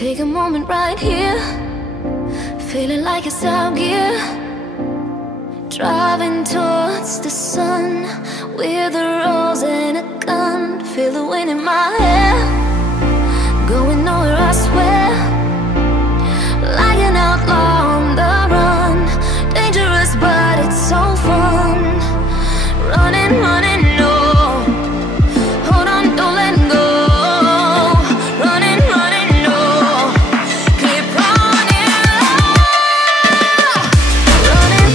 Take a moment right here, feeling like it's out gear. Driving towards the sun with a rose and a gun. Feel the wind in my hair, going nowhere I swear. Like an outlaw on the run, dangerous but it's so fun. Running, running, no, hold on, don't let go. Running, running, no, keep running. Running.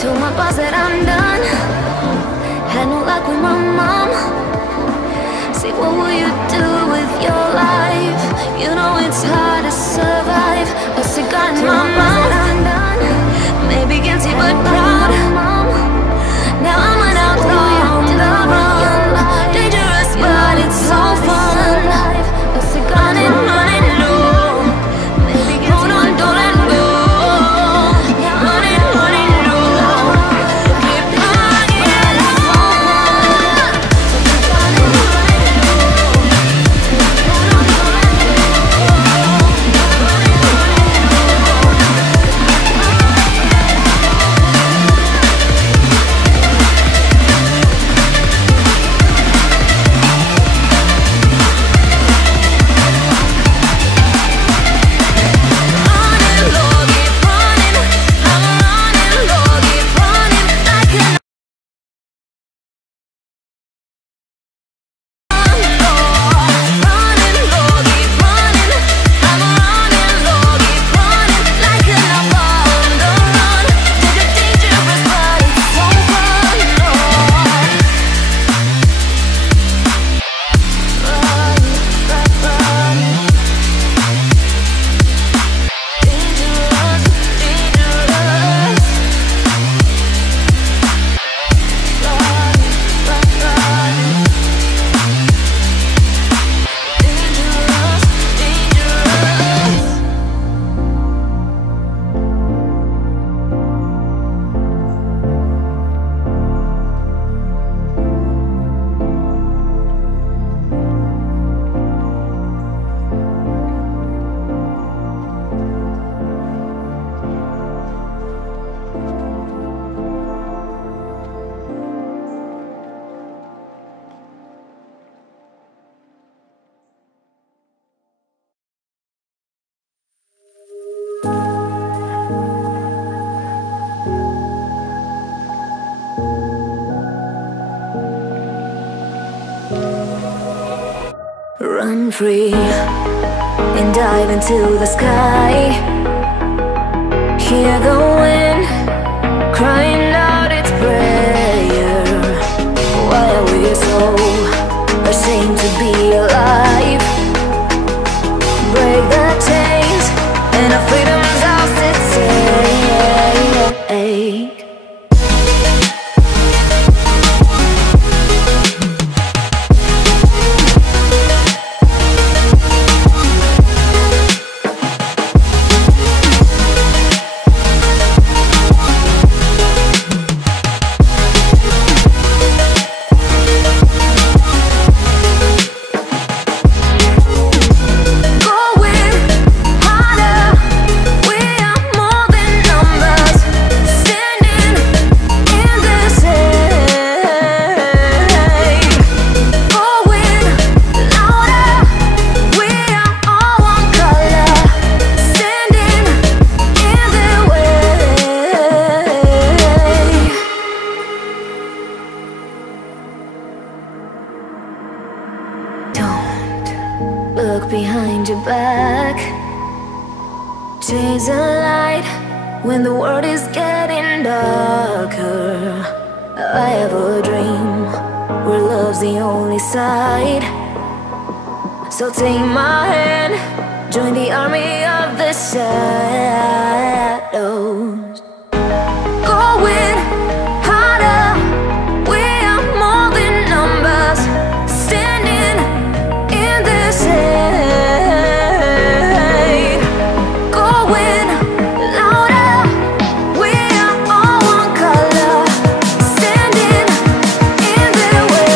Told my boss that I'm done. Had no luck with my mom. Say, what will you do with your life? You know it's hard to survive. A cigar in my mouth. I'm done. Maybe guilty but proud. Now I'm an outlaw on the run. Dangerous but it's so fun. A cigar in my mouth. Hold on, don't let go. Running, running, no. Keep running. Run free and dive into the sky. Hear the wind crying out its prayer. Why are we so ashamed to be alive? Break the chains and our freedom's ours to take. look behind your back. Chase a light when the world is getting darker. I have a dream where love's the only side. So take my hand, join the army of the shadows. Going harder, we are more than numbers, standing in the shade. Going louder, we are all one color, standing in the way.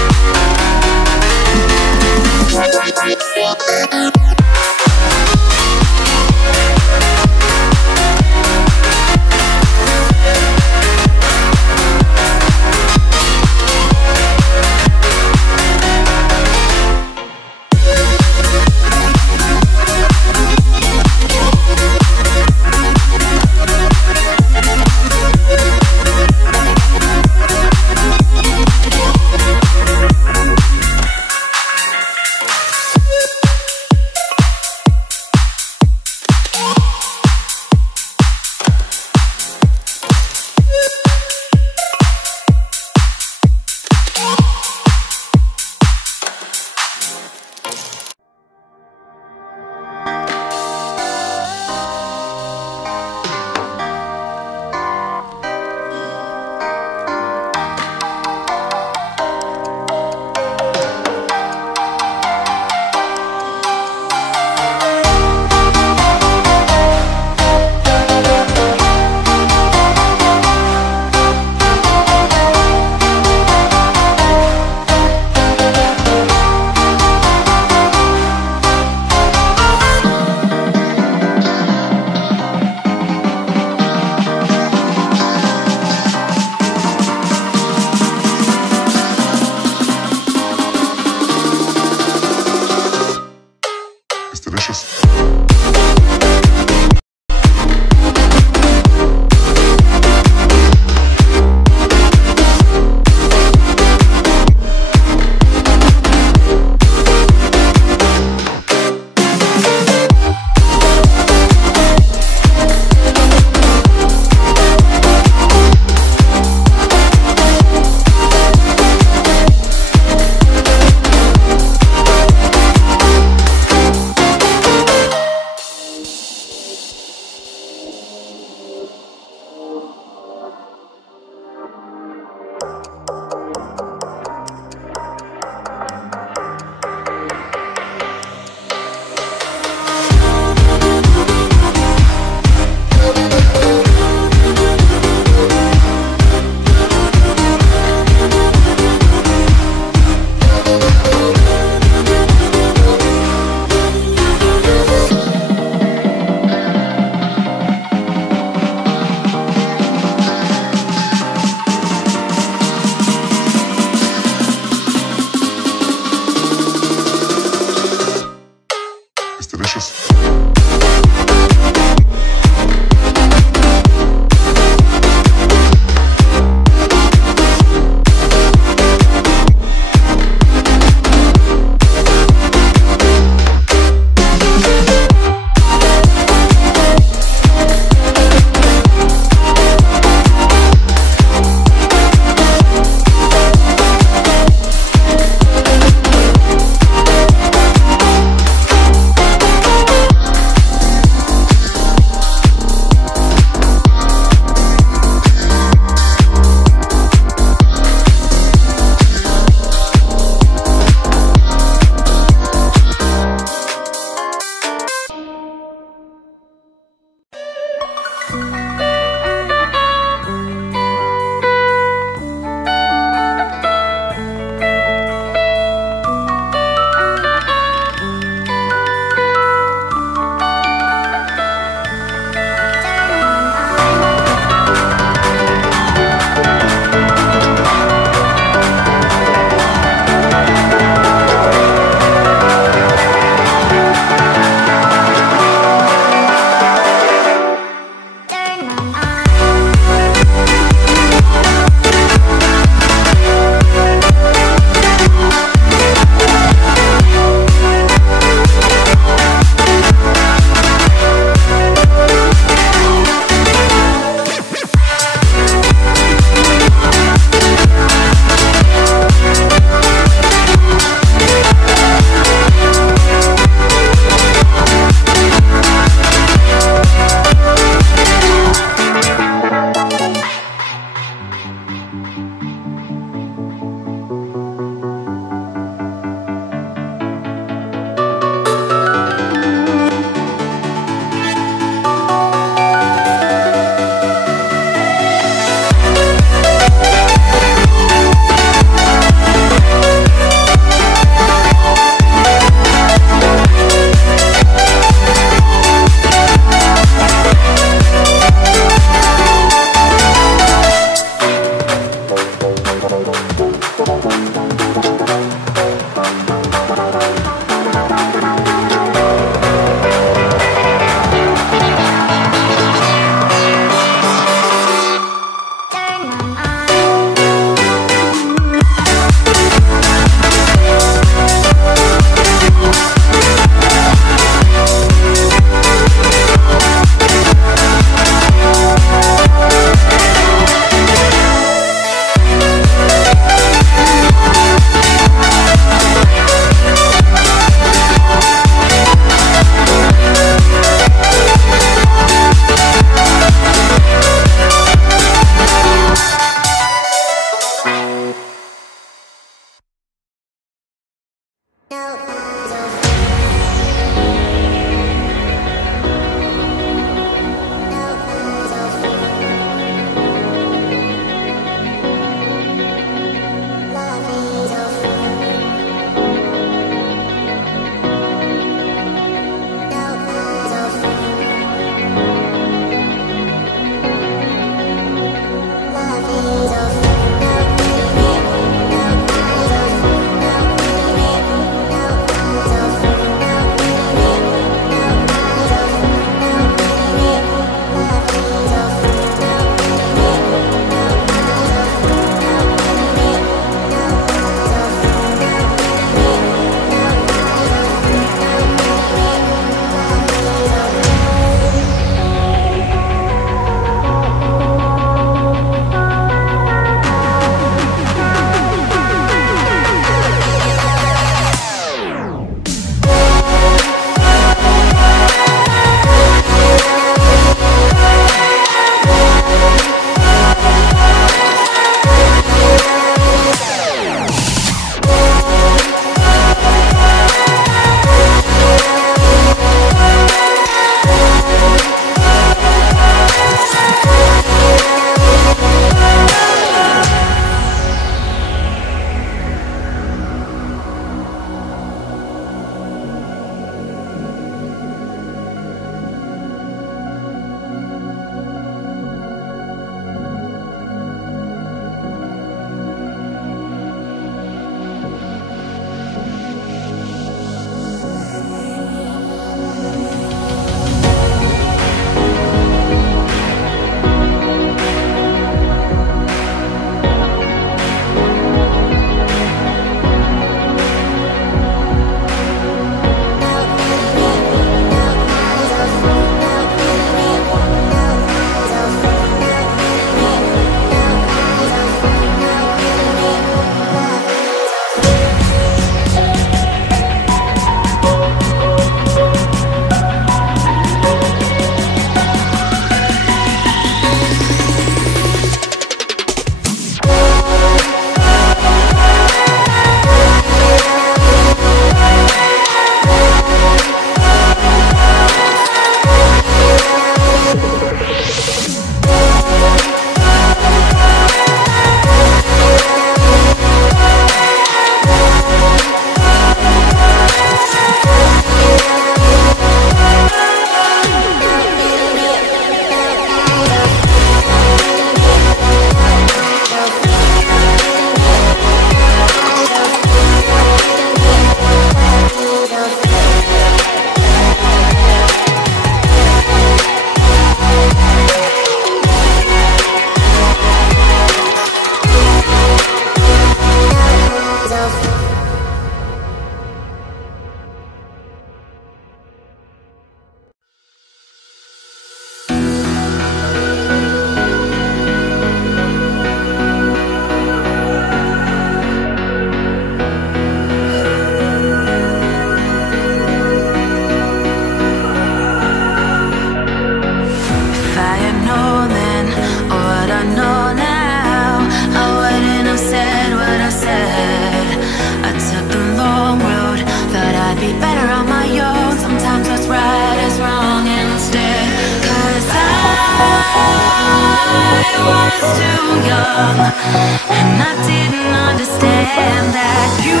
And I didn't understand that you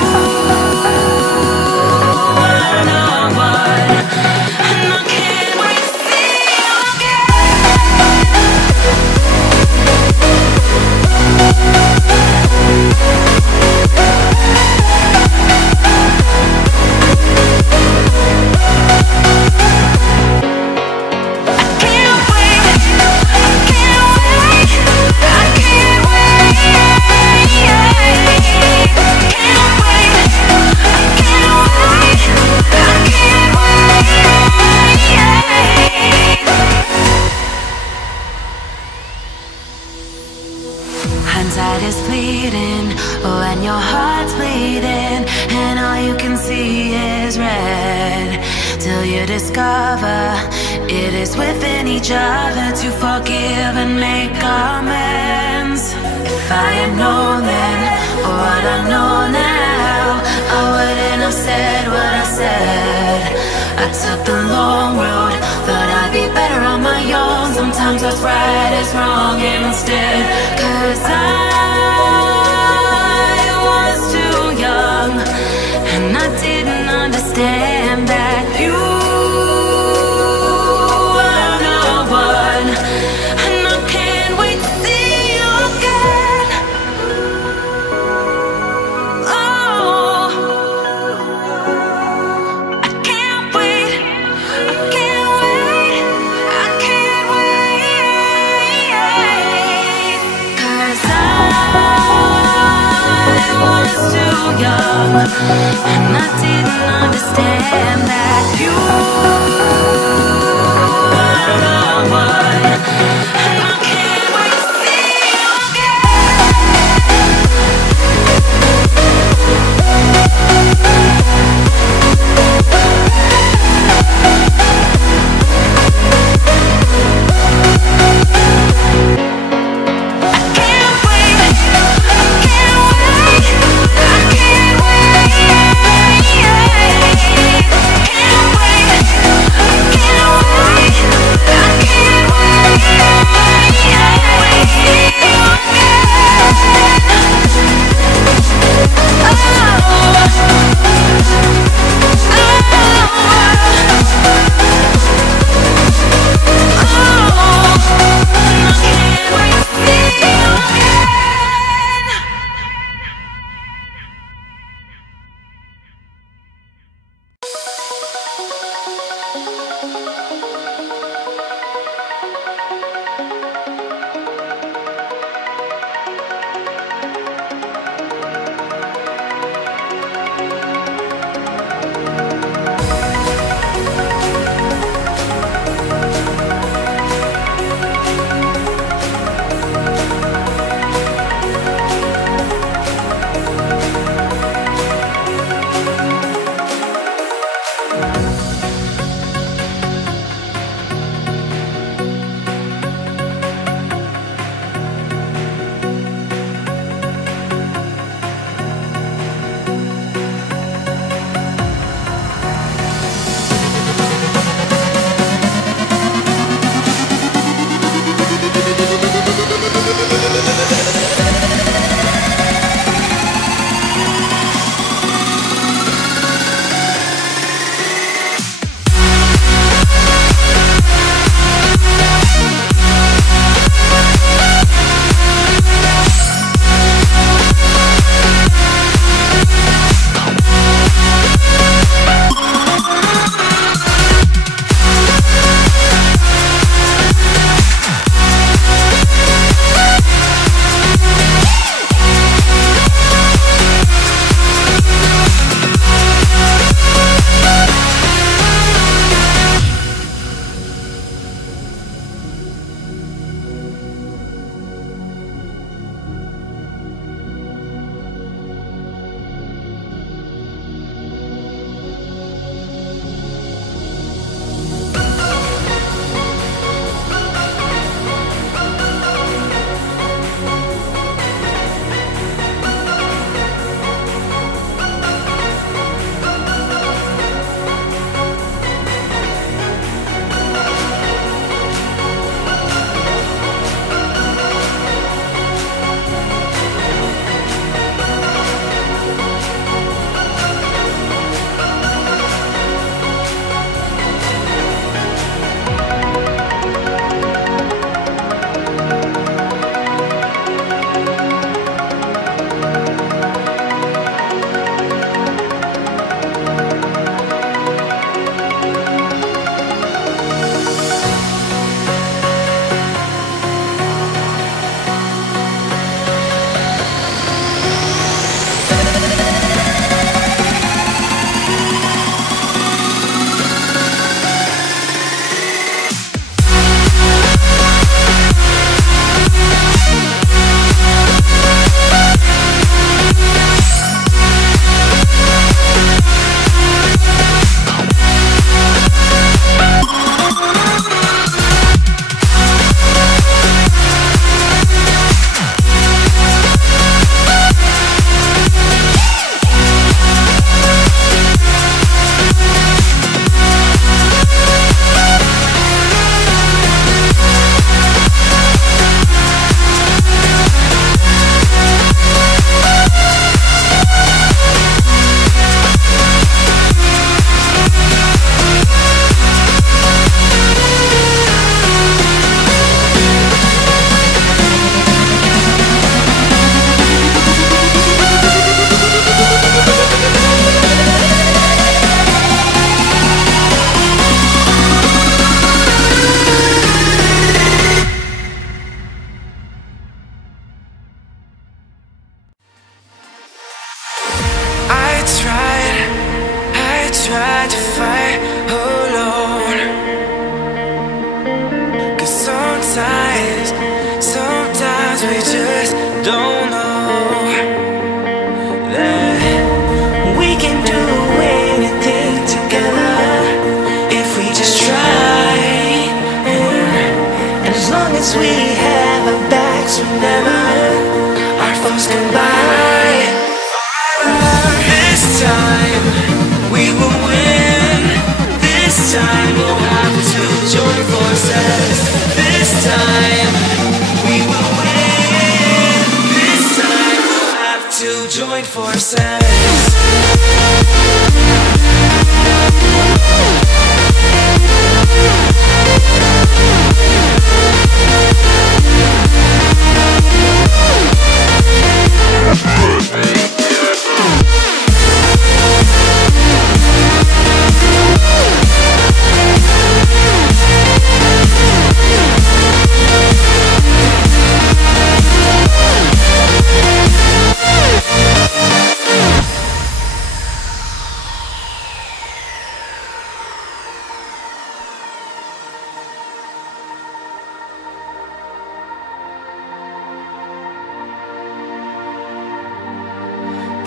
were the one. And I can't wait to see you Hindsight is fleeting when your heart's bleeding and all you can see is red, till you discover it is within each other to forgive and make amends. If I had known then what I know now, I wouldn't have said what I said. I took the long road, thought I'd be better on my own. Sometimes what's right is wrong instead. 'Cause I was too young, and I didn't understand that you were the one. And I can't wait to see you again. Oh, I can't wait, I can't wait, I can't wait. 'Cause I was too young, and I didn't understand that you were the one. And I can't wait to see you can't wait. had to fight alone. 'Cause sometimes we just don't know that we can do anything together if we just try. And as long as we have our backs, whenever our foes come by, this time we will win. This time we'll have to join forces. This time we will win. This time we'll have to join forces.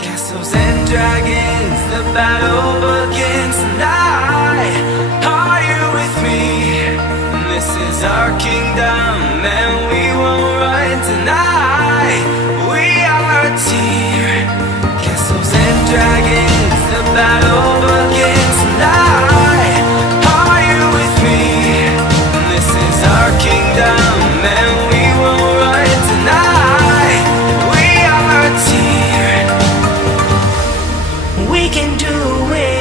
Castles and dragons, the battle begins tonight. Are you with me? This is our kingdom and we won't run tonight. We are a team. Castles and dragons, the battle begins tonight. Are you with me? This is our kingdom and we won't run tonight. We are a team. We can do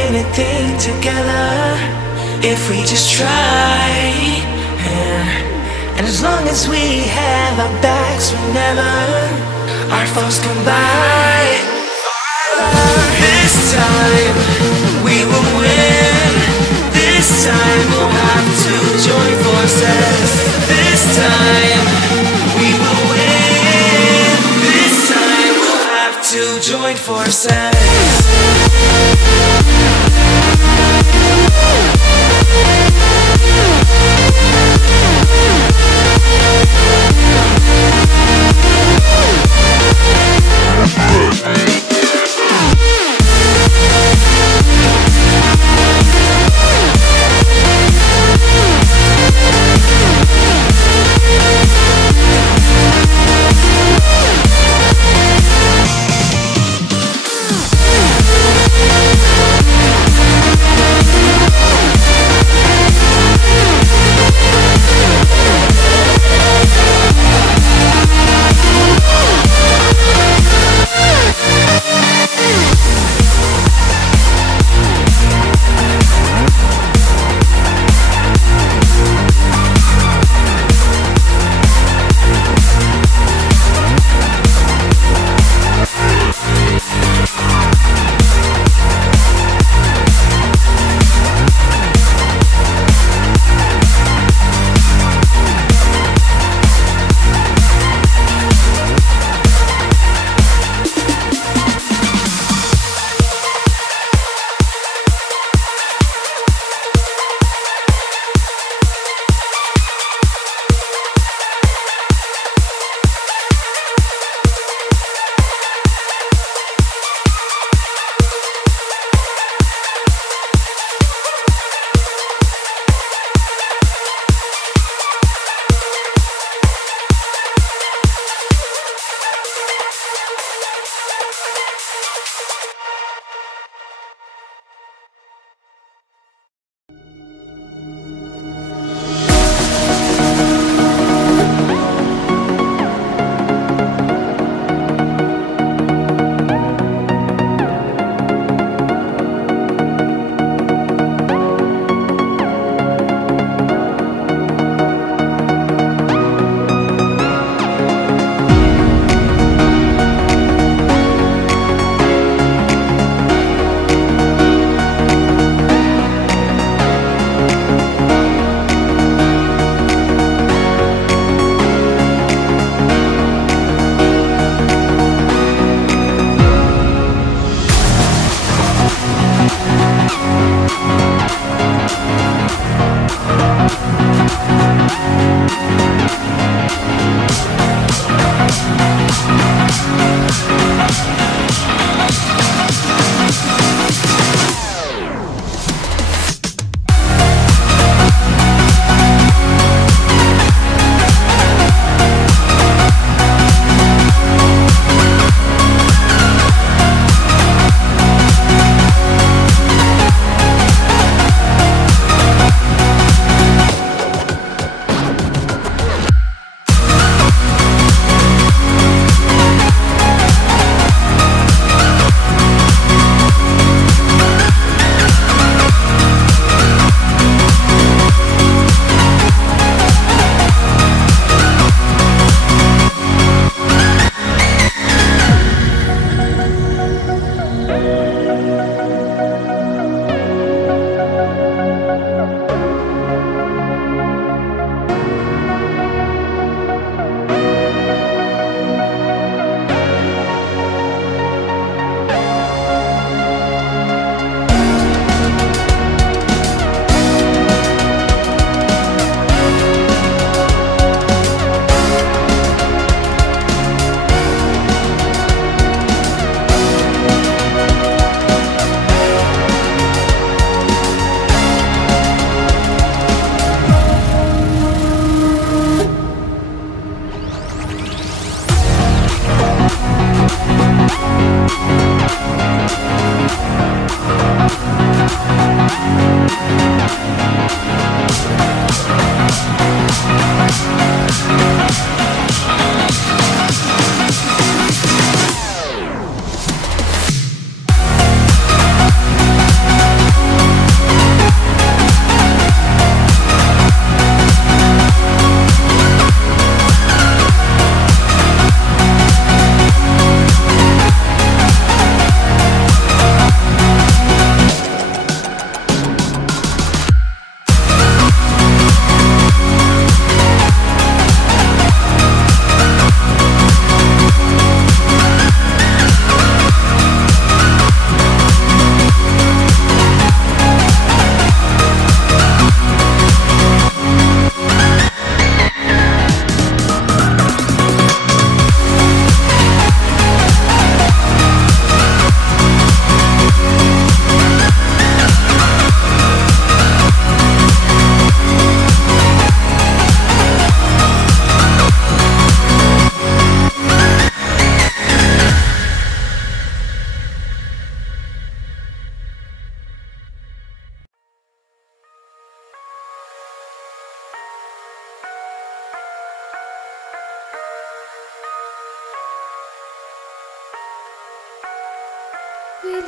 anything together if we just try. And as long as we have our backs whenever our foes come by, this time we will win. This time we'll have to join forces. This time we will win. This time we'll have to join forces.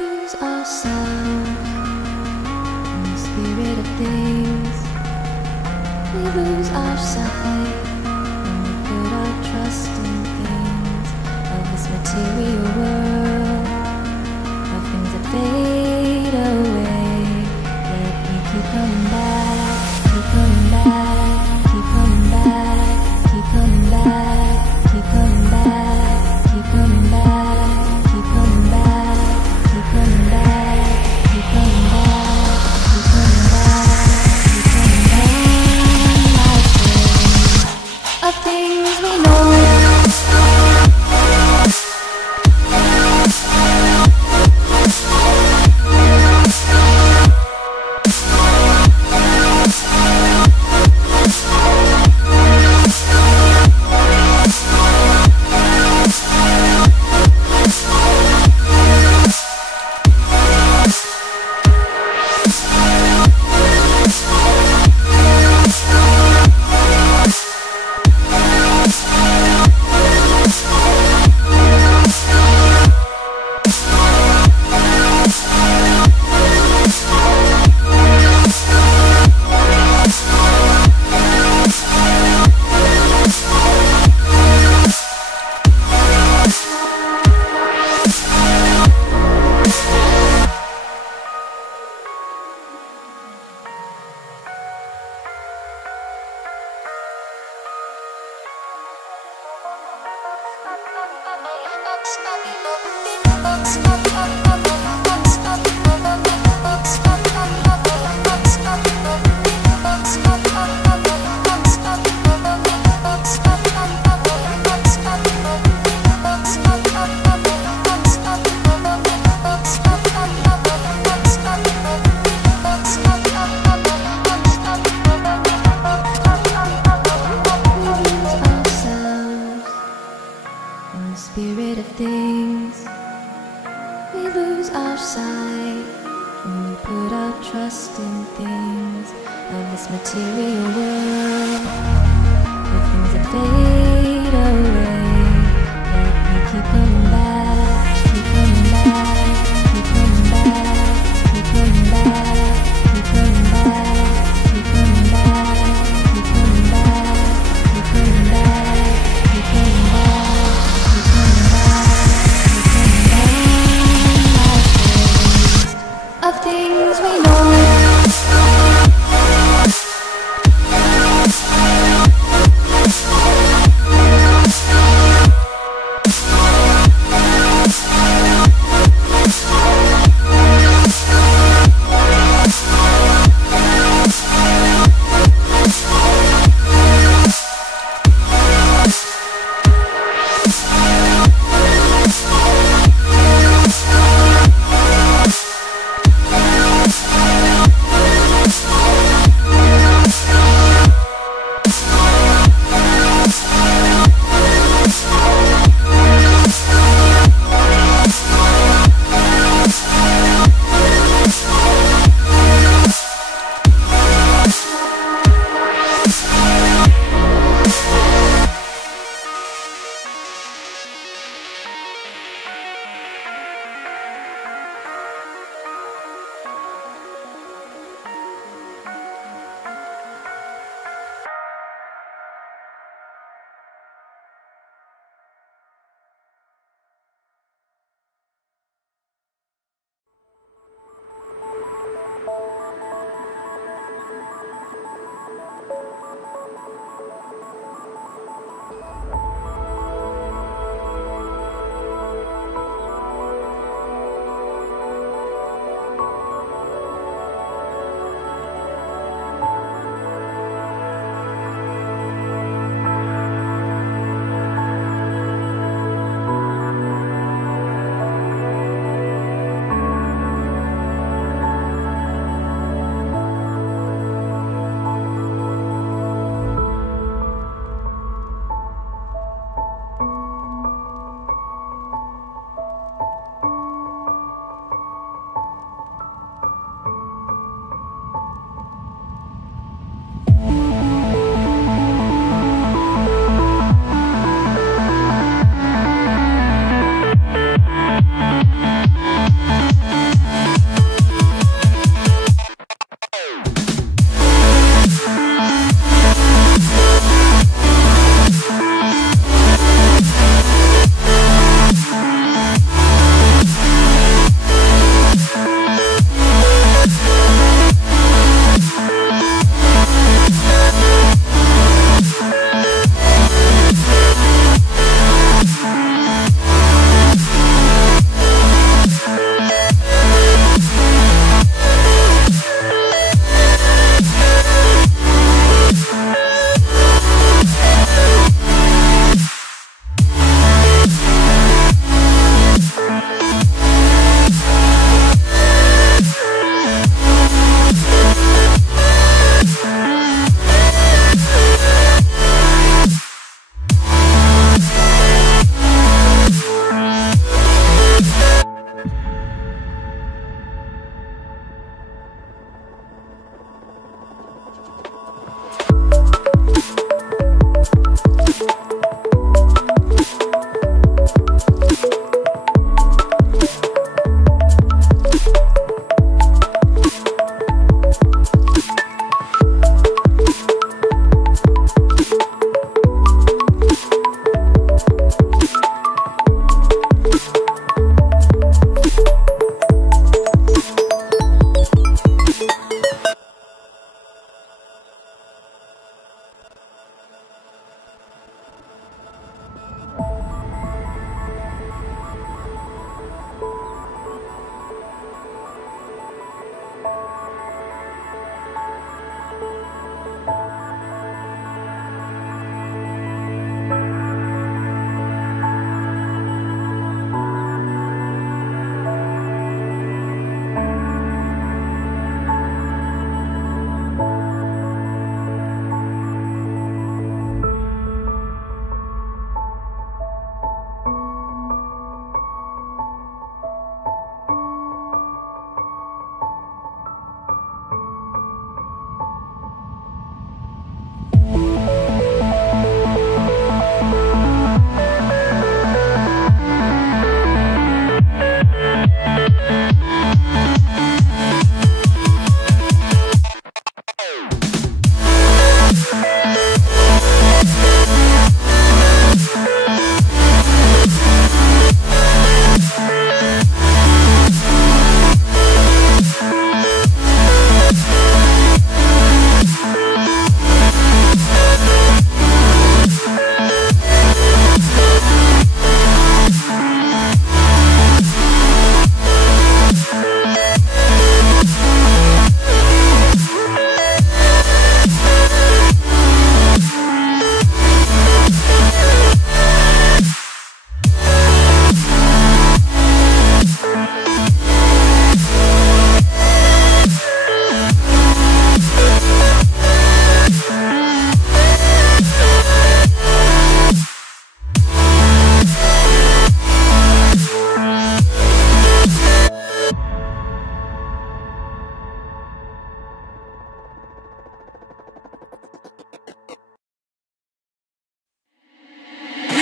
lose ourselves in the spirit of things. We lose our sight when we put our trust in things of this material world, of things that fade away. Yet we keep coming back, keep coming back, keep coming back, keep coming back, keep coming back, keep coming back, keep coming back, keep coming back, keep coming back, keep coming back, keep coming back, of things we know. Spirit of things, we lose our sight when we put our trust in things of this material world, of things that fade away. Yet we keep coming back, keep coming back, keep coming back, keep coming back, keep coming back, keep coming back, keep coming back, keep coming back, keep coming back. Of things we know.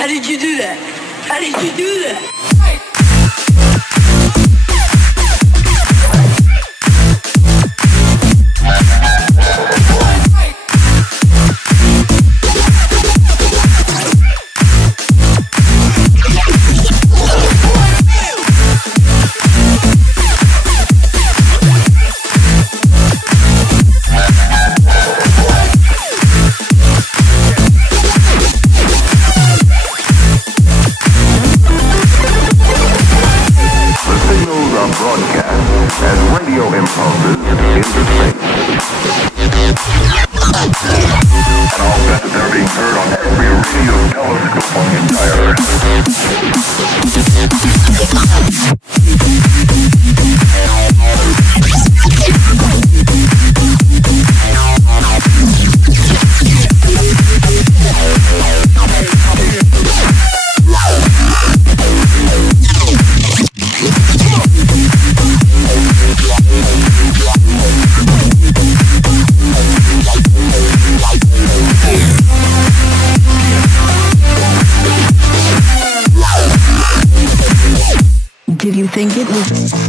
did you do that? How did you do that? Did you think it was?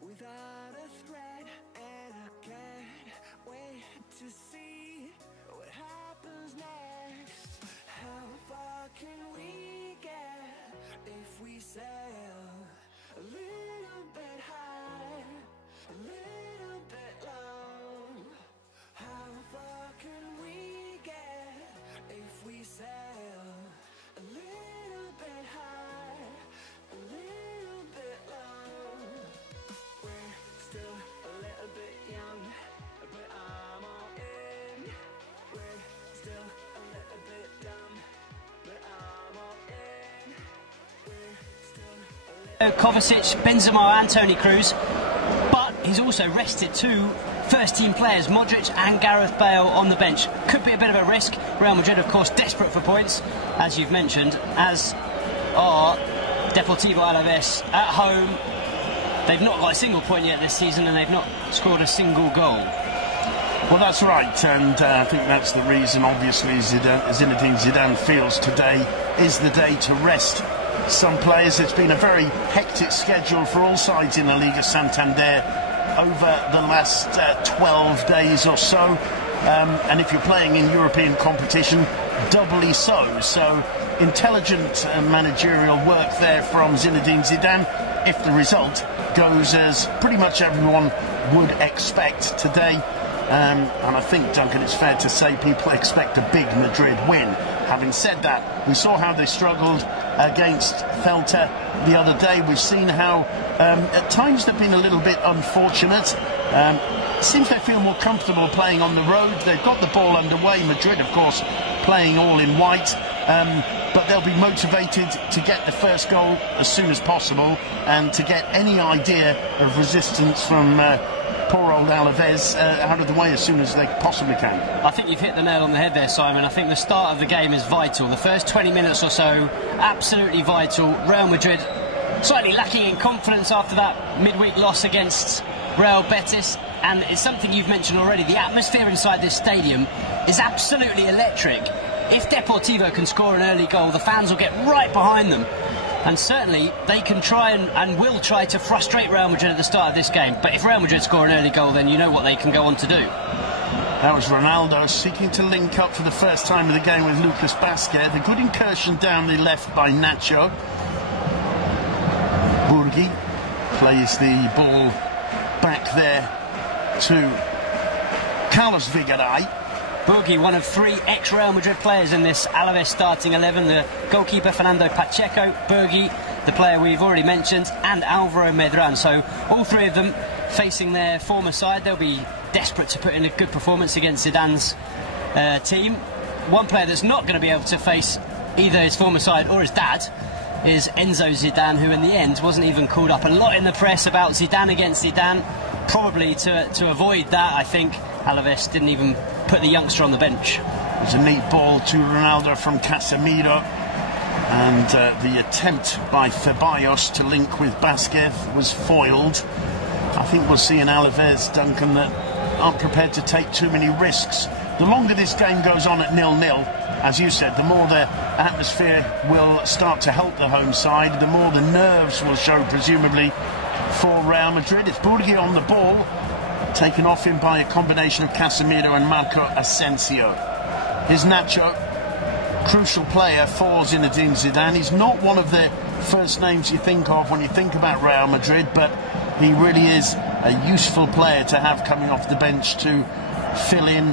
Without a threat, and I can't wait to see what happens next. How far can we get if we sail a little bit high, a little bit low? How far can we get if we sail a little bit high, a little bit low? We're still a little bit young, but I'm all in. We're still a little bit dumb, but I'm all in. We're still a little Kovacic, Benzema and Toni Kroos, but he's also rested two first-team players, Modric and Gareth Bale, on the bench. Could be a bit of a risk. Real Madrid, of course, desperate for points, as you've mentioned, as are Deportivo Alaves at home. They've not got a single point yet this season, and they've not scored a single goal. Well, that's right, and I think that's the reason, obviously, Zinedine Zidane feels today is the day to rest some players. It's been a very hectic schedule for all sides in the Liga Santander over the last 12 days or so, and if you're playing in European competition, doubly so. So, intelligent managerial work there from Zinedine Zidane, if the result goes as pretty much everyone would expect today. And I think, Duncan, it's fair to say people expect a big Madrid win. Having said that, we saw how they struggled against Celta the other day. We've seen how at times they've been a little bit unfortunate. It seems they feel more comfortable playing on the road. They've got the ball underway. Madrid, of course, playing all in white. But they'll be motivated to get the first goal as soon as possible and to get any idea of resistance from poor old Alaves out of the way as soon as they possibly can. I think you've hit the nail on the head there, Simon. I think the start of the game is vital. The first 20 minutes or so, absolutely vital. Real Madrid slightly lacking in confidence after that midweek loss against Real Betis. And it's something you've mentioned already. The atmosphere inside this stadium is absolutely electric. If Deportivo can score an early goal, the fans will get right behind them. And certainly they can try and will try to frustrate Real Madrid at the start of this game. But if Real Madrid score an early goal, then you know what they can go on to do. That was Ronaldo seeking to link up for the first time of the game with Lucas Vázquez. A good incursion down the left by Nacho. Burgi plays the ball back there to Carlos Vigaray. Burgi, one of 3 ex-Real Madrid players in this Alaves starting 11. The goalkeeper, Fernando Pacheco, Burgi, the player we've already mentioned, and Álvaro Medrán. So all 3 of them facing their former side. They'll be desperate to put in a good performance against Zidane's team. One player that's not going to be able to face either his former side or his dad is Enzo Zidane, who in the end wasn't even called up. A lot in the press about Zidane against Zidane. Probably to avoid that, I think Alaves didn't even put the youngster on the bench. It was a neat ball to Ronaldo from Casemiro, and the attempt by Ceballos to link with Vázquez was foiled. I think we'll see an Alaves, Duncan, that aren't prepared to take too many risks. The longer this game goes on at 0-0, as you said, the more the atmosphere will start to help the home side, the more the nerves will show, presumably, for Real Madrid. It's Burgi on the ball, taken off him by a combination of Casemiro and Marco Asensio. Here's Nacho, crucial player for Zinedine Zidane. He's not one of the first names you think of when you think about Real Madrid, but he really is a useful player to have coming off the bench to fill in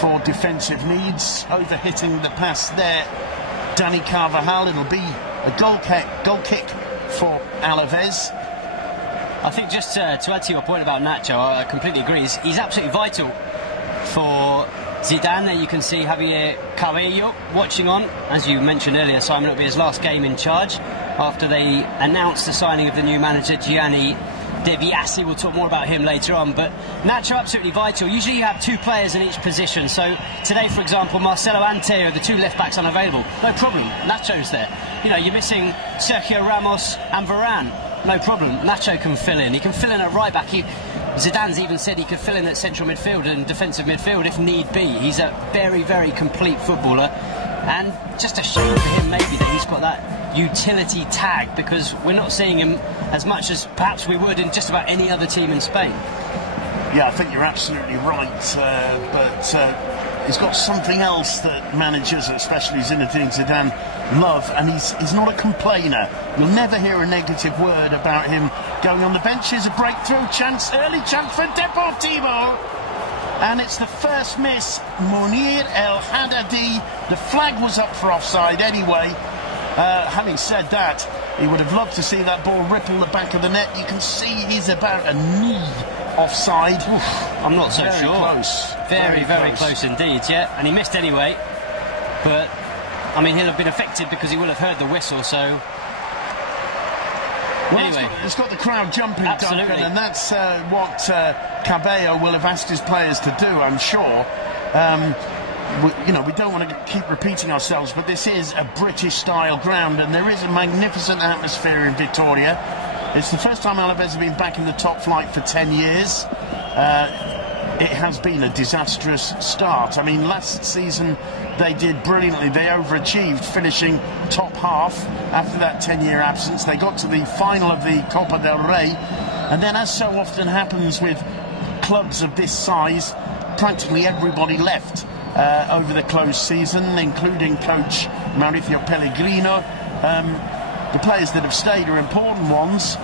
for defensive needs. Overhitting the pass there, Dani Carvajal. It'll be a goal kick for Alaves. I think just to add to your point about Nacho, I completely agree. He's absolutely vital for Zidane. There you can see Javier Cabello watching on. As you mentioned earlier, Simon, it'll be his last game in charge after they announced the signing of the new manager, Gianni De Biasi. We'll talk more about him later on, but Nacho absolutely vital. Usually you have 2 players in each position, so today, for example, Marcelo and Teo, the 2 left-backs, unavailable. No problem, Nacho's there. You know, you're missing Sergio Ramos and Varane. No problem, Nacho can fill in. He can fill in at right back. Zidane's even said he could fill in at central midfield and defensive midfield if need be. He's a very, very complete footballer, and just a shame for him maybe that he's got that utility tag, because we're not seeing him as much as perhaps we would in just about any other team in Spain. Yeah, I think you're absolutely right, but he's got something else that managers, especially Zinedine Zidane, love, and he's not a complainer. You'll never hear a negative word about him going on the bench. Here's a breakthrough chance, early chance for Deportivo, and it's the first miss. Munir El Haddadi. The flag was up for offside anyway. Having said that, he would have loved to see that ball ripple the back of the net. You can see he's about a knee offside. Oof, I'm not so very sure. Close. Very close indeed, yeah. And he missed anyway. But, I mean, he'll have been affected because he will have heard the whistle, so... Well, anyway. it's got the crowd jumping, Absolutely. Duncan, and that's what Cabello will have asked his players to do, I'm sure. We don't want to keep repeating ourselves, but this is a British-style ground, and there is a magnificent atmosphere in Vitoria. It's the first time Alaves have been back in the top flight for 10 years. it has been a disastrous start. I mean, last season they did brilliantly. They overachieved, finishing top half after that 10-year absence. They got to the final of the Copa del Rey, and then, as so often happens with clubs of this size, practically everybody left over the closed season, including coach Mauricio Pellegrino. The players that have stayed are important ones.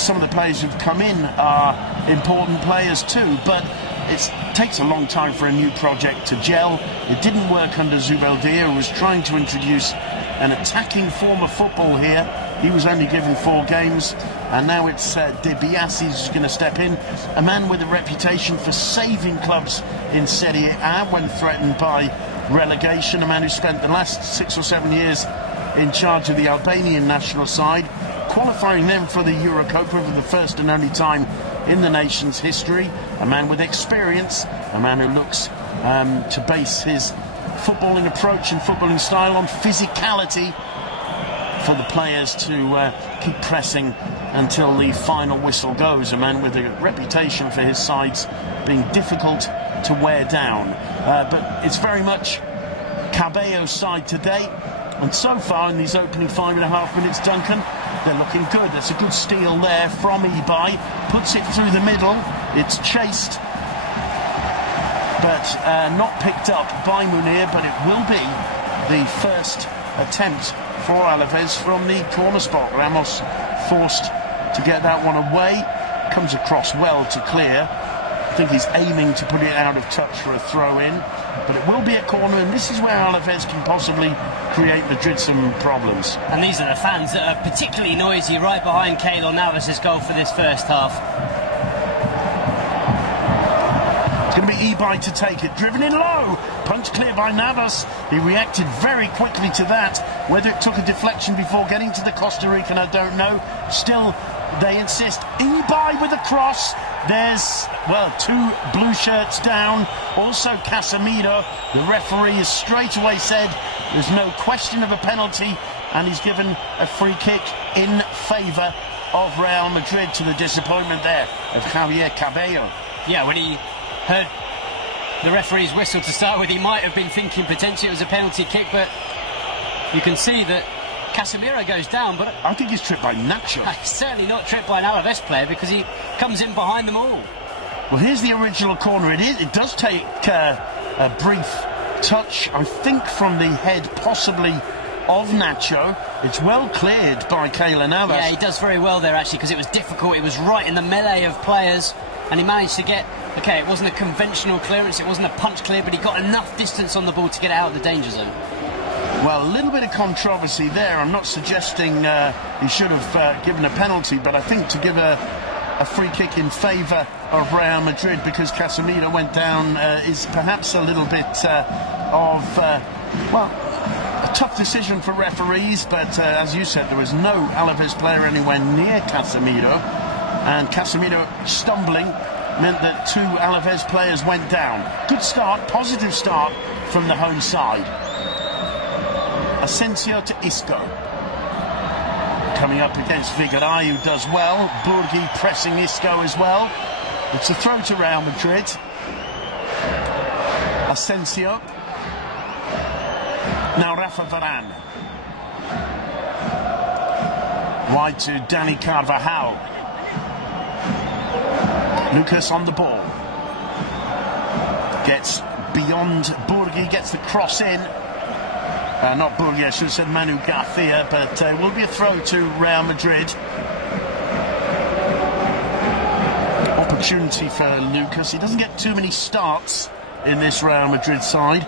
Some of the players who've come in are important players too, but it takes a long time for a new project to gel. It didn't work under Zubeldia, who was trying to introduce an attacking form of football here. He was only given 4 games, and now it's De Biasi who's going to step in, a man with a reputation for saving clubs in Serie A when threatened by relegation, a man who spent the last 6 or 7 years in charge of the Albanian national side, qualifying them for the Eurocopa for the first and only time in the nation's history. A man with experience, a man who looks to base his footballing approach and footballing style on physicality for the players to keep pressing until the final whistle goes. A man with a reputation for his sides being difficult to wear down. But it's very much Cabello's side today. And so far in these opening 5.5 minutes, Duncan, they're looking good. That's a good steal there from Ibai. Puts it through the middle. It's chased, but not picked up by Munir. But it will be the first attempt for Alaves from the corner spot. Ramos forced to get that one away. Comes across well to clear. I think he's aiming to put it out of touch for a throw-in, but it will be a corner, and this is where Alaves can possibly create Madrid some problems. And these are the fans that are particularly noisy right behind Keylor Navas' goal for this first half. It's going to be Ibai to take it, driven in low, punched clear by Navas. He reacted very quickly to that. Whether it took a deflection before getting to the Costa Rican, I don't know. Still, they insist. Ibai with a cross. There's, well, 2 blue shirts down. Also Casemiro. The referee has straight away said there's no question of a penalty, and he's given a free kick in favour of Real Madrid, to the disappointment there of Javier Cabello. Yeah, when he heard the referee's whistle to start with, he might have been thinking potentially it was a penalty kick, but you can see that Casemiro goes down, but I think he's tripped by Nacho. He's certainly not tripped by an Alaves player, because he comes in behind them all. Well, here's the original corner. It does take a brief touch, I think, from the head, possibly, of Nacho. It's well cleared by Keylor Navas. Yeah, he does very well there, actually, because it was difficult. It was right in the melee of players, and he managed to get... OK, it wasn't a conventional clearance, it wasn't a punch clear, but he got enough distance on the ball to get out of the danger zone. Well, a little bit of controversy there. I'm not suggesting he should have given a penalty, but I think to give a free kick in favour of Real Madrid because Casemiro went down is perhaps a little bit well, a tough decision for referees, but as you said, there was no Alaves player anywhere near Casemiro, and Casemiro stumbling meant that 2 Alaves players went down. Good start, positive start from the home side. Asensio to Isco. Coming up against Vigaray, who does well. Burgi pressing Isco as well. It's a throw to Real Madrid. Asensio. Now Rafa Varane. Wide to Dani Carvajal. Lucas on the ball. Gets beyond Burgi, gets the cross in. Not Burgi, I should have said Manu Garcia, but it will be a throw to Real Madrid. Opportunity for Lucas. He doesn't get too many starts in this Real Madrid side,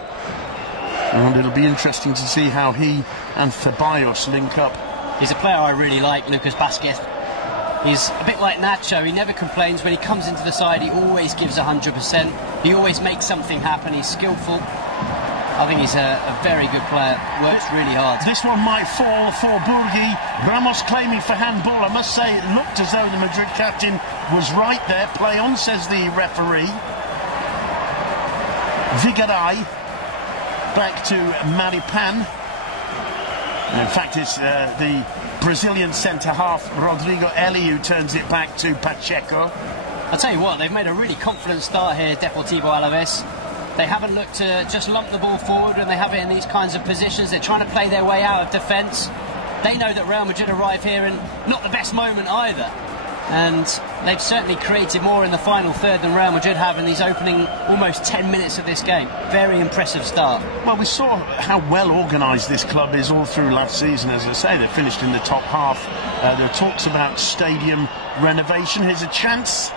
and it'll be interesting to see how he and Ceballos link up. He's a player I really like, Lucas Vázquez. He's a bit like Nacho. He never complains. When he comes into the side, he always gives 100%. He always makes something happen. He's skillful. I think he's a very good player, works really hard. This one might fall for Burgi. Ramos claiming for handball. I must say it looked as though the Madrid captain was right there. Play on, says the referee. Vigaray back to Maripan. In fact, it's the Brazilian centre-half Rodrigo Eli who turns it back to Pacheco. I'll tell you what, they've made a really confident start here, Deportivo Alaves. They haven't looked to just lump the ball forward when they have it in these kinds of positions. They're trying to play their way out of defence. They know that Real Madrid arrive here in not the best moment either. And they've certainly created more in the final third than Real Madrid have in these opening almost 10 minutes of this game. Very impressive start. Well, we saw how well organised this club is all through last season. As I say, they finished in the top half. There are talks about stadium renovation. Here's a chance.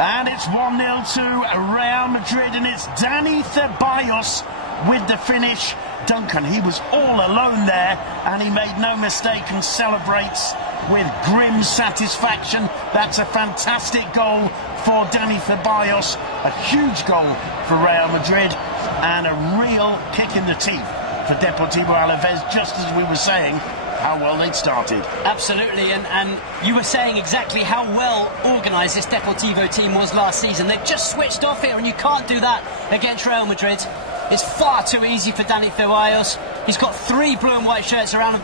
And it's 1-0 to Real Madrid, and it's Dani Ceballos with the finish. Duncan, he was all alone there, and he made no mistake and celebrates with grim satisfaction. That's a fantastic goal for Dani Ceballos, a huge goal for Real Madrid, and a real kick in the teeth for Deportivo Alaves, just as we were saying how well they'd started. Absolutely, and you were saying exactly how well organised this Deportivo team was last season. They've just switched off here, and you can't do that against Real Madrid. It's far too easy for Dani Ceballos. He's got 3 blue and white shirts around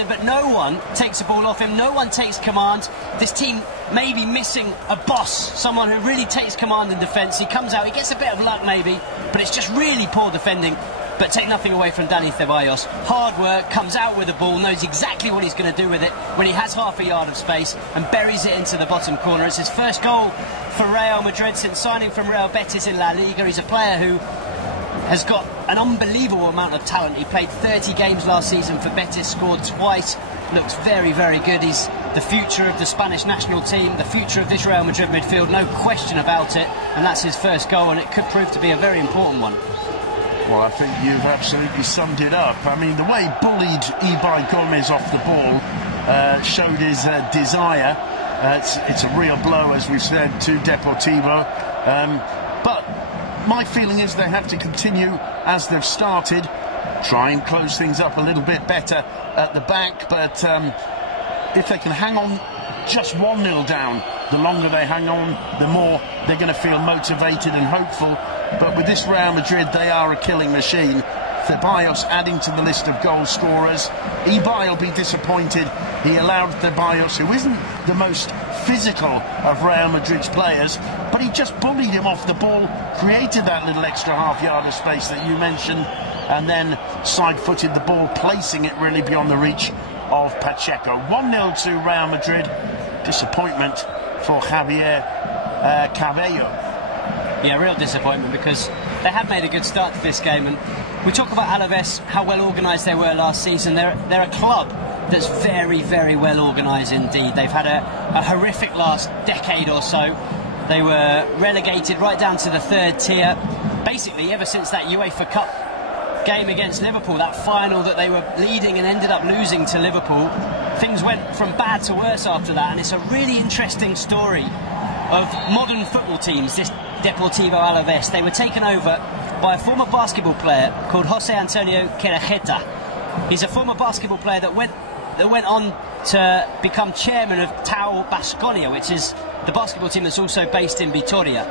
him, but no one takes the ball off him. No one takes command. This team may be missing a boss, someone who really takes command in defence. He comes out, he gets a bit of luck maybe, but it's just really poor defending. But take nothing away from Dani Ceballos. Hard work, comes out with the ball, knows exactly what he's going to do with it when he has half a yard of space and buries it into the bottom corner. It's his first goal for Real Madrid since signing from Real Betis in La Liga. He's a player who has got an unbelievable amount of talent. He played 30 games last season for Betis, scored twice, looks very, very good. He's the future of the Spanish national team, the future of this Real Madrid midfield, no question about it, and that's his first goal, and it could prove to be a very important one. Well, I think you've absolutely summed it up. I mean, the way he bullied Ibai Gomez off the ball showed his desire. It's a real blow, as we've said, to Deportivo. But my feeling is they have to continue as they've started, try and close things up a little bit better at the back. But if they can hang on just 1-0 down, the longer they hang on, the more they're going to feel motivated and hopeful. But with this Real Madrid, they are a killing machine. Ceballos adding to the list of goal scorers. Ibai will be disappointed. He allowed Ceballos, who isn't the most physical of Real Madrid's players, but he just bullied him off the ball, created that little extra half yard of space that you mentioned, and then side-footed the ball, placing it really beyond the reach of Pacheco. 1-0 to Real Madrid. Disappointment for Javier Cabello. Yeah, real disappointment, because they had made a good start to this game, and we talk about Alaves, how well organised they were last season. They're a club that's very, very well organised indeed. They've had a horrific last decade or so. They were relegated right down to the 3rd tier, basically ever since that UEFA Cup game against Liverpool, that final that they were leading and ended up losing to Liverpool. Things went from bad to worse after that, and it's a really interesting story of modern football teams, this Deportivo Alaves. They were taken over by a former basketball player called Jose Antonio Querejeta. He's a former basketball player that went on to become chairman of Tau Baskonia, which is the basketball team that's also based in Vitoria.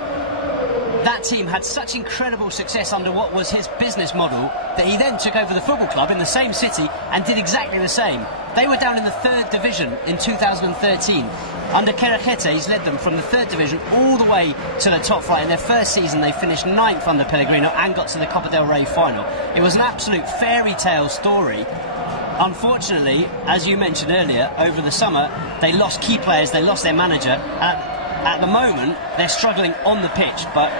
That team had such incredible success under what was his business model that he then took over the football club in the same city and did exactly the same. They were down in the 3rd division in 2013. Under Querejeta, he's led them from the 3rd division all the way to the top flight. In their first season, they finished 9th under Pellegrino and got to the Copa del Rey final. It was an absolute fairy tale story. Unfortunately, as you mentioned earlier, over the summer, they lost key players, they lost their manager. At the moment, they're struggling on the pitch, but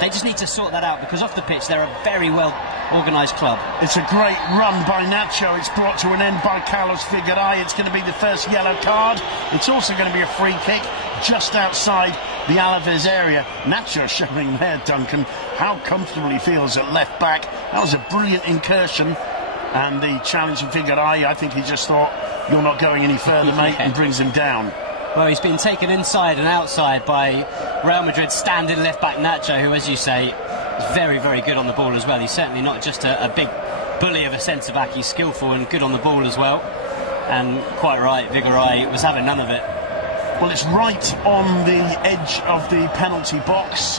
they just need to sort that out, because off the pitch, they're a very well organised club. It's a great run by Nacho. It's brought to an end by Carlos Figueroa. It's going to be the first yellow card. It's also going to be a free kick just outside the Alaves area. Nacho showing there, Duncan, how comfortable he feels at left back. That was a brilliant incursion. And the challenge of Figueroa, I think he just thought, you're not going any further, mate, and brings him down. Well, he's been taken inside and outside by Real Madrid's standing left-back Nacho, who, as you say, is very, very good on the ball as well. He's certainly not just a big bully of a centre-back. He's skillful and good on the ball as well. And quite right, Figueroa was having none of it. Well, it's right on the edge of the penalty box.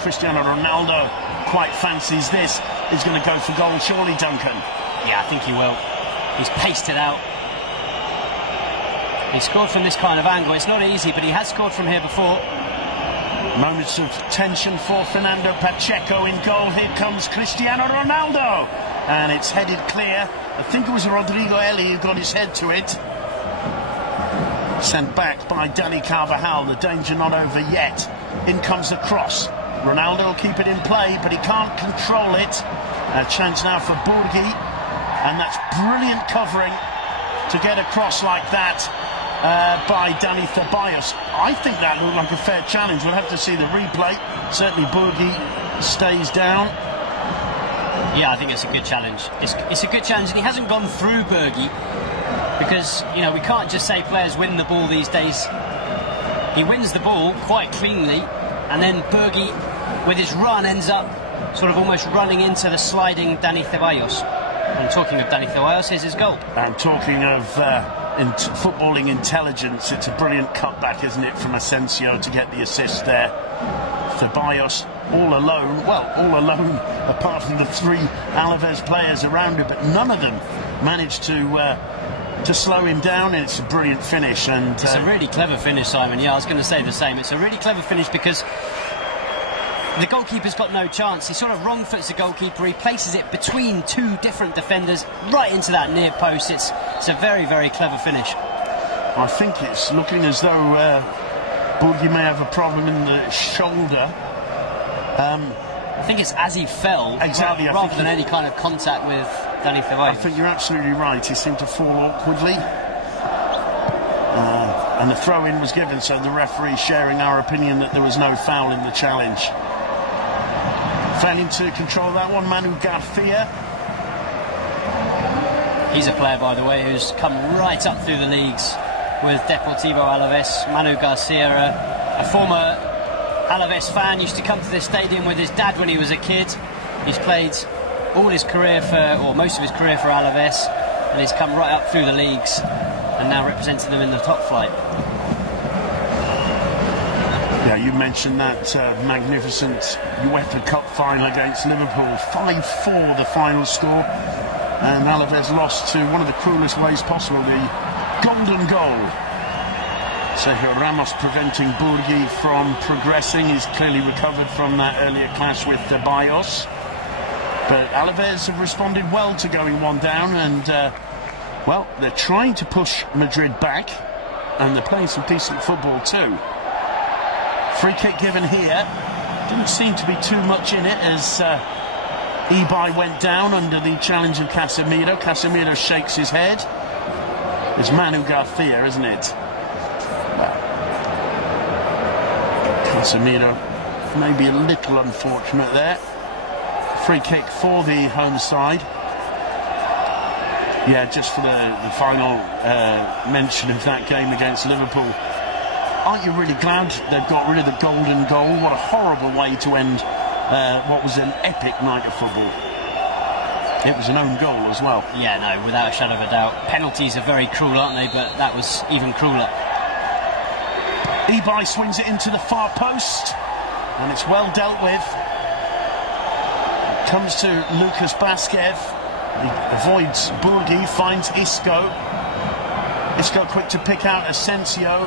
Cristiano Ronaldo quite fancies this. He's going to go for goal, surely, Duncan? Yeah, I think he will. He's paced it out. He scored from this kind of angle. It's not easy, but he has scored from here before. Moments of tension for Fernando Pacheco in goal. Here comes Cristiano Ronaldo. And it's headed clear. I think it was Rodrigo Eli who got his head to it. Sent back by Dani Carvajal. The danger not over yet. In comes the cross. Ronaldo will keep it in play, but he can't control it. A chance now for Burgi. And that's brilliant covering to get across like that by Dani Ceballos. I think that looked like a fair challenge. We'll have to see the replay. Certainly Burgi stays down. Yeah, I think it's a good challenge. It's a good challenge, and he hasn't gone through Burgi because, you know, we can't just say players win the ball these days. He wins the ball quite cleanly, and then Burgi, with his run, ends up sort of almost running into the sliding Dani Ceballos. And talking of Dani Ceballos, here's his goal. And talking of footballing intelligence, it's a brilliant cutback, isn't it, from Asensio to get the assist there. Ceballos all alone, well, all alone apart from the three Alaves players around him, but none of them managed to slow him down, and it's a brilliant finish. And it's a really clever finish, Simon. Yeah, I was going to say the same. It's a really clever finish because the goalkeeper's got no chance. He sort of wrong foots the goalkeeper. He places it between two different defenders right into that near post. It's a very, very clever finish. I think it's looking as though Burgi may have a problem in the shoulder. I think it's as he fell, exactly, rather than any kind of contact with Dani Ceballos. I think you're absolutely right. He seemed to fall awkwardly. And the throw-in was given, so the referee sharing our opinion that there was no foul in the challenge. Failing to control that one, Manu Garcia. He's a player, by the way, who's come right up through the leagues with Deportivo Alaves. Manu Garcia, a former Alaves fan, used to come to this stadium with his dad when he was a kid. He's played all his career or most of his career for Alaves, and he's come right up through the leagues and now representing them in the top flight. Yeah, you mentioned that magnificent UEFA Cup final against Liverpool. 5-4 the final score, and Alaves lost to one of the cruelest ways possible, the golden goal. Sergio Ramos preventing Burgi from progressing. He's clearly recovered from that earlier clash with Ceballos. But Alaves have responded well to going one down, and well, they're trying to push Madrid back, and they're playing some decent football too. Free kick given here. Didn't seem to be too much in it as Ibai went down under the challenge of Casemiro. Casemiro shakes his head. It's Manu Garcia, isn't it? Casemiro maybe a little unfortunate there. Free kick for the home side. Yeah, just for the final mention of that game against Liverpool. Aren't you really glad they've got rid of the golden goal? What a horrible way to end what was an epic night of football. It was an own goal as well. Yeah, no, without a shadow of a doubt. Penalties are very cruel, aren't they? But that was even crueler. Ibai swings it into the far post, and it's well dealt with. It comes to Lucas Vázquez. He avoids Burgi, finds Isco. Isco quick to pick out Asensio.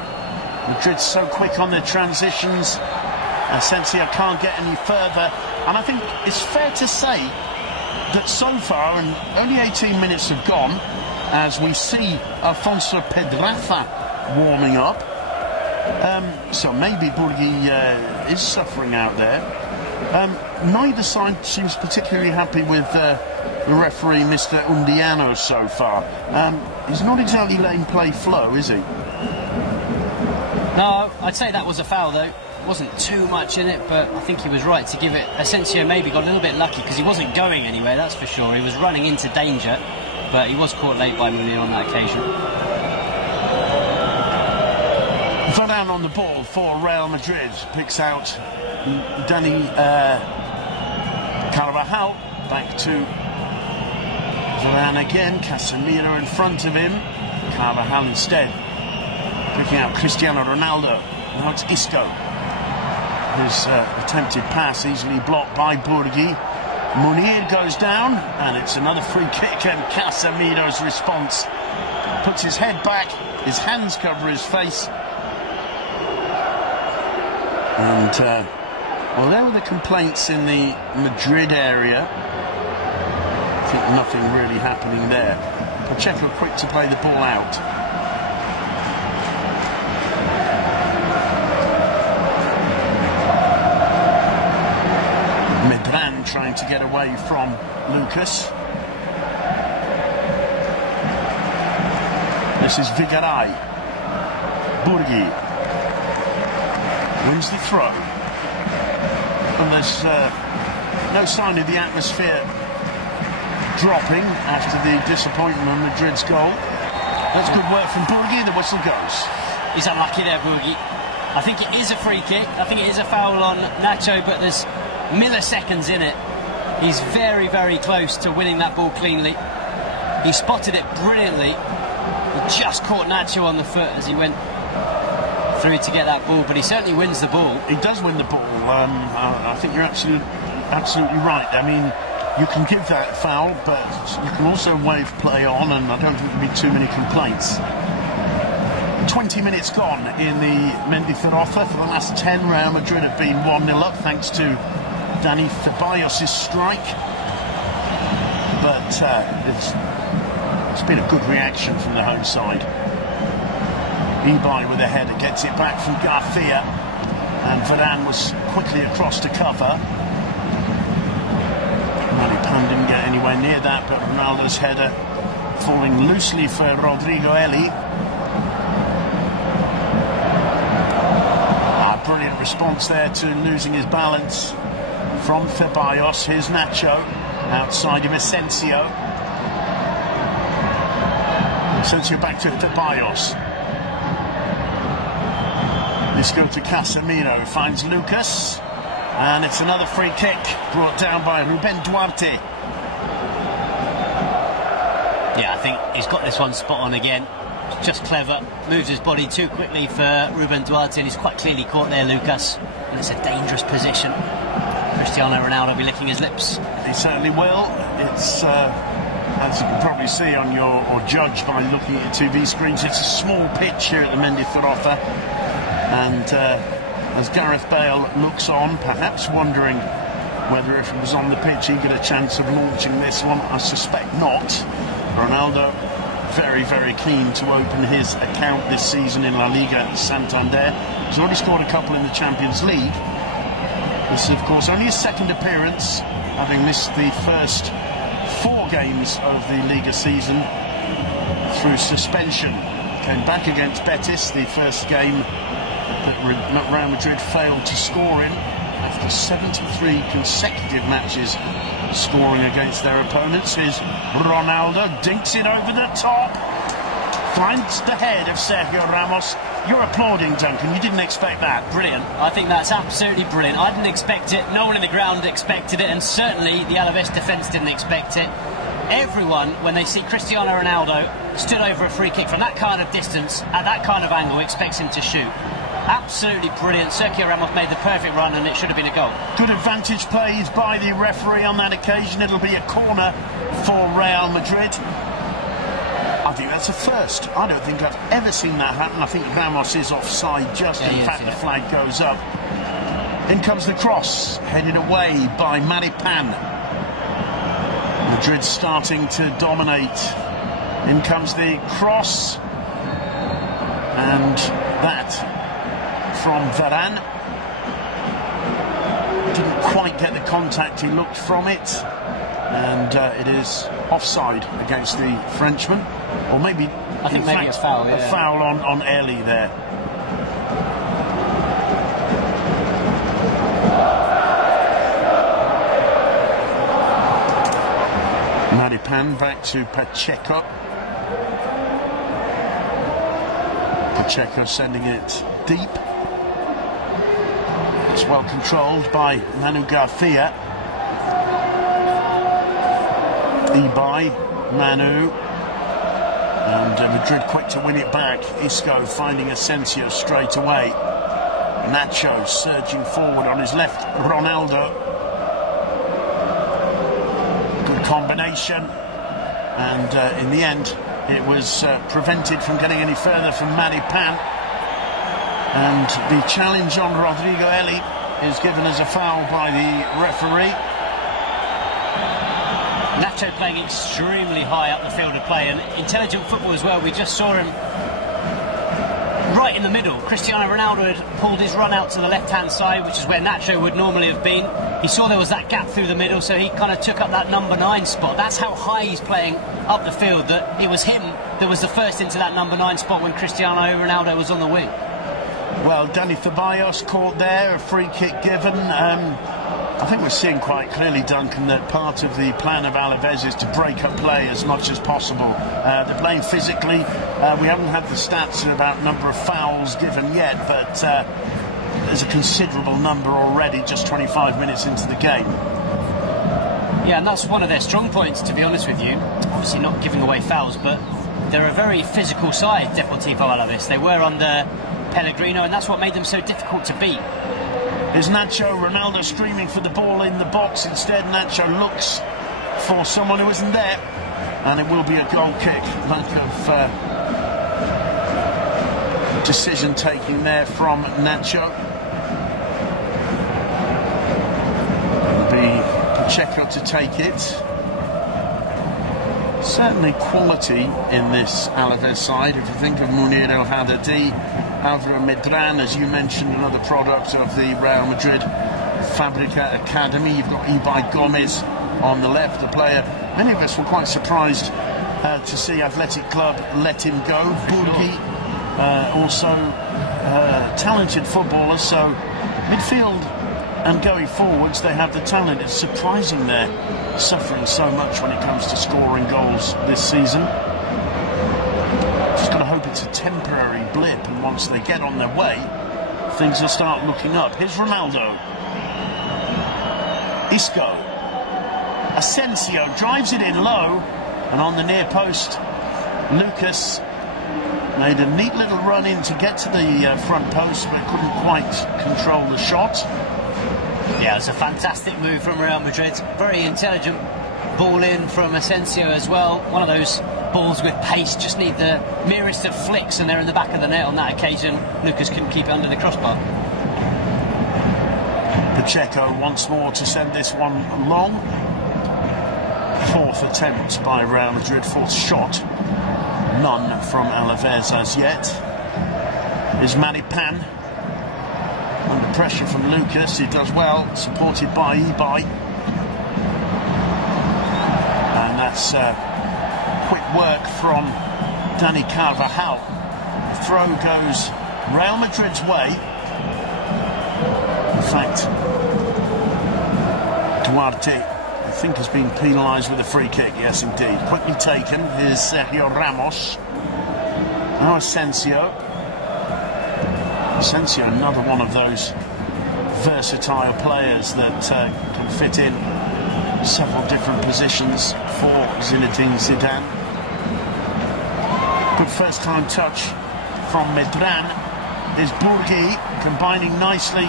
Madrid's so quick on their transitions. Asensio can't get any further. And I think it's fair to say that so far, and only 18 minutes have gone, as we see Alfonso Pedraza warming up. So maybe Burgi is suffering out there. Neither side seems particularly happy with the referee, Mr. Undiano, so far. He's not exactly letting play flow, is he? No, I'd say that was a foul, though. Wasn't too much in it, but I think he was right to give it. Asensio maybe got a little bit lucky because he wasn't going anywhere, that's for sure. He was running into danger, but he was caught late by Munir on that occasion. Varane on the ball for Real Madrid. Picks out Dani Carvajal. Back to Varane again. Casemiro in front of him. Carvajal instead picking out Cristiano Ronaldo. Now it's Isco. His attempted pass easily blocked by Burgi. Munir goes down, and it's another free kick, and Casemiro's response puts his head back, his hands cover his face. And, well, there were the complaints in the Madrid area. I think nothing really happening there. Pacheco quick to play the ball out. Medran trying to get away from Lucas. This is Vigaray. Burgi wins the throw. And there's no sign of the atmosphere dropping after the disappointment of Madrid's goal. That's good work from Burgi. The whistle goes. He's unlucky there, Burgi. I think it is a free kick. I think it is a foul on Nacho, but there's milliseconds in it. He's very, very close to winning that ball cleanly. He spotted it brilliantly. He just caught Nacho on the foot as he went through to get that ball, but he certainly wins the ball. He does win the ball. I think you're absolutely right. I mean, you can give that foul, but you can also wave play on, and I don't think there'll be too many complaints. 20 minutes gone in the Mendizorroza. For the last 10, Real Madrid have been 1-0 up thanks to Dani Ceballos' strike. But it's been a good reaction from the home side. Ibai with a header gets it back from Garcia, and Varane was quickly across to cover. Maripan didn't get anywhere near that, but Ronaldo's header falling loosely for Rodrigo Eli. Brilliant response there to losing his balance from Ceballos. Here's Nacho outside of Asensio. Asensio back to Ceballos. Let's go to Casemiro, finds Lucas, and it's another free kick brought down by Ruben Duarte. Yeah, I think he's got this one spot on again. Just clever, moves his body too quickly for Ruben Duarte, and he's quite clearly caught there, Lucas. And it's a dangerous position. Cristiano Ronaldo will be licking his lips. He certainly will. It's, as you can probably see on your, or judge by looking at your TV screens, it's a small pitch here at the Mendizorroza. And as Gareth Bale looks on, perhaps wondering whether if it was on the pitch he'd get a chance of launching this one, I suspect not. Ronaldo very, very keen to open his account this season in La Liga Santander. He's already scored a couple in the Champions League. This is, of course, only his second appearance, having missed the first 4 games of the Liga season through suspension. Came back against Betis, the first game that Real Madrid failed to score in after 73 consecutive matches scoring against their opponents. Is Ronaldo, dinks it over the top, finds the head of Sergio Ramos. You're applauding, Duncan. You didn't expect that. Brilliant. I think that's absolutely brilliant. I didn't expect it. No one in the ground expected it, and certainly the Alaves defence didn't expect it. Everyone, when they see Cristiano Ronaldo stood over a free kick from that kind of distance, at that kind of angle, expects him to shoot. Absolutely brilliant. Sergio Ramos made the perfect run, and it should have been a goal. Good advantage plays by the referee on that occasion. It'll be a corner for Real Madrid. I think that's a first. I don't think I've ever seen that happen. I think Ramos is offside just. In fact, the flag goes up. In comes the cross, headed away by Maripan. Madrid starting to dominate. In comes the cross, and that from Varane. Didn't quite get the contact he looked from it, and it is offside against the Frenchman, or maybe I think maybe fact, a foul. Yeah. A foul on Eli there. Maripan back to Pacheco. Pacheco sending it deep. It's well controlled by Manu Garcia. Ibai, Manu, and Madrid quick to win it back. Isco finding Asensio straight away. Nacho surging forward on his left. Ronaldo. Good combination, and in the end, It was prevented from getting any further from Madi Pan. And the challenge on Rodrigo Eli is given as a foul by the referee. Nacho playing extremely high up the field of play, and intelligent football as well. We just saw him right in the middle. Cristiano Ronaldo had pulled his run out to the left-hand side, which is where Nacho would normally have been. He saw there was that gap through the middle, so he kind of took up that number 9 spot. That's how high he's playing up the field, that it was him that was the first into that number 9 spot when Cristiano Ronaldo was on the wing. Well, Dani Ceballos caught there, a free kick given. I think we're seeing quite clearly, Duncan, that part of the plan of Alaves is to break up play as much as possible. They're playing physically. We haven't had the stats about number of fouls given yet, but there's a considerable number already, just 25 minutes into the game. Yeah, and that's one of their strong points, to be honest with you. Obviously not giving away fouls, but they're a very physical side, Deportivo Alaves. They were under Pellegrino, and that's what made them so difficult to beat. Is Nacho, Ronaldo streaming for the ball in the box. Instead, Nacho looks for someone who isn't there, and it will be a goal kick. Lack of decision taking there from Nacho. It'll be Pacheco to take it. Certainly quality in this Alaves side. If you think of Munir El Haddadi, Alvaro Medran, as you mentioned, another product of the Real Madrid Fabrica Academy. You've got Ibai Gomez on the left, the player many of us were quite surprised to see Athletic Club let him go. Burgi, also talented footballers, so midfield and going forwards they have the talent. It's surprising they're suffering so much when it comes to scoring goals this season. Just going to hope it's a temporary blip, and once they get on their way, things will start looking up. Here's Ronaldo. Isco. Asensio drives it in low, and on the near post, Lucas made a neat little run in to get to the front post, but couldn't quite control the shot. Yeah, it's a fantastic move from Real Madrid. Very intelligent ball in from Asensio as well. One of those balls with pace, just need the merest of flicks, and they're in the back of the net on that occasion. Lucas couldn't keep it under the crossbar. Pacheco once more to send this one long. Fourth attempt by Real Madrid, fourth shot. None from Alaves as yet. Is Madi Pan. Under pressure from Lucas, he does well, supported by Ibai. And that's quick work from Dani Carvajal. The throw goes Real Madrid's way. In fact, Duarte, I think, has been penalised with a free kick. Yes, indeed. Quickly taken. Here's Sergio Ramos. Now Asensio. Asensio, another one of those versatile players that can fit in several different positions for Zinedine Zidane. Good first time touch from Medran. Is Burgi combining nicely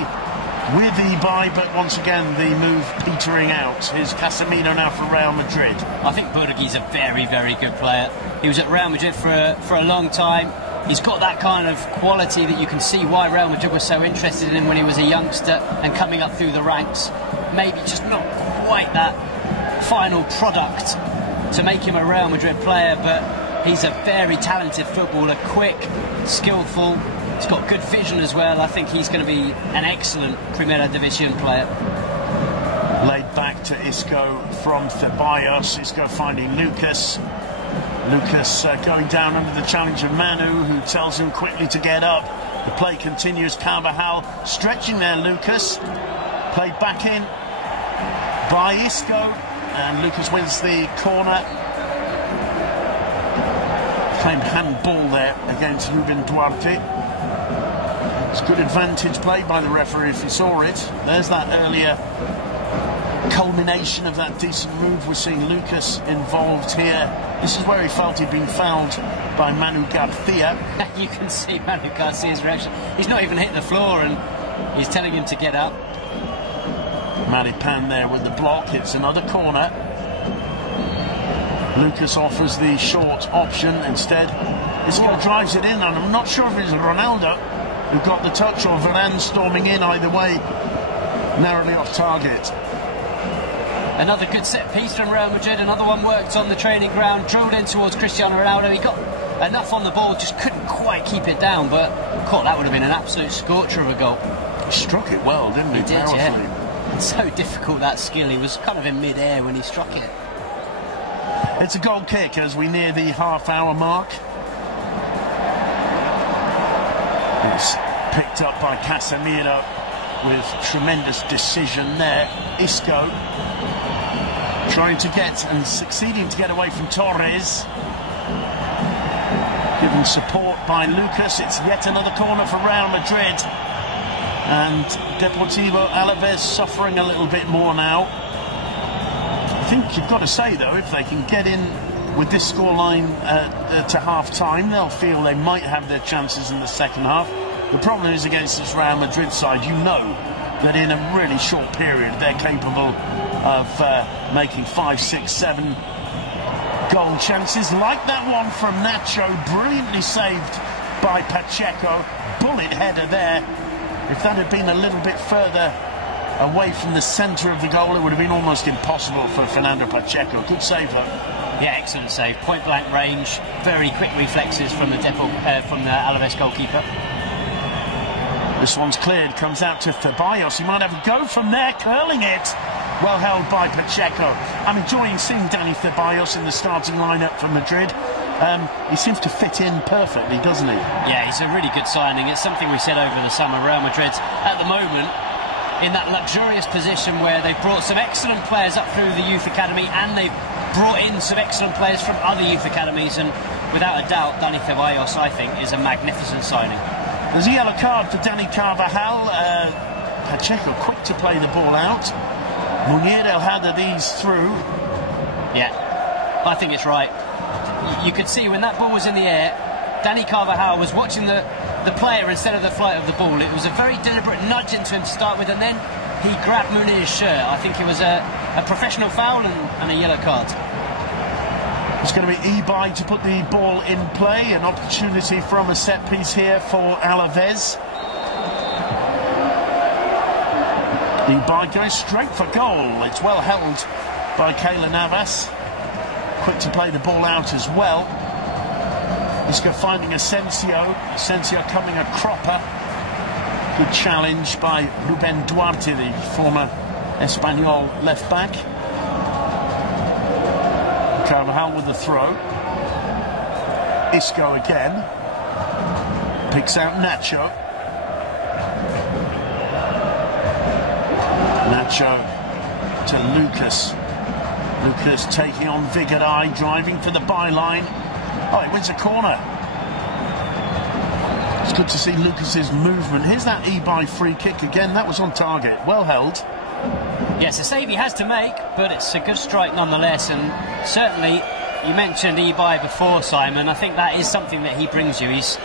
with Ibai, but once again the move petering out. Here's Casemiro now for Real Madrid. I think Burgi's a very, very good player. He was at Real Madrid for a long time. He's got that kind of quality that you can see why Real Madrid was so interested in him when he was a youngster and coming up through the ranks. Maybe just not quite that final product to make him a Real Madrid player, but he's a very talented footballer, quick, skillful. He's got good vision as well. I think he's going to be an excellent Primera División player. Laid back to Isco from Ceballos. Isco finding Lucas. Lucas going down under the challenge of Manu, who tells him quickly to get up. The play continues. Carvajal stretching there, Lucas. Played back in by Isco, and Lucas wins the corner. Claimed handball there against Ruben Duarte. It's good advantage played by the referee if he saw it. There's that earlier culmination of that decent move. We're seeing Lucas involved here. This is where he felt he'd been fouled by Manu Garcia. You can see Manu Garcia's reaction. He's not even hit the floor, and he's telling him to get up. Madi Pan there with the block. It's another corner. Lucas offers the short option instead. Isco drives it in, and I'm not sure if it's Ronaldo who got the touch or Varane storming in. Either way, narrowly off target. Another good set piece from Real Madrid. Another one worked on the training ground, drilled in towards Cristiano Ronaldo. He got enough on the ball, just couldn't quite keep it down, but that would have been an absolute scorcher of a goal. He struck it well, didn't he? He did, yeah. It's so difficult, that skill. He was kind of in mid-air when he struck it. It's a goal kick as we near the half-hour mark. It's picked up by Casemiro with tremendous decision there. Isco trying to get and succeeding to get away from Torres. Given support by Lucas. It's yet another corner for Real Madrid. And Deportivo Alaves suffering a little bit more now. I think you've got to say, though, if they can get in with this scoreline to half-time, they'll feel they might have their chances in the second half. The problem is against this Real Madrid side, you know that in a really short period they're capable of making 5, 6, 7 goal chances. Like that one from Nacho, brilliantly saved by Pacheco. Bullet header there. If that had been a little bit further away from the centre of the goal, it would have been almost impossible for Fernando Pacheco. Good save, though. Yeah, excellent save. Point-blank range, very quick reflexes from the Alaves goalkeeper. This one's cleared, comes out to Ceballos. He might have a go from there, curling it. Well held by Pacheco. I'm enjoying seeing Dani Ceballos in the starting lineup for Madrid. He seems to fit in perfectly, doesn't he? Yeah, he's a really good signing. It's something we said over the summer. Real Madrid, at the moment, in that luxurious position where they've brought some excellent players up through the youth academy, and they've brought in some excellent players from other youth academies, and without a doubt, Dani Ceballos, I think, is a magnificent signing. There's a yellow card for Dani Carvajal. Pacheco quick to play the ball out. Munir El Haddadi's through. Yeah, I think it's right. You could see when that ball was in the air, Dani Carvajal was watching the player instead of the flight of the ball. It was a very deliberate nudge into him to start with, and then he grabbed Munir's shirt. I think it was a professional foul and a yellow card. It's going to be Ibai to put the ball in play. An opportunity from a set piece here for Alaves. Ibai goes straight for goal. It's well held by Keylor Navas. Quick to play the ball out as well. Isco finding Asensio. Asensio coming a cropper. Good challenge by Ruben Duarte, the former Espanyol left back. Carvajal with the throw. Isco again. Picks out Nacho. Nacho to Lucas. Lucas taking on Vigaray, driving for the byline. Oh, it wins a corner. It's good to see Lucas's movement. Here's that Ibai free kick again. That was on target. Well held. Yes, a save he has to make, but it's a good strike nonetheless. And certainly, you mentioned Ibai before, Simon. I think that is something that he brings you. He's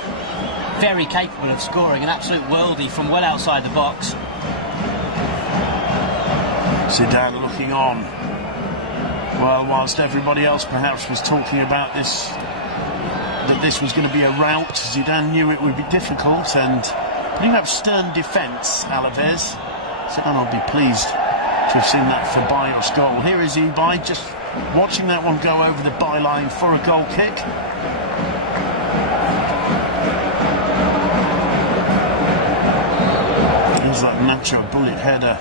very capable of scoring, an absolute worldie from well outside the box. Zidane looking on. Well, whilst everybody else perhaps was talking about this, that this was going to be a rout, Zidane knew it would be difficult, and putting up stern defence, Alaves. Zidane will be pleased to have seen that for Ceballos goal. Here is Ibai just watching that one go over the byline for a goal kick. Here's that Nacho bullet header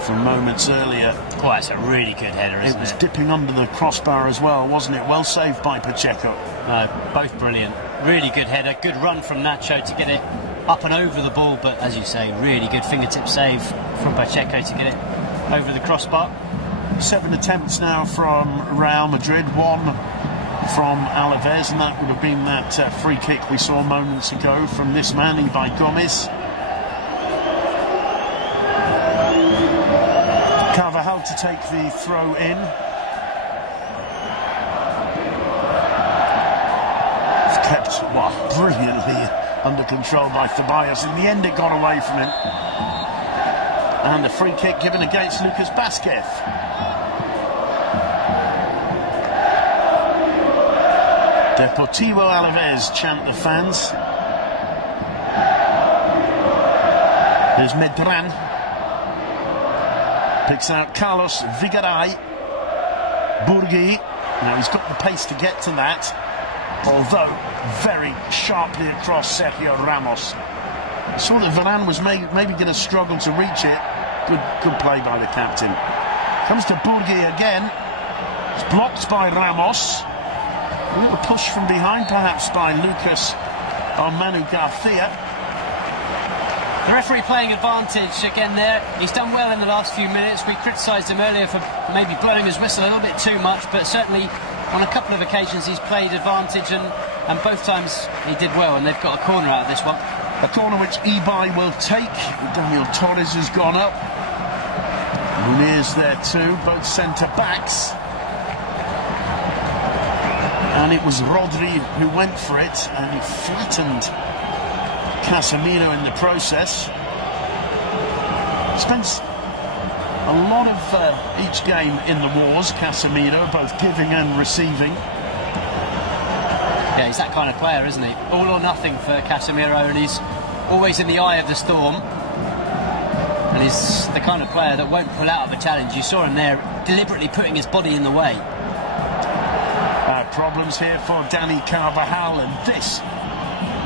from moments earlier. Oh, it's a really good header, isn't it? It was dipping under the crossbar as well, wasn't it? Well saved by Pacheco. No, both brilliant. Really good header, good run from Nacho to get it up and over the ball, but as you say, really good fingertip save from Pacheco to get it over the crossbar. 7 attempts now from Real Madrid, 1 from Alaves, and that would have been that free kick we saw moments ago from this man, Ibai Gomez. Carvajal to take the throw in. It's kept brilliantly under control by Ceballos. In the end, it got away from him. And a free kick given against Lucas Vázquez. Deportivo Alaves chant the fans. There's Medran. Picks out Carlos Vigaray. Burgi. Now he's got the pace to get to that, although very sharply across Sergio Ramos. Saw that Varane was maybe going to struggle to reach it. Good play by the captain. Comes to Burgi again. It's blocked by Ramos. A little push from behind, perhaps, by Lucas on Manu Garcia. The referee playing advantage again there. He's done well in the last few minutes. We criticised him earlier for maybe blowing his whistle a little bit too much, but certainly on a couple of occasions he's played advantage, and both times he did well, and they've got a corner out of this one. A corner which Ibai will take. Daniel Torres has gone up. Munir's there too, both centre-backs. And it was Rodri who went for it, and he flattened Casemiro in the process. Spends a lot of each game in the wars, Casemiro, both giving and receiving. Yeah, he's that kind of player, isn't he? All or nothing for Casemiro, and he's always in the eye of the storm. And he's the kind of player that won't pull out of a challenge. You saw him there deliberately putting his body in the way. Problems here for Dani Carvajal, and this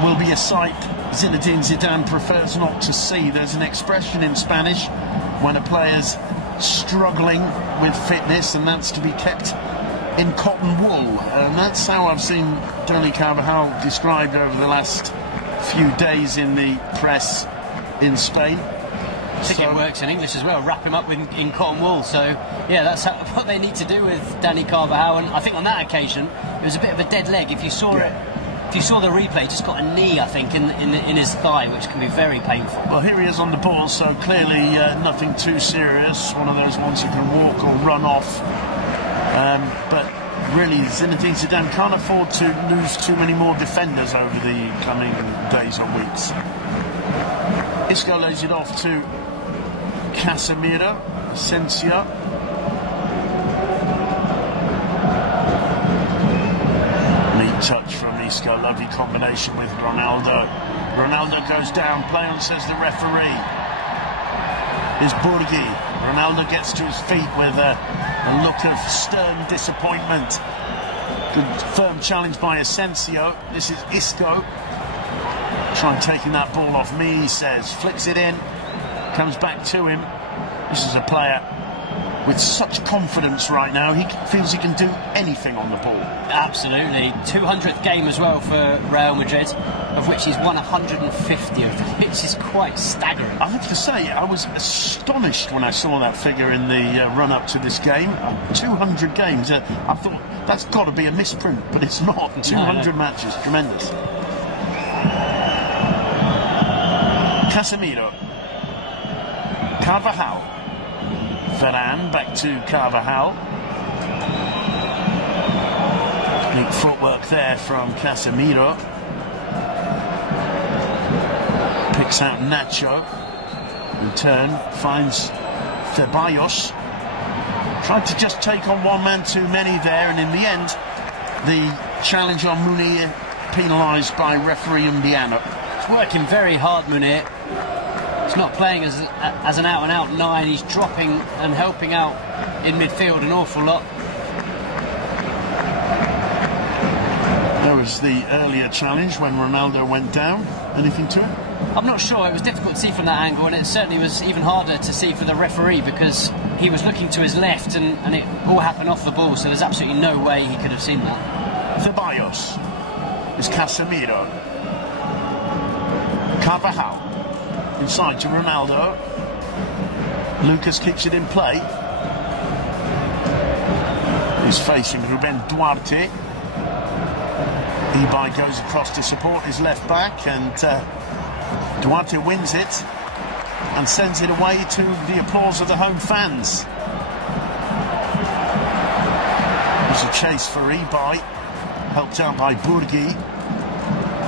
will be a sight Zinedine Zidane prefers not to see. There's an expression in Spanish when a player's struggling with fitness, and that's to be kept in cotton wool. And that's how I've seen Dani Carvajal described over the last few days in the press in Spain. I think it works in English as well, wrap him up in cotton wool. So yeah, that's what they need to do with Dani Carvajal, and I think on that occasion it was a bit of a dead leg. If you saw it, if you saw the replay, he just got a knee, I think, in his thigh, which can be very painful. Well, here he is on the ball, so clearly nothing too serious. One of those ones you can walk or run off. But really, Zinedine Zidane can't afford to lose too many more defenders over the coming days or weeks. Isco lays it off to Casemiro. Asensio. Neat touch from Isco. Lovely combination with Ronaldo. Ronaldo goes down. Play on, says the referee. Is Burgi. Ronaldo gets to his feet with a look of stern disappointment. Good firm challenge by Asensio. This is Isco. Trying taking that ball off me, he says. Flicks it in. Comes back to him. This is a player with such confidence right now. He feels he can do anything on the ball. Absolutely. 200th game as well for Real Madrid, of which he's won 150 of, which is quite staggering. I have to say, I was astonished when I saw that figure in the run-up to this game. 200 games. I thought, that's got to be a misprint, but it's not. 200 matches. Tremendous. Casemiro. Carvajal. Varane back to Carvajal. Neat footwork there from Casemiro. Picks out Nacho. Return, finds Ceballos. Tried to just take on one man too many there, and in the end, the challenge on Munir penalised by referee Umbiano. He's working very hard, Munir. He's not playing as an out-and-out 9. He's dropping and helping out in midfield an awful lot. There was the earlier challenge when Ronaldo went down. Anything to it? I'm not sure. It was difficult to see from that angle, and it certainly was even harder to see for the referee because he was looking to his left and it all happened off the ball, so there's absolutely no way he could have seen that. Ceballos. Is Casemiro. Carvajal. Inside to Ronaldo. Lucas keeps it in play. He's facing Ruben Duarte. Ibai goes across to support his left back, and Duarte wins it and sends it away to the applause of the home fans. There's a chase for Ibai, helped out by Burgi.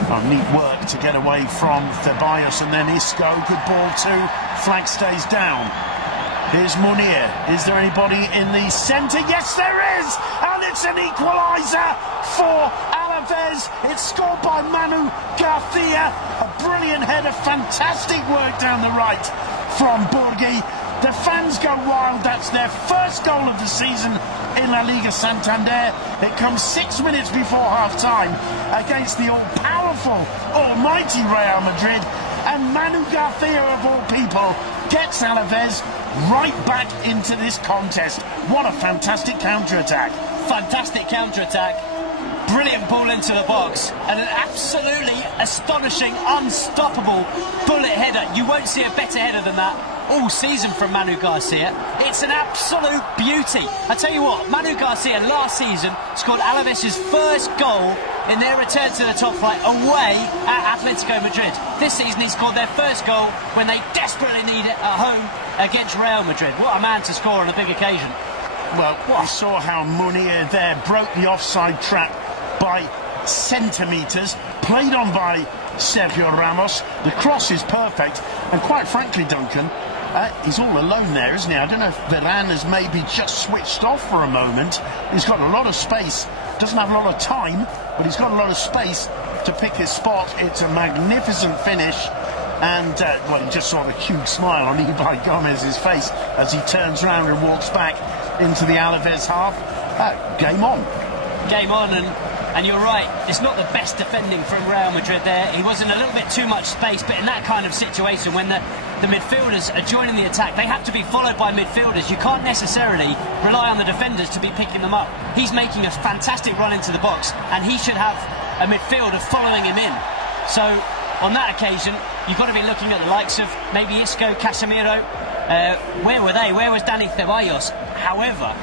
Oh, neat work to get away from Ceballos, and then Isco. Good ball too. Flag stays down. Here's Munir. Is there anybody in the centre? Yes, there is! And it's an equaliser for Alaves. Alaves. It's scored by Manu Garcia. A brilliant header, fantastic work down the right from Burgi. The fans go wild. That's their first goal of the season in La Liga Santander. It comes 6 minutes before half-time against the all-powerful, almighty Real Madrid. And Manu Garcia, of all people, gets Alaves right back into this contest. What a fantastic counter-attack. Fantastic counter-attack. Brilliant ball into the box. And an absolutely astonishing, unstoppable bullet header. You won't see a better header than that all season from Manu Garcia. It's an absolute beauty. I tell you what, Manu Garcia last season scored Alaves' first goal in their return to the top flight away at Atletico Madrid. This season he scored their first goal when they desperately need it at home against Real Madrid. What a man to score on a big occasion. Well, I saw how Munir there broke the offside trap by centimetres, played on by Sergio Ramos. The cross is perfect, and quite frankly, Duncan, he's all alone there, isn't he? I don't know if Varane has maybe just switched off for a moment. He's got a lot of space, doesn't have a lot of time, but he's got a lot of space to pick his spot. It's a magnificent finish, and well, you just saw the huge smile on Ibai Gomez's face as he turns round and walks back into the Alaves half. Game on. Game on, and you're right, it's not the best defending from Real Madrid there. He was in a little bit too much space, but in that kind of situation, when the midfielders are joining the attack, they have to be followed by midfielders. You can't necessarily rely on the defenders to be picking them up. He's making a fantastic run into the box, and he should have a midfielder following him in. So, on that occasion, you've got to be looking at the likes of maybe Isco, Casemiro. Where were they? Where was Dani Ceballos? However,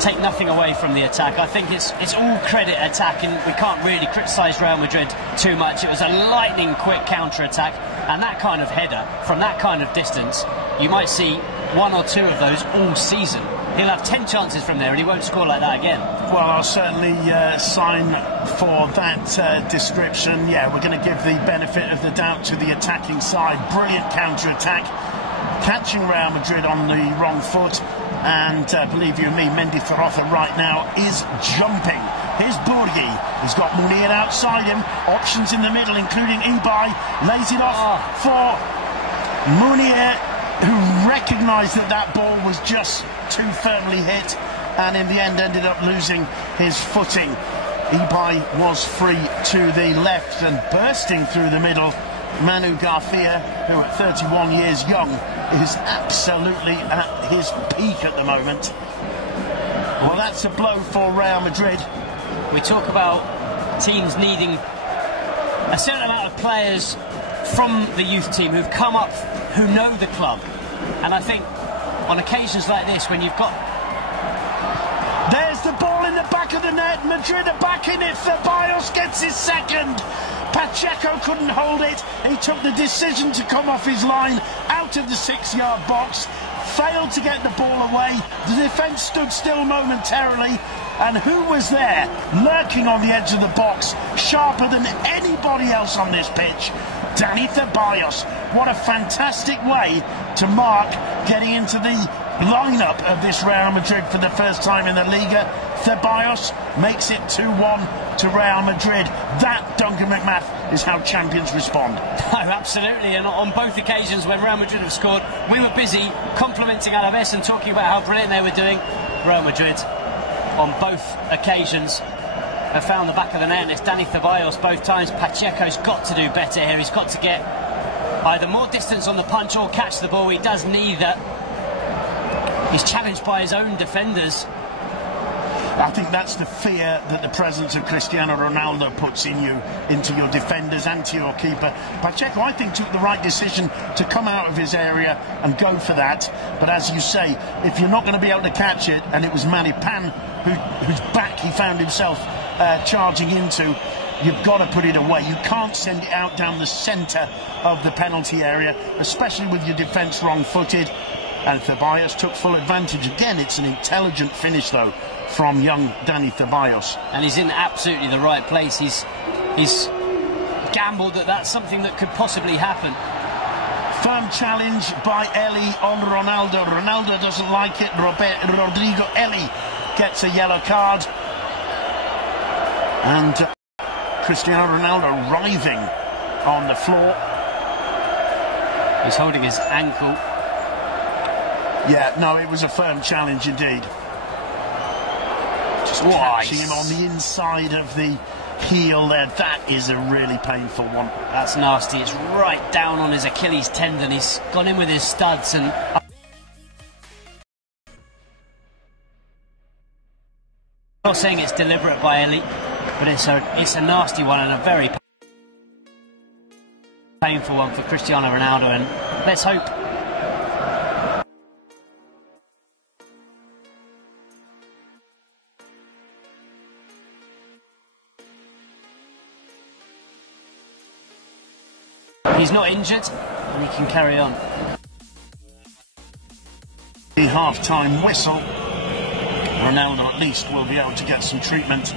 take nothing away from the attack. I think it's all credit attack, and we can't really criticise Real Madrid too much. It was a lightning quick counter-attack, and that kind of header from that kind of distance, you might see one or two of those all season. He'll have 10 chances from there and he won't score like that again. Well, I'll certainly sign for that description. Yeah, we're going to give the benefit of the doubt to the attacking side. Brilliant counter-attack, catching Real Madrid on the wrong foot. And believe you me, Mendizorroza right now is jumping. Here's Burgi. He's got Munir outside him. Options in the middle, including Ibai. Lays it off for Munir, who recognised that that ball was just too firmly hit, and in the end ended up losing his footing. Ibai was free to the left, and bursting through the middle, Manu Garcia, who at 31 years young is absolutely at his peak at the moment. Well, that's a blow for Real Madrid. We talk about teams needing a certain amount of players from the youth team who've come up, who know the club. And I think on occasions like this, when you've got... There's the ball in the back of the net. Madrid are back in it. Ceballos gets his second. Pacheco couldn't hold it. He took the decision to come off his line out of the 6-yard box. Failed to get the ball away. The defence stood still momentarily. And who was there, lurking on the edge of the box, sharper than anybody else on this pitch? Dani Ceballos. What a fantastic way to mark getting into the lineup of this Real Madrid for the first time in the Liga. Ceballos makes it 2-1 to Real Madrid. That, Duncan McMath, is how champions respond. Oh, absolutely, and on both occasions when Real Madrid have scored, we were busy complimenting Alaves and talking about how brilliant they were doing. Real Madrid, on both occasions, have found the back of the net, and it's Dani Ceballos both times. Pacheco's got to do better here. He's got to get either more distance on the punch or catch the ball. He does neither. He's challenged by his own defenders. I think that's the fear that the presence of Cristiano Ronaldo puts in you, into your defenders and to your keeper. Pacheco, I think, took the right decision to come out of his area and go for that. But as you say, if you're not going to be able to catch it, and it was Manipan whose back he found himself charging into, you've got to put it away. You can't send it out down the centre of the penalty area, especially with your defence wrong-footed. And Ceballos took full advantage. Again, it's an intelligent finish, though, from young Dani Ceballos. And he's in absolutely the right place. He's gambled that that's something that could possibly happen. Firm challenge by Eli on Ronaldo. Ronaldo doesn't like it. Rodrigo Eli gets a yellow card. And Cristiano Ronaldo writhing on the floor. He's holding his ankle. Yeah, no, it was a firm challenge indeed. Just catching him on the inside of the heel there. That is a really painful one. That's nasty. It's right down on his Achilles tendon. He's gone in with his studs, and I'm not saying it's deliberate by Ellie, but it's a nasty one and a very painful one for Cristiano Ronaldo, and let's hope he's not injured and he can carry on. The half-time whistle. Ronaldo at least will be able to get some treatment.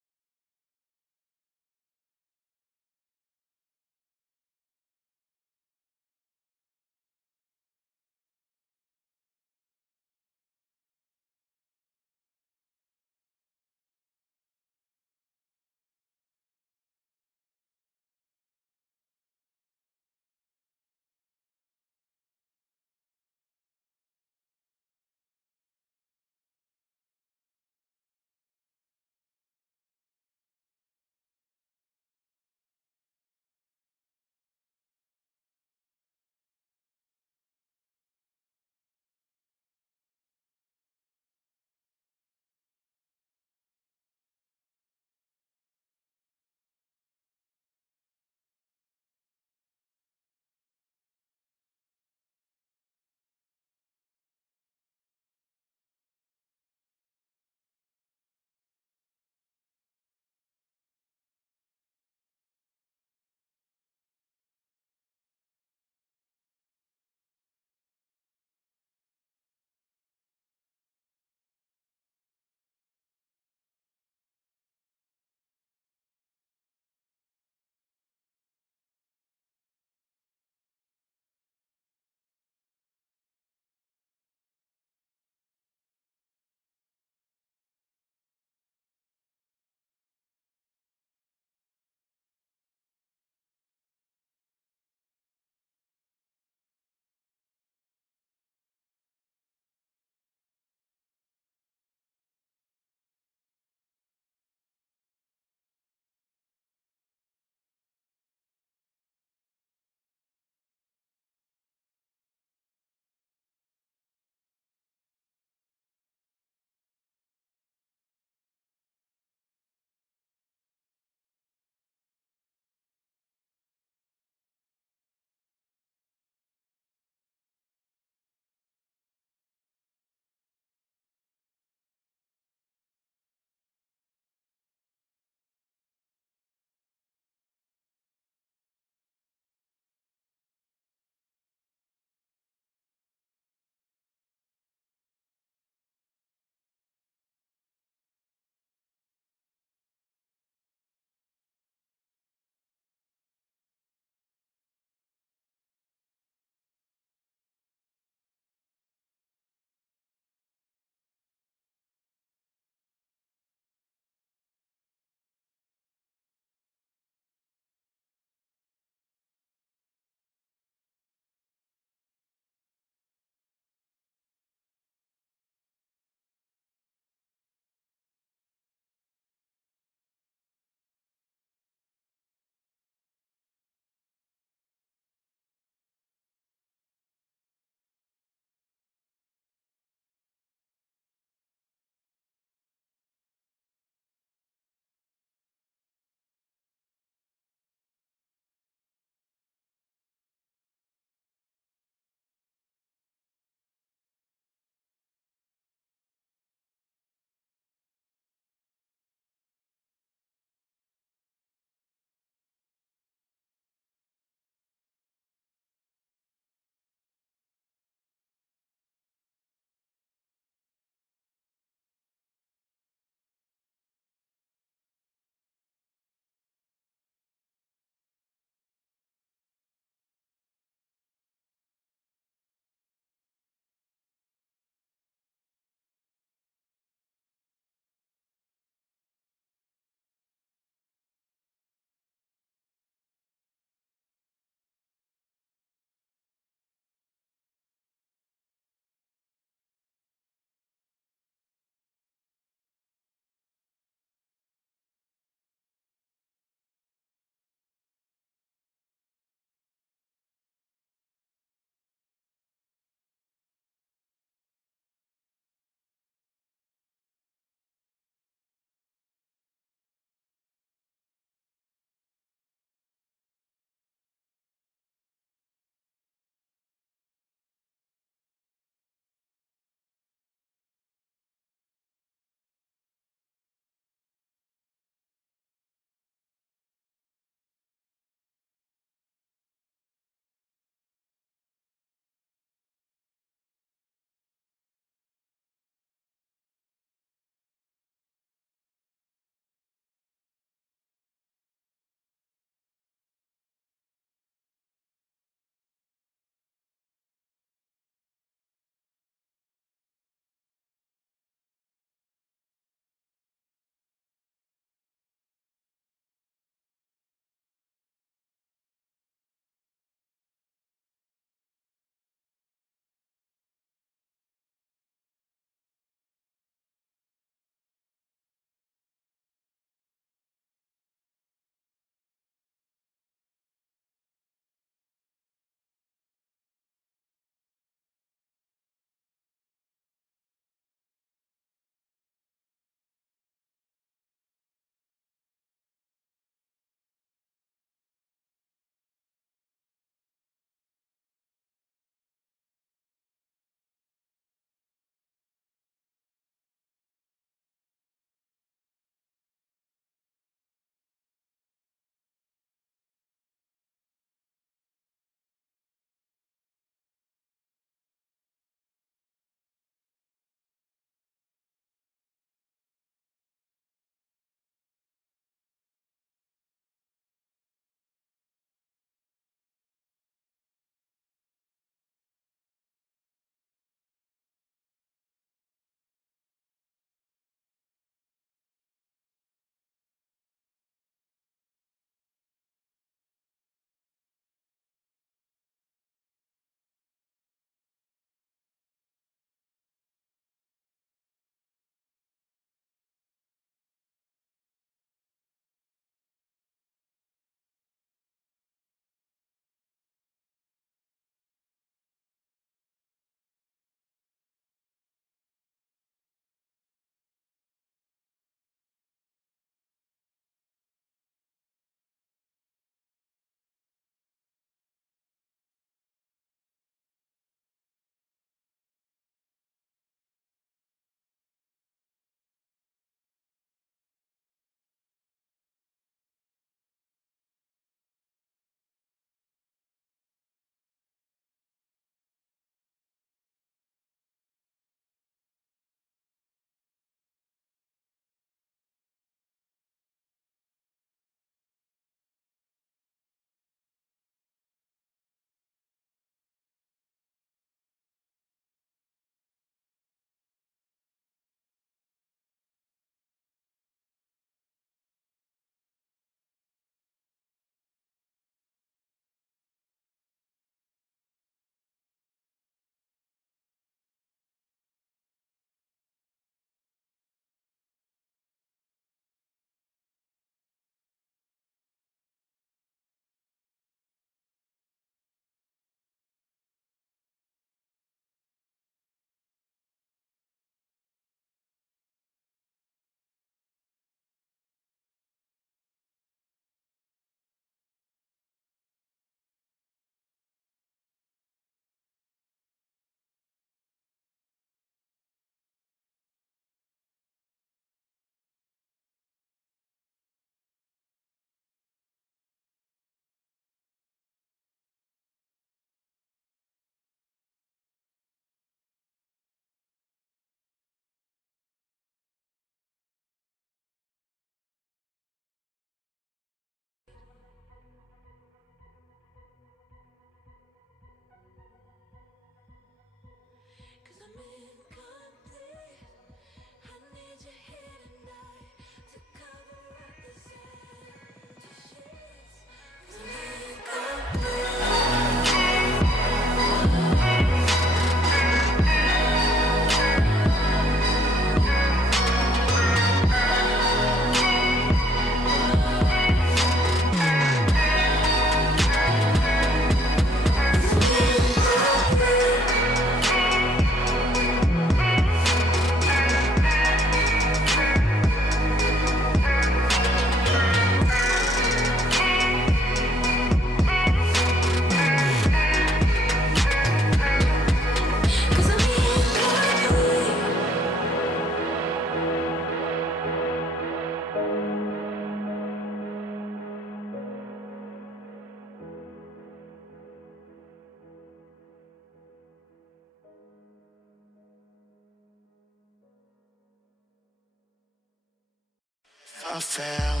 I fell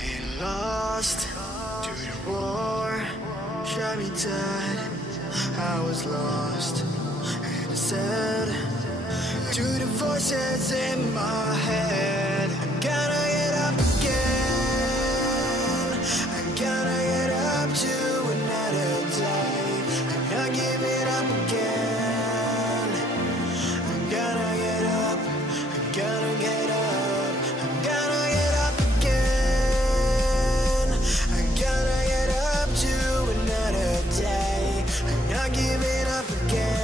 and lost to the war, shot me dead. I was lost and I said to the voices in my head, I gotta get up again, I gotta get up to another day, I'm not giving up again, I gotta get up, I gotta get up, I gotta get up again, I gotta get up to another day, I'm not giving up again.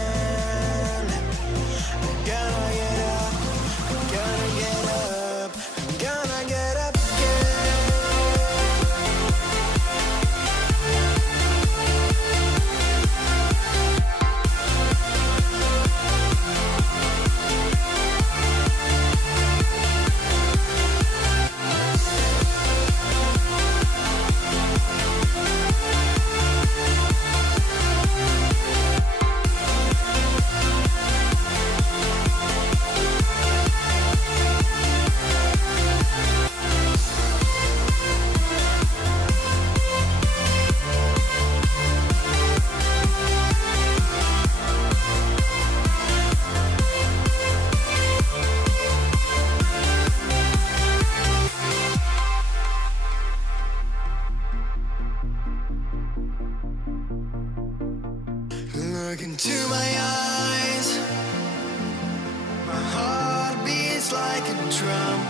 Look into my eyes, my heart beats like a drum.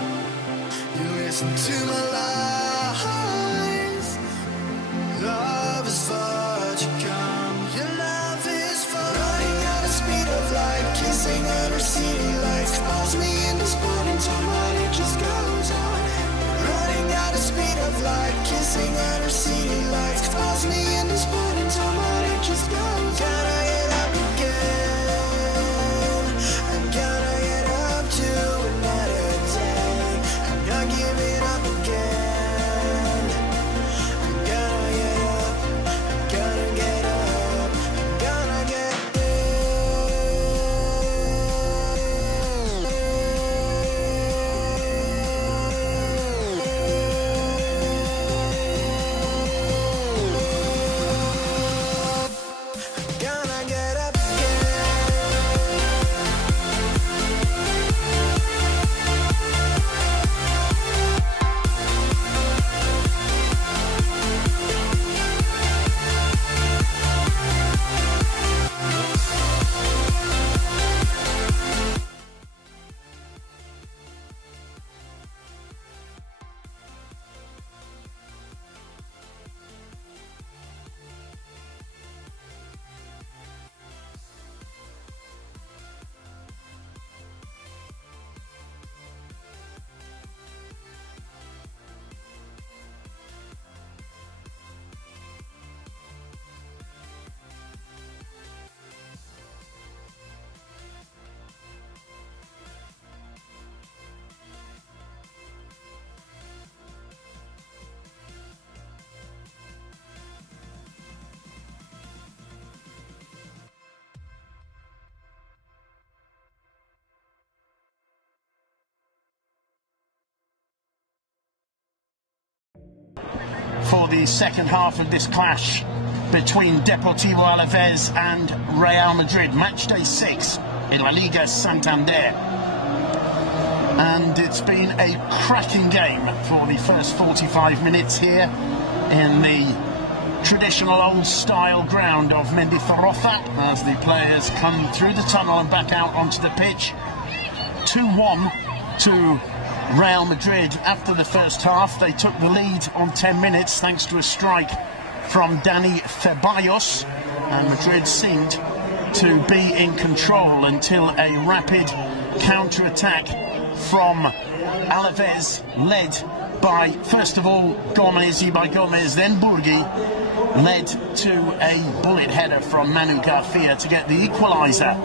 You listen to my lies. Love is far to come. Your love is far. Running at the speed of light, kissing under city lights. Calls me in this morning time, but it just goes on. Running at the speed of light, kissing under city lights. Calls me in this morning time, but it just goes on. For the second half of this clash between Deportivo Alaves and Real Madrid, match day 6 in La Liga Santander. And it's been a cracking game for the first 45 minutes here in the traditional old-style ground of Mendizorroza as the players come through the tunnel and back out onto the pitch. 2-1 to Real Madrid after the first half. They took the lead on 10 minutes thanks to a strike from Dani Ceballos, and Madrid seemed to be in control until a rapid counter-attack from Alaves, led by, first of all, Gomez, then Burgi, led to a bullet header from Manu Garcia to get the equaliser.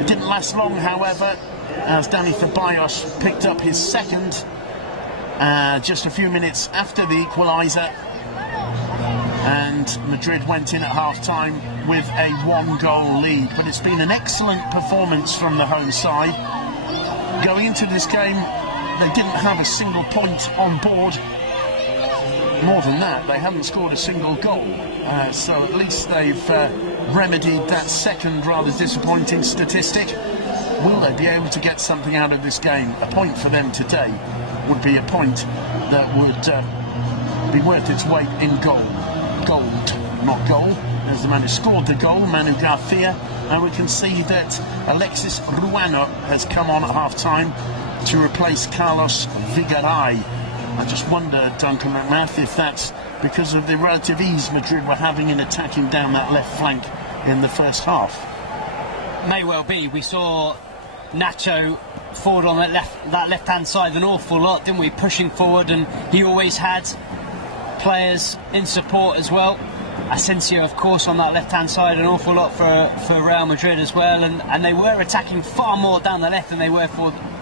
It didn't last long, however, as Dani Ceballos picked up his second just a few minutes after the equaliser, and Madrid went in at half-time with a 1-goal lead. But it's been an excellent performance from the home side. Going into this game, they didn't have a single point on board. More than that, they haven't scored a single goal. So at least they've remedied that second rather disappointing statistic. Will they be able to get something out of this game? A point for them today would be a point that would be worth its weight in gold, not goal. There's the man who scored the goal, Manu Garcia, and we can see that Alexis Ruano has come on at half-time to replace Carlos Vigaray. I just wonder, Duncan McMath, if that's because of the relative ease Madrid were having in attacking down that left flank in the first half. May well be. We saw Nacho forward on that left-hand side an awful lot, didn't we? Pushing forward, and he always had players in support as well. Asensio, of course, on that left-hand side an awful lot for Real Madrid as well, and they were attacking far more down the left than they were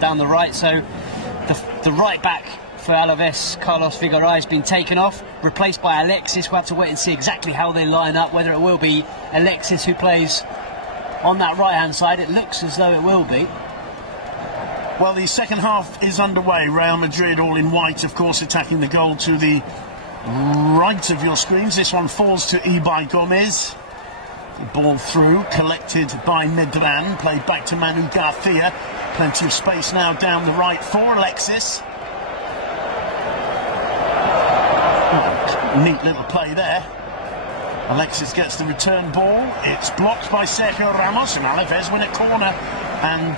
down the right. So the right back for Alaves, Carlos Vigaray, has been taken off, replaced by Alexis. We'll have to wait and see exactly how they line up, whether it will be Alexis who plays on that right-hand side. It looks as though it will be. Well, the second half is underway. Real Madrid, all in white, of course, attacking the goal to the right of your screens. This one falls to Ibai Gomez. The ball through, collected by Medran, played back to Manu Garcia. Plenty of space now down the right for Alexis. Oh, neat little play there. Alexis gets the return ball. It's blocked by Sergio Ramos, and Alaves win a corner. And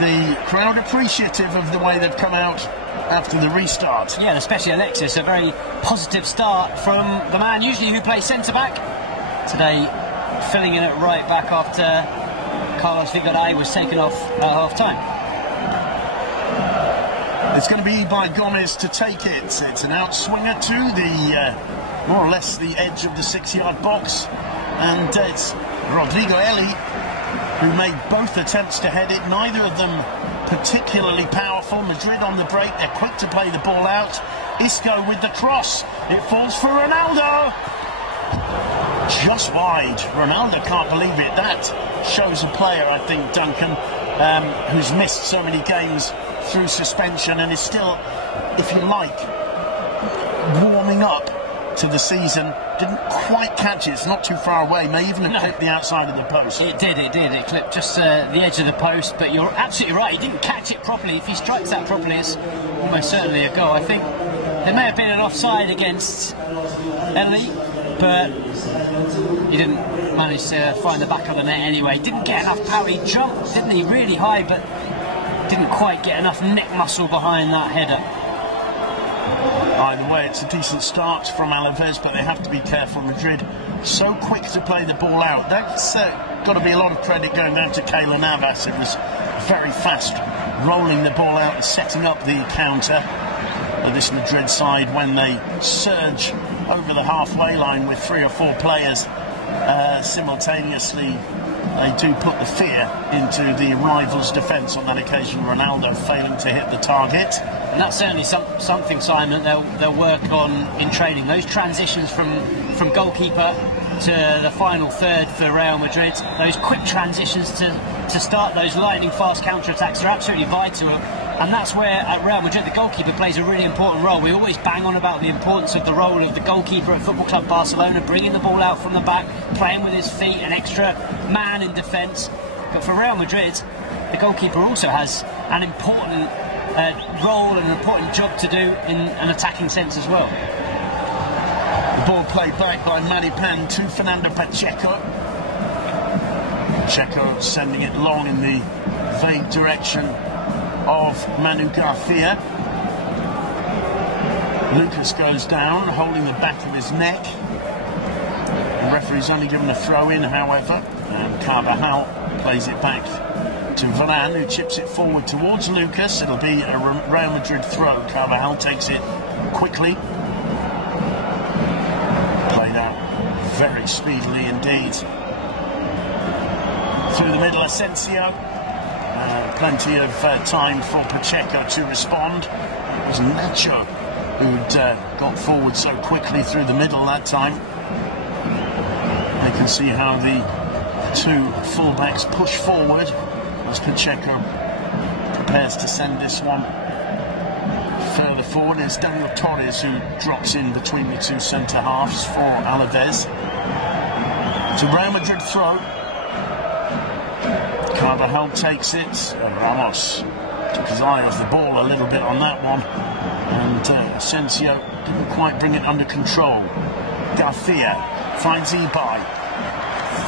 the crowd appreciative of the way they've come out after the restart. Yeah, especially Alexis, a very positive start from the man usually who plays centre-back. Today, filling in at right-back after Carlos Vigaray was taken off at half-time. It's going to be Ibai Gomez to take it. It's an outswinger to the, more or less, the edge of the 6-yard box. And it's Rodrigo Eli who made both attempts to head it, neither of them particularly powerful. Madrid on the break, they're quick to play the ball out. Isco with the cross, it falls for Ronaldo. Just wide. Ronaldo can't believe it. That shows a player, I think, Duncan, who's missed so many games through suspension and is still, if you like, warming up to the season. Didn't quite catch it. It's not too far away. May even have clipped the outside of the post. It did. It clipped just the edge of the post. But you're absolutely right. He didn't catch it properly. If he strikes that properly, it's almost certainly a goal. I think there may have been an offside against Eli, but he didn't manage to find the back of the net anyway. Didn't get enough power. He jumped, didn't he? Really high, but didn't quite get enough neck muscle behind that header. Either way, it's a decent start from Alaves, but they have to be careful. Madrid so quick to play the ball out. That's got to be a lot of credit going down to Keylor Navas. It was very fast, rolling the ball out and setting up the counter. This Madrid side, when they surge over the halfway line with 3 or 4 players simultaneously, they do put the fear into the rivals' defence. On that occasion, Ronaldo failing to hit the target. And that's certainly something, Simon, they'll work on in training. Those transitions from goalkeeper to the final third for Real Madrid, those quick transitions to start those lightning fast counter-attacks are absolutely vital. And that's where, at Real Madrid, the goalkeeper plays a really important role. We always bang on about the importance of the role of the goalkeeper at Football Club Barcelona, bringing the ball out from the back, playing with his feet, an extra man in defence. But for Real Madrid, the goalkeeper also has an important role and an important job to do in an attacking sense as well. The ball played back by Maripan to Fernando Pacheco. Pacheco sending it long in the vague direction of Manu Garcia. Lucas goes down, holding the back of his neck. The referee's only given a throw in, however, and Carvajal plays it back to Varane, who chips it forward towards Lucas. It'll be a Real Madrid throw. Carvajal takes it quickly. Played out very speedily indeed. Through the middle, Asensio. Plenty of time for Pacheco to respond. It was Nacho who'd got forward so quickly through the middle that time. They can see how the 2 fullbacks push forward as Pacheco prepares to send this one further forward. It's Daniel Torres who drops in between the two centre-halves for Alaves. It's a Real Madrid throw. Carvajal takes it. Ramos took his eye off the ball a little bit on that one. And Asensio didn't quite bring it under control. Garcia finds Ibai.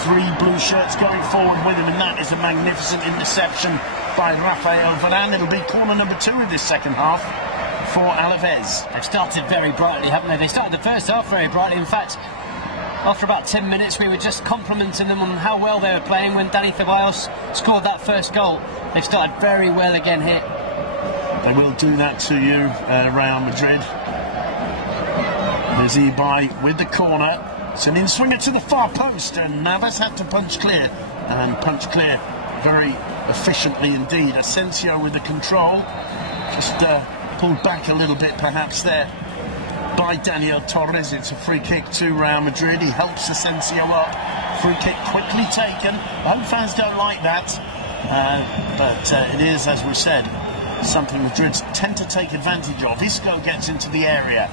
3 blue shirts going forward with him, and that is a magnificent interception by Rafael Varane. It'll be corner number 2 of this second half for Alaves. They've started very brightly, haven't they? They started the first half very brightly. In fact, after about 10 minutes, we were just complimenting them on how well they were playing when Dani Ceballos scored that first goal. They've started very well again here. They will do that to you, Real Madrid. There's Ibai with the corner. It's an in-swinger to the far post, and Navas had to punch clear, and punch clear very efficiently indeed. Asensio with the control, just pulled back a little bit perhaps there by Daniel Torres. It's a free kick to Real Madrid. He helps Asensio up. Free kick quickly taken. Home fans don't like that, but it is, as we said, something Madrid tend to take advantage of. Isco gets into the area.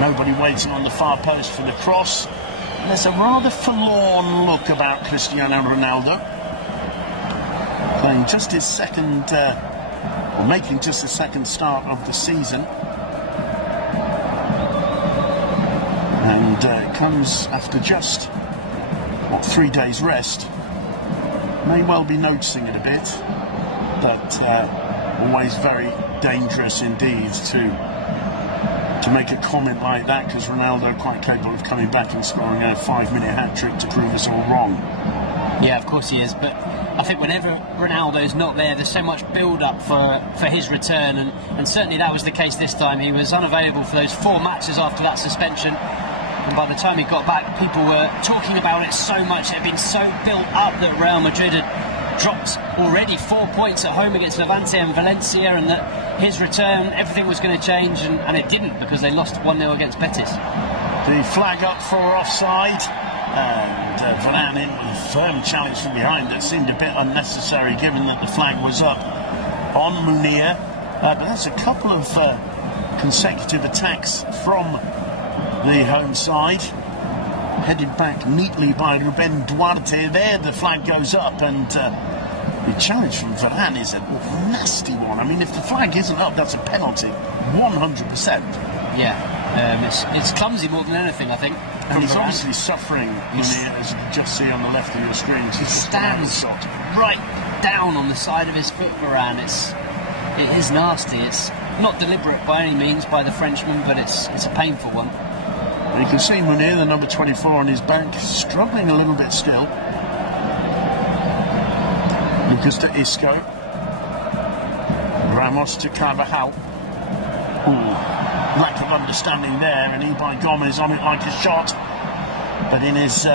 Nobody waiting on the far post for the cross. And there's a rather forlorn look about Cristiano Ronaldo. Playing just his second, or making just the second start of the season. And it comes after just, 3 days rest. May well be noticing it a bit, but always very dangerous indeed to make a comment like that, because Ronaldo quite capable of coming back and scoring a 5-minute hat-trick to prove us all wrong. Yeah, of course he is, but I think whenever Ronaldo's not there, there's so much build-up for his return, and certainly that was the case this time. He was unavailable for those 4 matches after that suspension, and by the time he got back, people were talking about it so much. It had been so built up that Real Madrid had dropped already 4 points at home against Levante and Valencia, and that his return, everything was going to change, and it didn't, because they lost 1-0 against Betis. The flag up for offside, and Varane in with a firm challenge from behind that seemed a bit unnecessary given that the flag was up on Munir. But that's a couple of consecutive attacks from the home side, headed back neatly by Ruben Duarte. There the flag goes up, and the challenge from Varane is a nasty one. I mean, if the flag isn't up, that's a penalty, 100%. Yeah, it's clumsy more than anything, I think. And he's obviously suffering, as you can just see on the left of your screen. He stands right down on the side of his foot, Varane. It is nasty. It's not deliberate by any means by the Frenchman, but it's a painful one. And you can see Munir, the number 24 on his back, struggling a little bit still. Lucas to Isco. Ramos to Carvajal. Lack of understanding there, and Ibai Gomez on it like a shot. But in his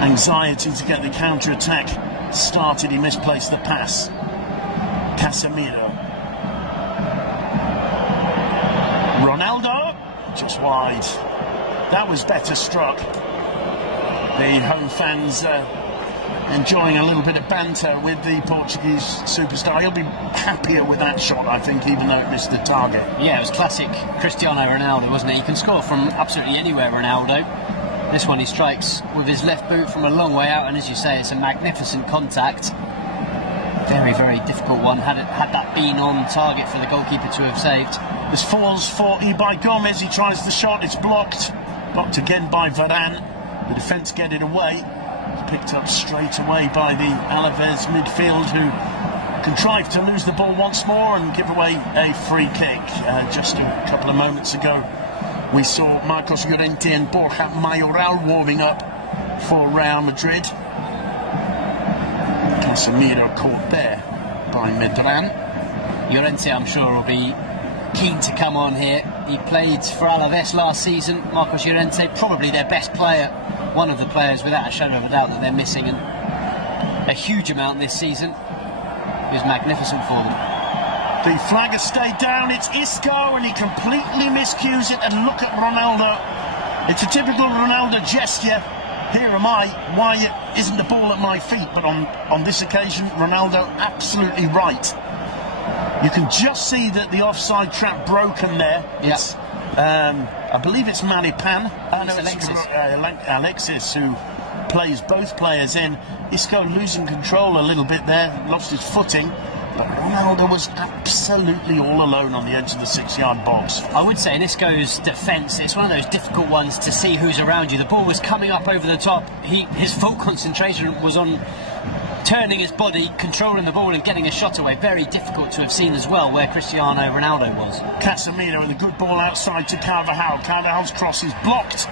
anxiety to get the counter-attack started, he misplaced the pass. Casemiro. Ronaldo, just wide. That was better struck. The home fans enjoying a little bit of banter with the Portuguese superstar. He'll be happier with that shot, I think, even though it missed the target. Yeah, it was classic Cristiano Ronaldo, wasn't it? He can score from absolutely anywhere, Ronaldo. This one he strikes with his left boot from a long way out, and as you say, it's a magnificent contact. Very, very difficult one, had that been on target for the goalkeeper to have saved. This falls for Ibai Gomez. He tries the shot, it's blocked. Blocked again by Varane. The defence get it away. Picked up straight away by the Alaves midfield, who contrived to lose the ball once more and give away a free kick. Just a couple of moments ago, we saw Marcos Llorente and Borja Mayoral warming up for Real Madrid. Casemiro caught there by Medran. Llorente, I'm sure, will be keen to come on here. He played for Alaves last season. Marcos Llorente, probably their best player. One of the players, without a shadow of a doubt, that they're missing, and a huge amount this season. It was magnificent form. The flag has stayed down. It's Isco, and he completely miscues it. And look at Ronaldo. It's a typical Ronaldo gesture. Here am I. Why isn't the ball at my feet? But on this occasion, Ronaldo absolutely right. You can just see that the offside trap broken there. Yes. I believe it's Maripan. No, it's Alexis. Alexis who plays both players in. Isco losing control a little bit there, lost his footing. But Ronaldo was absolutely all alone on the edge of the 6-yard box. I would say in Isco's defence, it's one of those difficult ones to see who's around you. The ball was coming up over the top. His full concentration was on turning his body, controlling the ball and getting a shot away. Very difficult to have seen as well where Cristiano Ronaldo was. Casemiro with a good ball outside to Carvajal. Carvajal's cross is blocked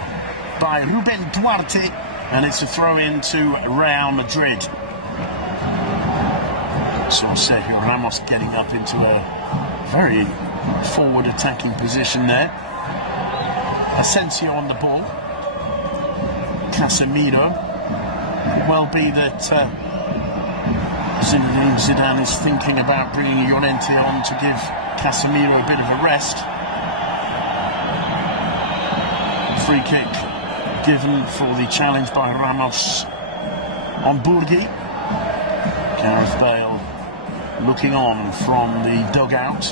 by Ruben Duarte, and it's a throw in to Real Madrid. So Sergio Ramos getting up into a very forward attacking position there. Asensio on the ball. Casemiro. Could well be that Zinedine Zidane is thinking about bringing Llorente on to give Casemiro a bit of a rest. Free kick given for the challenge by Ramos on Burgi. Gareth Bale looking on from the dugout.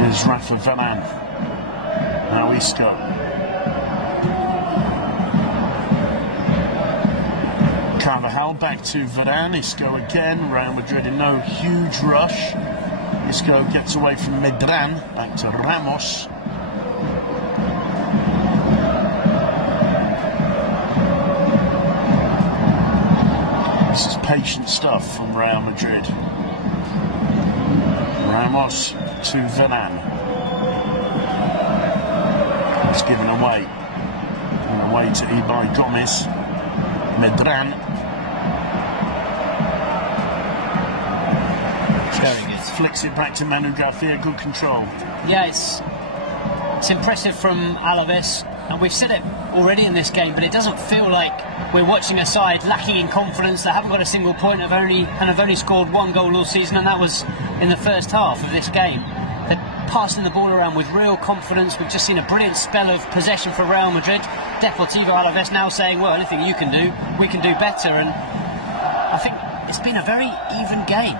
Here's Rafa Varane. Now Isco. Carvajal back to Varane. Isco again. Real Madrid in no huge rush. Isco gets away from Medran. Back to Ramos. This is patient stuff from Real Madrid. Ramos to Varane. It's given away. Given away to Ibai Gomez. Medran. Very good. Flicks it back to Manu Garcia. Good control. Yeah, it's impressive from Alaves, and we've said it already in this game, but it doesn't feel like we're watching a side lacking in confidence. They haven't got a single point and have only scored 1 goal all season, and that was in the first half of this game. They're passing the ball around with real confidence. We've just seen a brilliant spell of possession for Real Madrid. Deportivo Alaves now saying, well, anything you can do, we can do better, and I think it's been a very even game.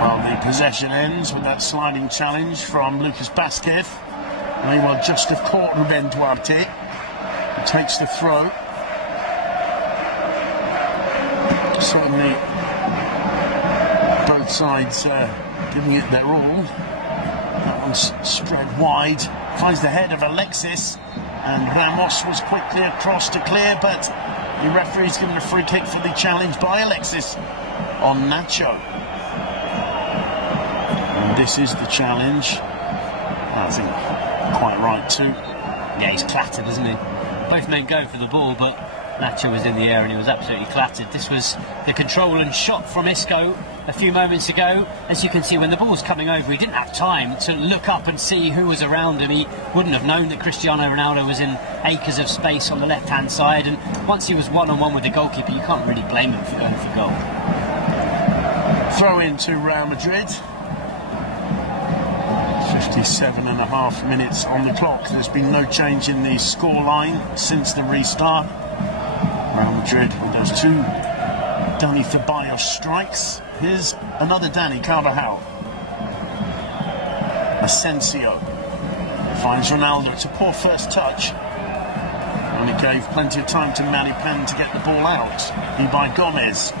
Well, the possession ends with that sliding challenge from Lucas Vázquez. They will just have caught Ruben Duarte. He takes the throw. Certainly, both sides giving it their all. That one's spread wide. Finds the head of Alexis. And Ramos was quickly across to clear, but the referee's given a free kick for the challenge by Alexis on Nacho. And this is the challenge. I think quite right too. Yeah, he's clattered, isn't he? Both men go for the ball, but Nacho was in the air and he was absolutely clattered. This was the control and shot from Isco a few moments ago. As you can see, when the ball's coming over, he didn't have time to look up and see who was around him. He wouldn't have known that Cristiano Ronaldo was in acres of space on the left-hand side, and once he was one-on-one with the goalkeeper, you can't really blame him for going for goal. Throw into Real Madrid. 57.5 minutes on the clock. There's been no change in the scoreline since the restart. Real Madrid with those 2 Dani Ceballos strikes. Here's another Dani, Carvajal. Asensio finds Ronaldo. It's a poor first touch, and it gave plenty of time to Maripan to get the ball out. Ibai Gomez,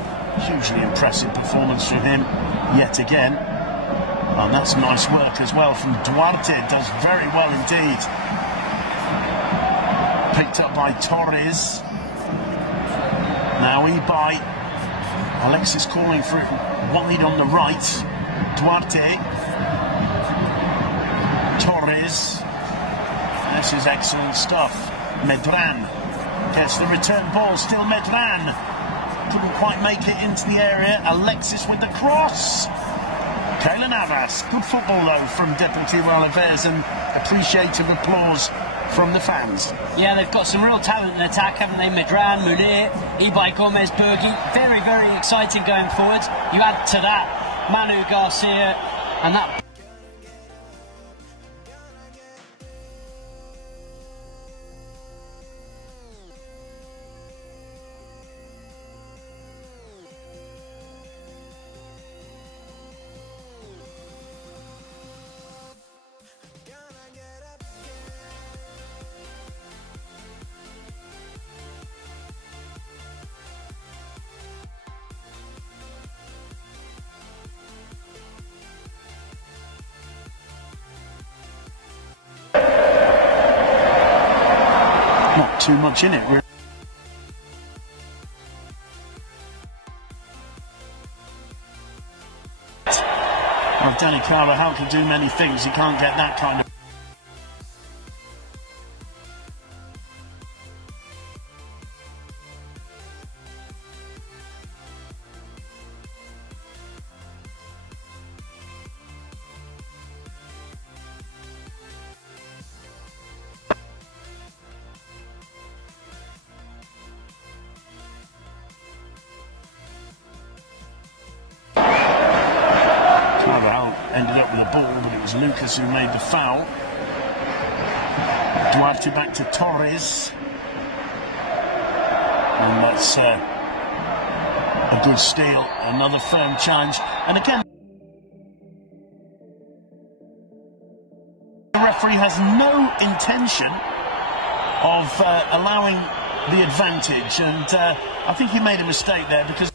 hugely impressive performance from him yet again. And that's nice work as well from Duarte. Does very well indeed. Picked up by Torres. Now Ibai. Alexis calling for it wide on the right. Duarte. Torres. This is excellent stuff. Medran gets the return ball. Still Medran. Couldn't quite make it into the area. Alexis with the cross. Keylor Navas. Good football though from Deportivo Alaves, and appreciative applause from the fans. Yeah, they've got some real talent in attack, haven't they? Medran, Munir, Ibai Gomez, Burgi. Very, very exciting going forward. You add to that Manu Garcia and that not too much in it, really. Well, Danny Carvajal can do many things. He can't get that kind of... ended up with a ball, but it was Lucas who made the foul. Duarte back to Torres. And that's a good steal, another firm challenge. And again, the referee has no intention of allowing the advantage. And I think he made a mistake there, because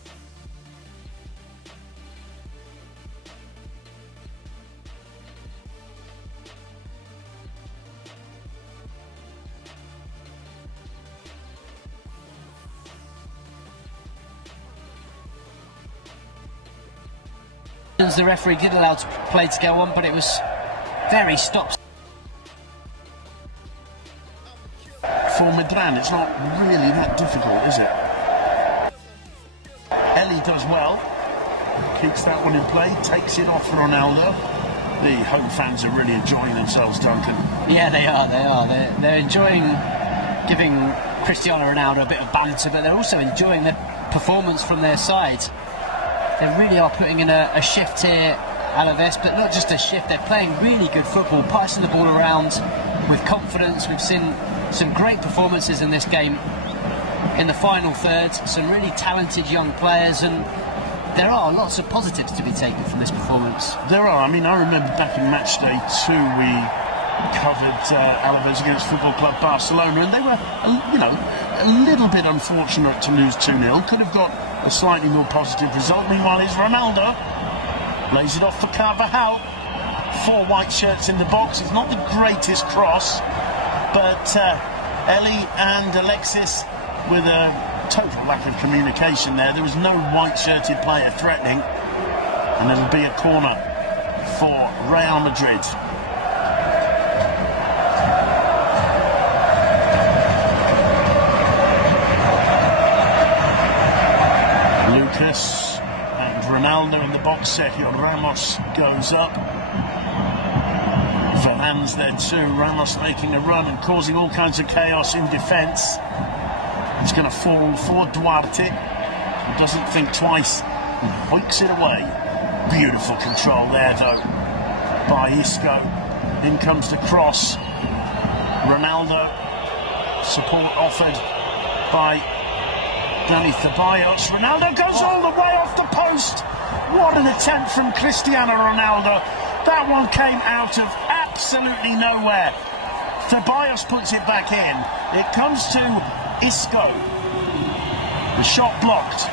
the referee did allow play to go on, but it was very stop. For Madrid, it's not really that difficult, is it? Eli does well, keeps that one in play, takes it off Ronaldo. The home fans are really enjoying themselves, Duncan. Yeah, they are. They're enjoying giving Cristiano Ronaldo a bit of banter, but they're also enjoying the performance from their side. They really are putting in a shift here, Alaves, but not just a shift, they're playing really good football, passing the ball around with confidence. We've seen some great performances in this game in the final third, some really talented young players, and there are lots of positives to be taken from this performance. There are. I mean, I remember back in match day 2 we covered Alaves against Football Club Barcelona, and they were, a little bit unfortunate to lose 2-0. Could have got a slightly more positive result. Meanwhile, is Ronaldo. Lays it off for Carvajal. 4 white shirts in the box. It's not the greatest cross, but Eli and Alexis with a total lack of communication there. There was no white-shirted player threatening, and it'll be a corner for Real Madrid. Lucas and Ronaldo in the box. Sergio Ramos goes up. Varane's there too. Ramos making a run and causing all kinds of chaos in defence. It's going to fall for Duarte, who doesn't think twice and hoiks it away. Beautiful control there though by Isco. In comes the cross. Ronaldo. Support offered by Dani Ceballos. Ronaldo goes all the way off the post. What an attempt from Cristiano Ronaldo. That one came out of absolutely nowhere. Ceballos puts it back in. It comes to Isco. The shot blocked.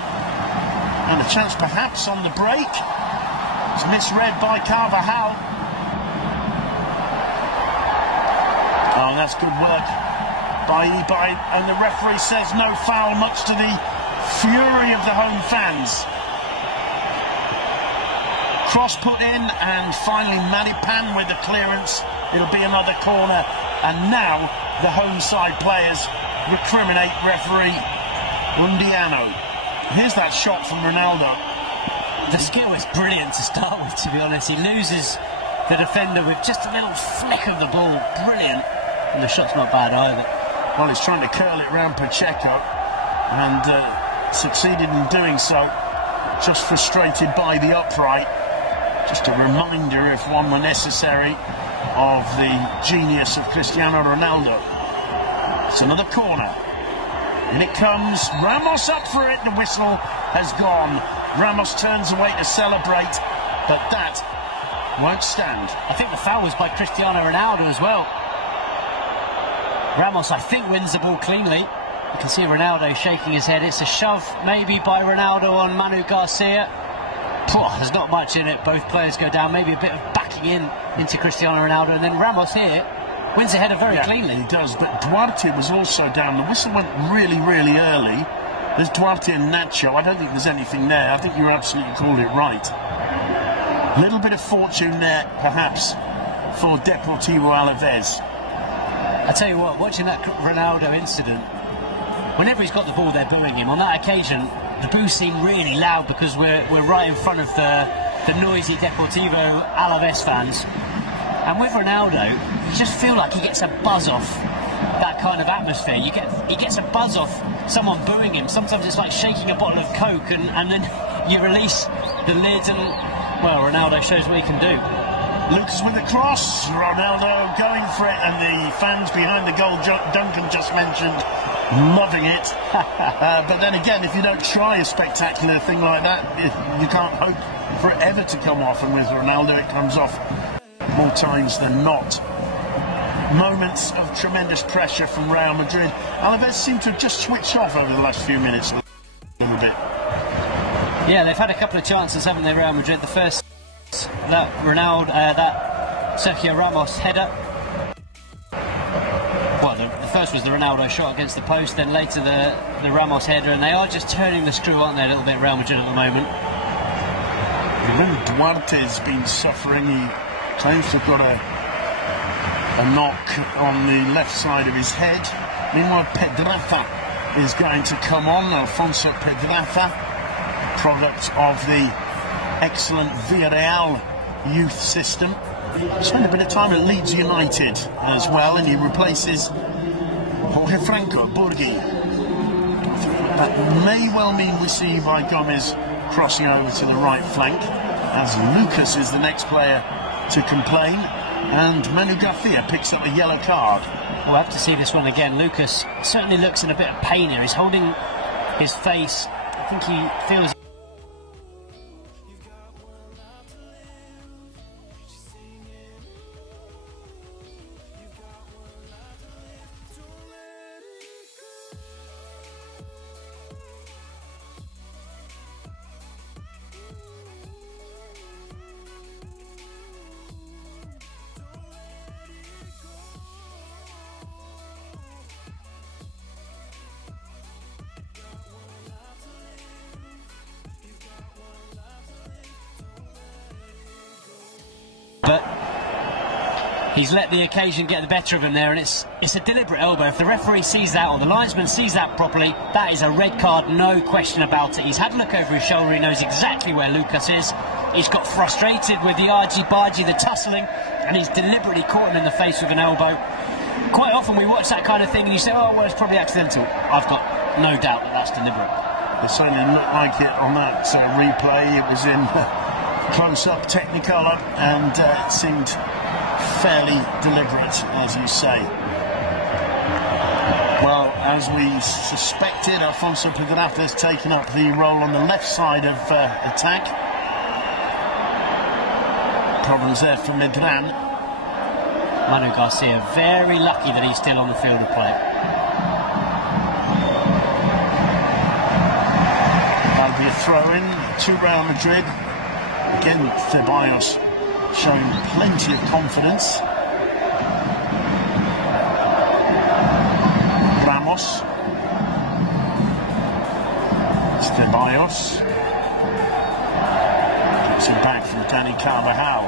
And a chance perhaps on the break. It's misread by Carvajal. Oh, that's good work by Ibai, and the referee says no foul, much to the fury of the home fans. Cross put in, and finally Maripan with the clearance. It'll be another corner, and now the home side players recriminate referee Rundiano. Here's that shot from Ronaldo. The skill is brilliant to start with, to be honest. He loses the defender with just a little flick of the ball. Brilliant. And the shot's not bad either. Well, he's trying to curl it round Pacheco and succeeded in doing so. Just frustrated by the upright. Just a reminder, if one were necessary, of the genius of Cristiano Ronaldo. It's another corner. And it comes. Ramos up for it. The whistle has gone. Ramos turns away to celebrate, but that won't stand. I think the foul was by Cristiano Ronaldo as well. Ramos, I think, wins the ball cleanly. You can see Ronaldo shaking his head. It's a shove, maybe, by Ronaldo on Manu Garcia. There's not much in it. Both players go down. Maybe a bit of backing into Cristiano Ronaldo. And then Ramos here Wins the header very cleanly. He does, but Duarte was also down. The whistle went really, really early. There's Duarte and Nacho. I don't think there's anything there. I think you absolutely called it right. A little bit of fortune there, perhaps, for Deportivo Alaves. I tell you what, watching that Ronaldo incident, whenever he's got the ball, they're booing him. On that occasion, the boos seem really loud because we're right in front of the noisy Deportivo Alaves fans. And with Ronaldo, you just feel like he gets a buzz off that kind of atmosphere. He gets a buzz off someone booing him. Sometimes it's like shaking a bottle of Coke and then you release the lid and, well, Ronaldo shows what he can do. Lucas with the cross, Ronaldo going for it, and the fans behind the goal Duncan just mentioned loving it. But then again, if you don't try a spectacular thing like that, you can't hope for it ever to come off, and with Ronaldo it comes off more times than not. Moments of tremendous pressure from Real Madrid. Alaves seem to have just switched off over the last few minutes a little bit. Yeah, they've had a couple of chances, haven't they, Real Madrid? The first, that Sergio Ramos header. Well, the first was the Ronaldo shot against the post, then later the Ramos header, and they are just turning the screw, aren't they, a little bit, Real Madrid at the moment. Duarte's been suffering. He claims to have got a knock on the left side of his head. Meanwhile, Pedraza is going to come on. Alfonso Pedraza, product of the excellent Villarreal youth system. Spent a bit of time at Leeds United as well, and he replaces Jorge Franco Burgi. That may well mean we see Ibai Gomez crossing over to the right flank, as Lucas is the next player to complain, and Manu Garcia picks up a yellow card. We'll have to see this one again. Lucas certainly looks in a bit of pain here. He's holding his face. I think he feels... But he's let the occasion get the better of him there, and it's a deliberate elbow. If the referee sees that, or the linesman sees that properly, that is a red card, no question about it. He's had a look over his shoulder, he knows exactly where Lucas is. He's got frustrated with the argy-bargy, the tussling, and he's deliberately caught him in the face with an elbow. Quite often we watch that kind of thing and you say, oh, well, it's probably accidental. I've got no doubt that that's deliberate. It certainly looked like it on that replay. It was in close-up Technicolor, and it seemed fairly deliberate, as you say. Well, as we suspected, Alfonso Pedraza has taken up the role on the left side of attack. Problems there for Medran. Manu Garcia very lucky that he's still on the field of play. That'll be a throw-in to Real Madrid. Again, Ceballos showing plenty of confidence. Ramos. Ceballos. Gets it back from Dani Carvajal.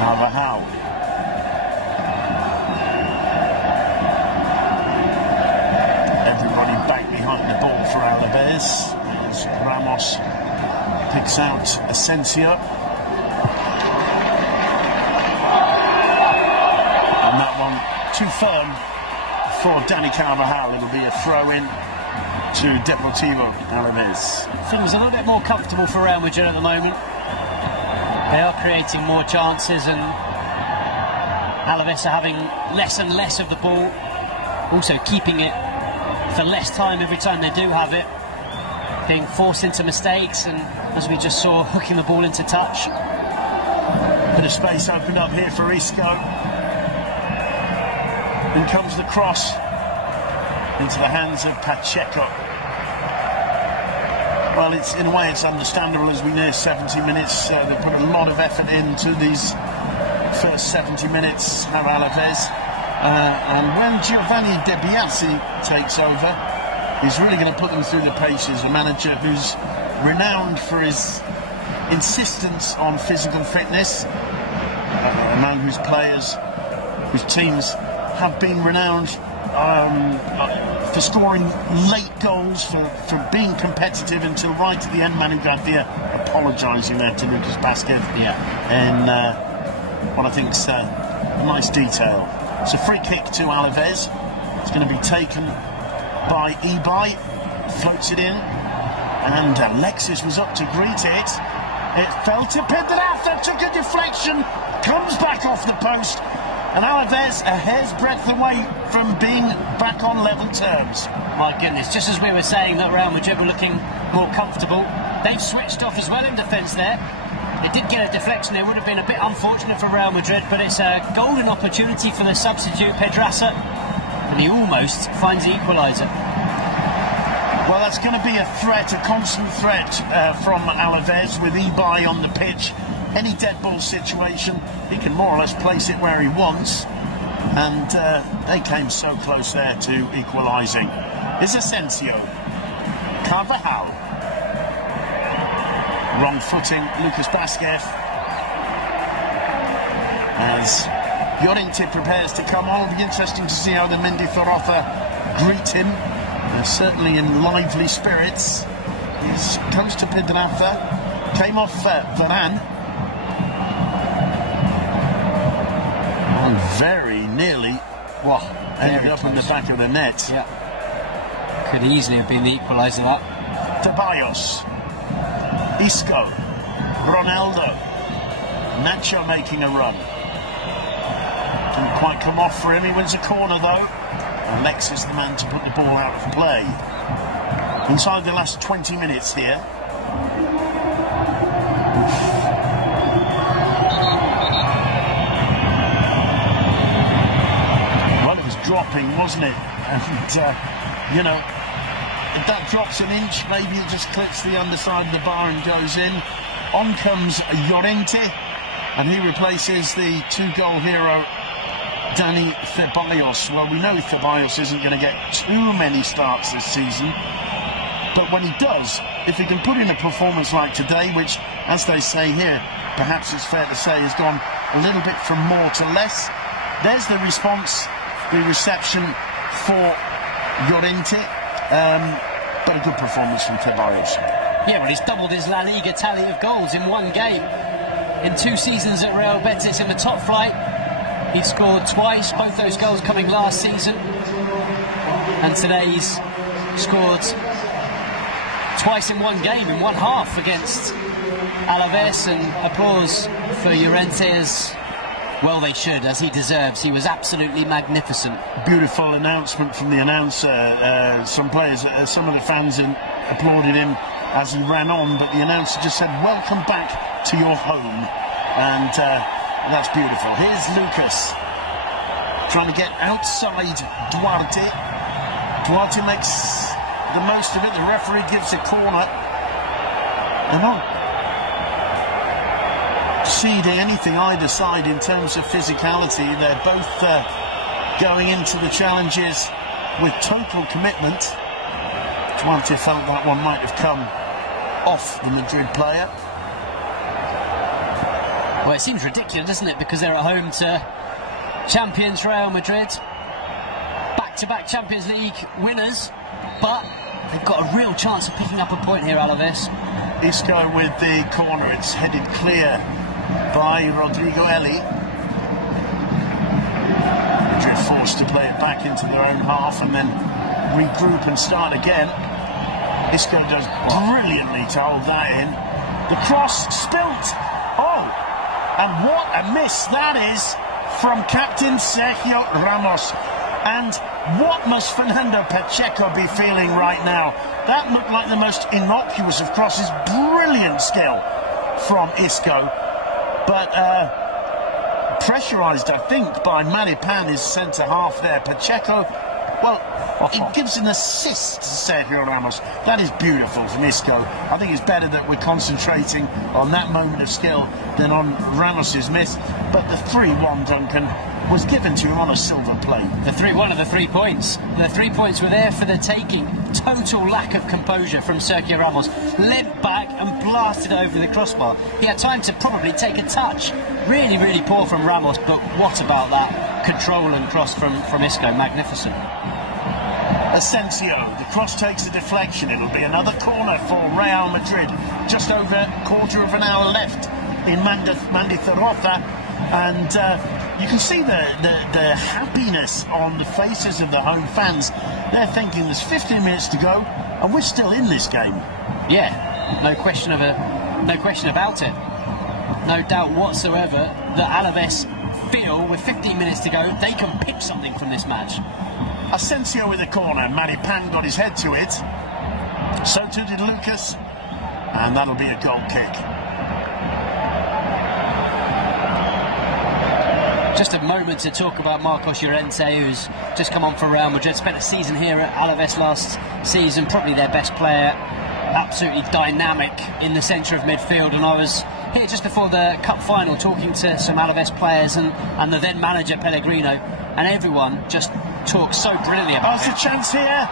Carvajal. Everybody back behind the ball for Alaves. Ramos picks out Asensio, and that one too firm for Dani Carvajal. It'll be a throw-in to Deportivo Alaves. Things a little bit more comfortable for Real Madrid at the moment. They are creating more chances, and Alaves are having less and less of the ball, also keeping it for less time every time they do have it, being forced into mistakes, and as we just saw, hooking the ball into touch. Bit of space opened up here for Isco. In comes the cross into the hands of Pacheco. Well, it's in a way it's understandable as we near 70 minutes. They put a lot of effort into these first 70 minutes have Alaves. And when Giovanni De Biasi takes over, he's really going to put them through the paces. A manager who's renowned for his insistence on physical fitness, among whose players, whose teams have been renowned for scoring late goals, for being competitive until right at the end. Manu Garcia apologising there to Lucas Vázquez in what I think is a nice detail. It's a free kick to Alaves. It's going to be taken by Ibai, floats it in, and Alexis was up to greet it. It fell to Pedraza, took a deflection, comes back off the post, and Alaves a hair's breadth away from being back on level terms. My goodness, just as we were saying that Real Madrid were looking more comfortable, they've switched off as well in defence there. They did get a deflection. It would have been a bit unfortunate for Real Madrid, but it's a golden opportunity for the substitute Pedraza, and he almost finds the equaliser. Well, that's going to be a threat, a constant threat from Alaves with Ibai on the pitch. Any dead ball situation, he can more or less place it where he wants, and they came so close there to equalising. Is Asensio, Carvajal, wrong footing, Lucas Vázquez, as Llorente prepares to come on. It'll be interesting to see how the Mendizorroza greet him. They're certainly in lively spirits. He comes to Pedraza, came off Varane, and very nearly, ended up in the back of the net. Yeah, could easily have been the equaliser that. Ceballos, Isco, Ronaldo, Nacho making a run. Didn't quite come off for him. He wins a corner though. Alexis is the man to put the ball out of play. Inside the last 20 minutes here. Well, it was dropping, wasn't it? And, you know, if that drops an inch, maybe it just clips the underside of the bar and goes in. On comes Llorente, and he replaces the two-goal hero, Dani Ceballos. Well, we know Ceballos isn't going to get too many starts this season, but when he does, if he can put in a performance like today, which, as they say here, perhaps it's fair to say has gone a little bit from more to less, there's the response, the reception for Llorente, but a good performance from Ceballos. Yeah, well, he's doubled his La Liga tally of goals in one game. In 2 seasons at Real Betis in the top flight, he scored twice, both those goals coming last season, and today he's scored twice in one game, in one half against Alaves, and applause for Llorente, as well they should, as he deserves. He was absolutely magnificent. Beautiful announcement from the announcer. Some players, some of the fans applauded him as he ran on, but the announcer just said, "Welcome back to your home," and that's beautiful. Here's Lucas trying to get outside Duarte. Duarte makes the most of it. The referee gives a corner. They're not ceding anything either side in terms of physicality. They're both going into the challenges with total commitment. Duarte felt that one might have come off the Madrid player. Well, it seems ridiculous, doesn't it? Because they're at home to champions Real Madrid, back-to-back Champions League winners, but they've got a real chance of picking up a point here, Alaves. Isco with the corner. It's headed clear by Rodrigo Eli. Madrid forced to play it back into their own half and then regroup and start again. Isco does brilliantly to hold that in. The cross spilt. Oh, and what a miss that is from captain Sergio Ramos. And what must Fernando Pacheco be feeling right now? That looked like the most innocuous of crosses. Brilliant skill from Isco, but pressurised, I think, by Maripan, his centre half there. Pacheco Well, it gives an assist to Sergio Ramos. That is beautiful from Isco. I think it's better that we're concentrating on that moment of skill than on Ramos's miss. But the 3-1, Duncan, was given to him on a silver plate. The 3-1 of the 3 points. The 3 points were there for the taking. Total lack of composure from Sergio Ramos. Limped back and blasted over the crossbar. He had time to probably take a touch. Really, really poor from Ramos, but what about that control and cross from Isco? Magnificent. Asensio, the cross takes a deflection. It'll be another corner for Real Madrid. Just over a quarter of an hour left in Mendizorroza, and you can see the happiness on the faces of the home fans. They're thinking there's 15 minutes to go, and we're still in this game. Yeah, no question about it. No doubt whatsoever that Alaves feel with 15 minutes to go they can pick something from this match. Asensio with a corner. Maripan got his head to it. So too did Lucas. And that'll be a goal kick. Just a moment to talk about Marcos Llorente, who's just come on for Real Madrid. Spent a season here at Alaves last season. Probably their best player. Absolutely dynamic in the centre of midfield. And I was here just before the cup final talking to some Alaves players and the then manager Pellegrino. And everyone just talks so brilliantly about it. There's a chance here.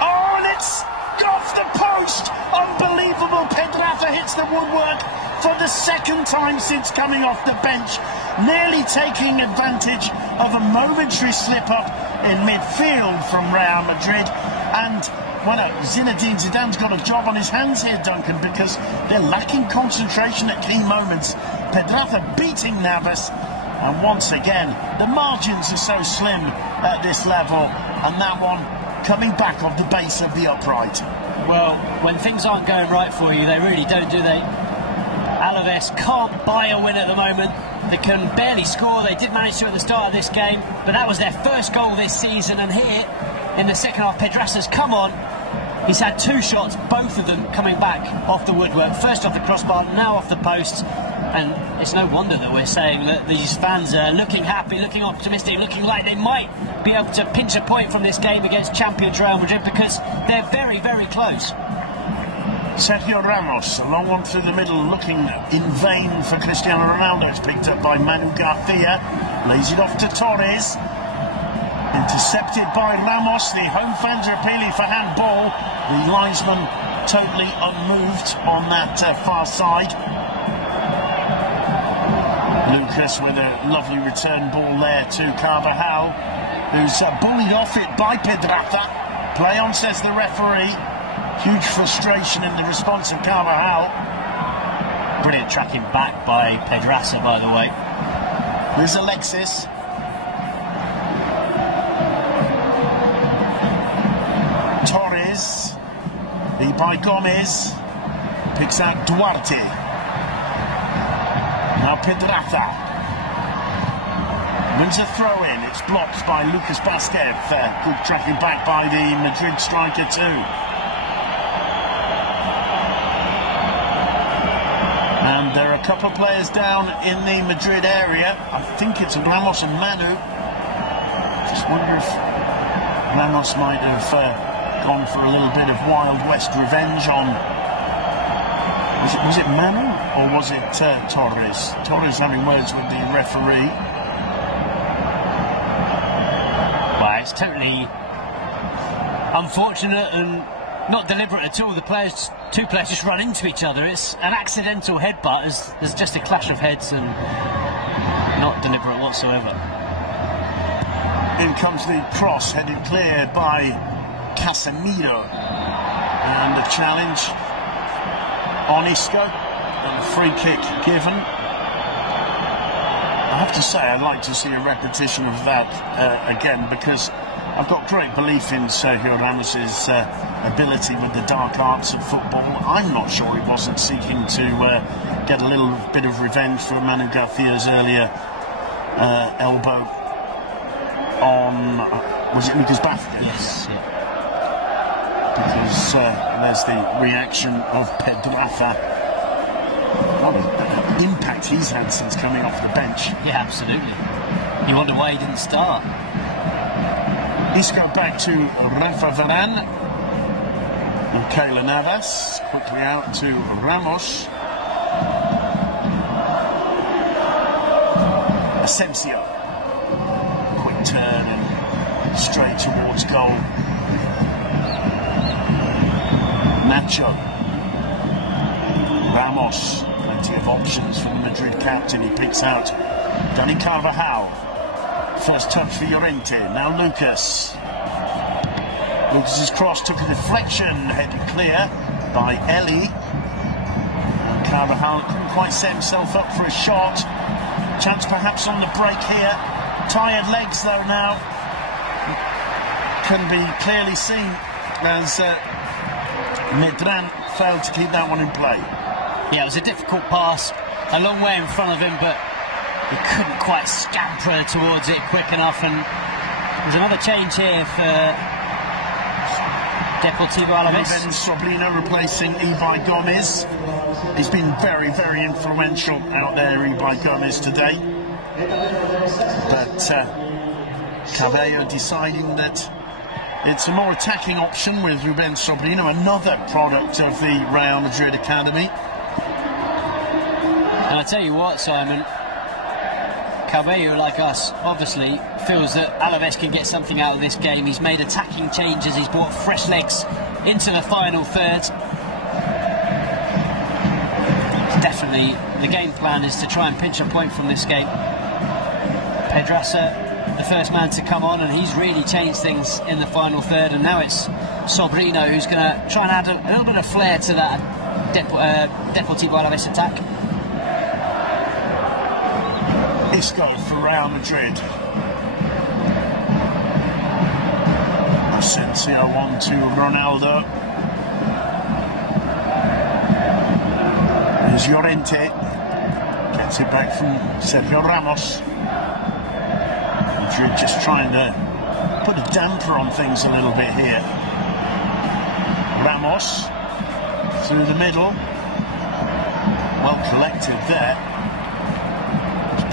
Oh, and it's off the post. Unbelievable. Pedraza hits the woodwork for the second time since coming off the bench. Nearly taking advantage of a momentary slip-up in midfield from Real Madrid. And, well, Zinedine Zidane's got a job on his hands here, Duncan, because they're lacking concentration at key moments. Pedraza beating Navas. And once again, the margins are so slim at this level, and that one coming back off the base of the upright. Well, when things aren't going right for you, they really don't, do they? Alaves can't buy a win at the moment. They can barely score. They did manage to at the start of this game, but that was their first goal this season. And here, in the second half, Pedraza's come on. He's had 2 shots, both of them coming back off the woodwork. First off the crossbar, now off the post. And it's no wonder that we're saying that these fans are looking happy, looking optimistic, looking like they might be able to pinch a point from this game against champions Real Madrid, because they're very, very close. Sergio Ramos, a long one through the middle, looking in vain for Cristiano Ronaldo. It's picked up by Manu Garcia, lays it off to Torres. Intercepted by Ramos. The home fans are appealing for handball. The linesman totally unmoved on that far side. Lucas with a lovely return ball there to Carvajal, who's bullied off it by Pedraza. Play on, says the referee. Huge frustration in the response of Carvajal. Brilliant tracking back by Pedraza, by the way. Here's Alexis. Torres. Beat by Gomez. Picks out Duarte. Now Pedraza wins a throw-in. It's blocked by Lucas Basquez. Good tracking back by the Madrid striker too. And there are a couple of players down in the Madrid area. I think it's Ramos and Manu. Just wonder if Ramos might have gone for a little bit of Wild West revenge on... Was it Manu or was it Torres? Torres having words with the referee. Well, it's totally unfortunate and not deliberate at all. Two players just run into each other. It's an accidental headbutt. There's just a clash of heads and not deliberate whatsoever. In comes the cross, headed clear by Casemiro. And a challenge on Isco, and a free kick given. I have to say I'd like to see a repetition of that again, because I've got great belief in Sergio Ramos's ability with the dark arts of football. I'm not sure he wasn't seeking to get a little bit of revenge for Manu Garcia's earlier elbow on, was it Lucas Basquez? Yes. Yeah. Because there's the reaction of Pedraza. What an impact he's had since coming off the bench. Yeah, absolutely. You wonder why he didn't start. Isco back to Rafa Varane. Keylor Navas quickly out to Ramos. Asensio. Quick turn and straight towards goal. Nacho. Ramos. Plenty of options for the Madrid captain. He picks out Dani Carvajal. First touch for Llorente. Now Lucas. Lucas's cross took a deflection, headed clear by Eli. And Carvajal couldn't quite set himself up for a shot. Chance perhaps on the break here. Tired legs though now. Can be clearly seen as Medran failed to keep that one in play. Yeah, it was a difficult pass, a long way in front of him, but he couldn't quite scamper towards it quick enough. And there's another change here for Deportivo Alaves. Mendizorroza replacing Ibai Gomez. He's been very, very influential out there, Ibai Gomez, today. But Cabello deciding that it's a more attacking option with Ruben Sobrino, another product of the Real Madrid academy. And I tell you what, Simon, Cabello, like us, obviously feels that Alaves can get something out of this game. He's made attacking changes, he's brought fresh legs into the final third. Definitely the game plan is to try and pinch a point from this game. Pedraza, the first man to come on, and he's really changed things in the final third, and now it's Sobrino who's going to try and add a little bit of flair to that Deportivo Alaves attack. Isco for Real Madrid. Asensio on to Ronaldo. There's Llorente. Gets it back from Sergio Ramos. Madrid just trying to put a damper on things a little bit here. Ramos through the middle. Well collected there.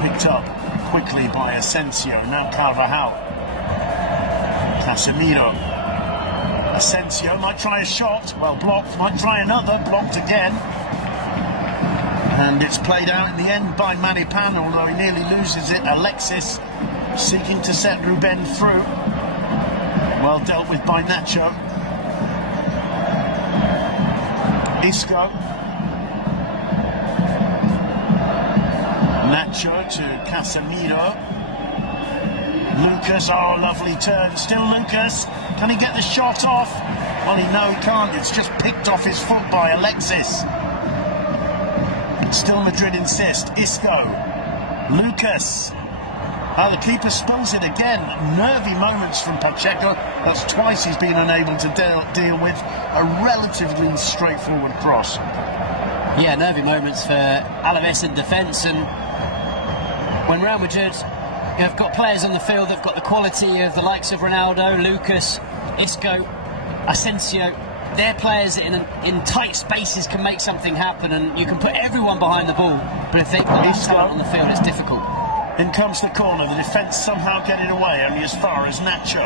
Picked up quickly by Asensio. Now Carvajal. Casemiro. Asensio might try a shot. Well blocked. Might try another. Blocked again. And it's played out in the end by Manipan, although he nearly loses it. Alexis seeking to set Ruben through. Well dealt with by Nacho. Isco. Nacho to Casemiro. Lucas, oh, lovely turn. Still Lucas. Can he get the shot off? Well, no, he can't. It's just picked off his foot by Alexis. Still Madrid insist. Isco. Lucas. Oh, the keeper spills it again. Nervy moments from Pacheco. That's twice he's been unable to deal with a relatively straightforward cross. Yeah, nervy moments for Alaves in defence, and when Real Madrid have got players on the field, they've got the quality of the likes of Ronaldo, Lucas, Isco, Asensio. They're players that in tight spaces can make something happen, and you can put everyone behind the ball, but if they've got that talent on the field, it's difficult. In comes the corner. The defence somehow get it away, only as far as Nacho.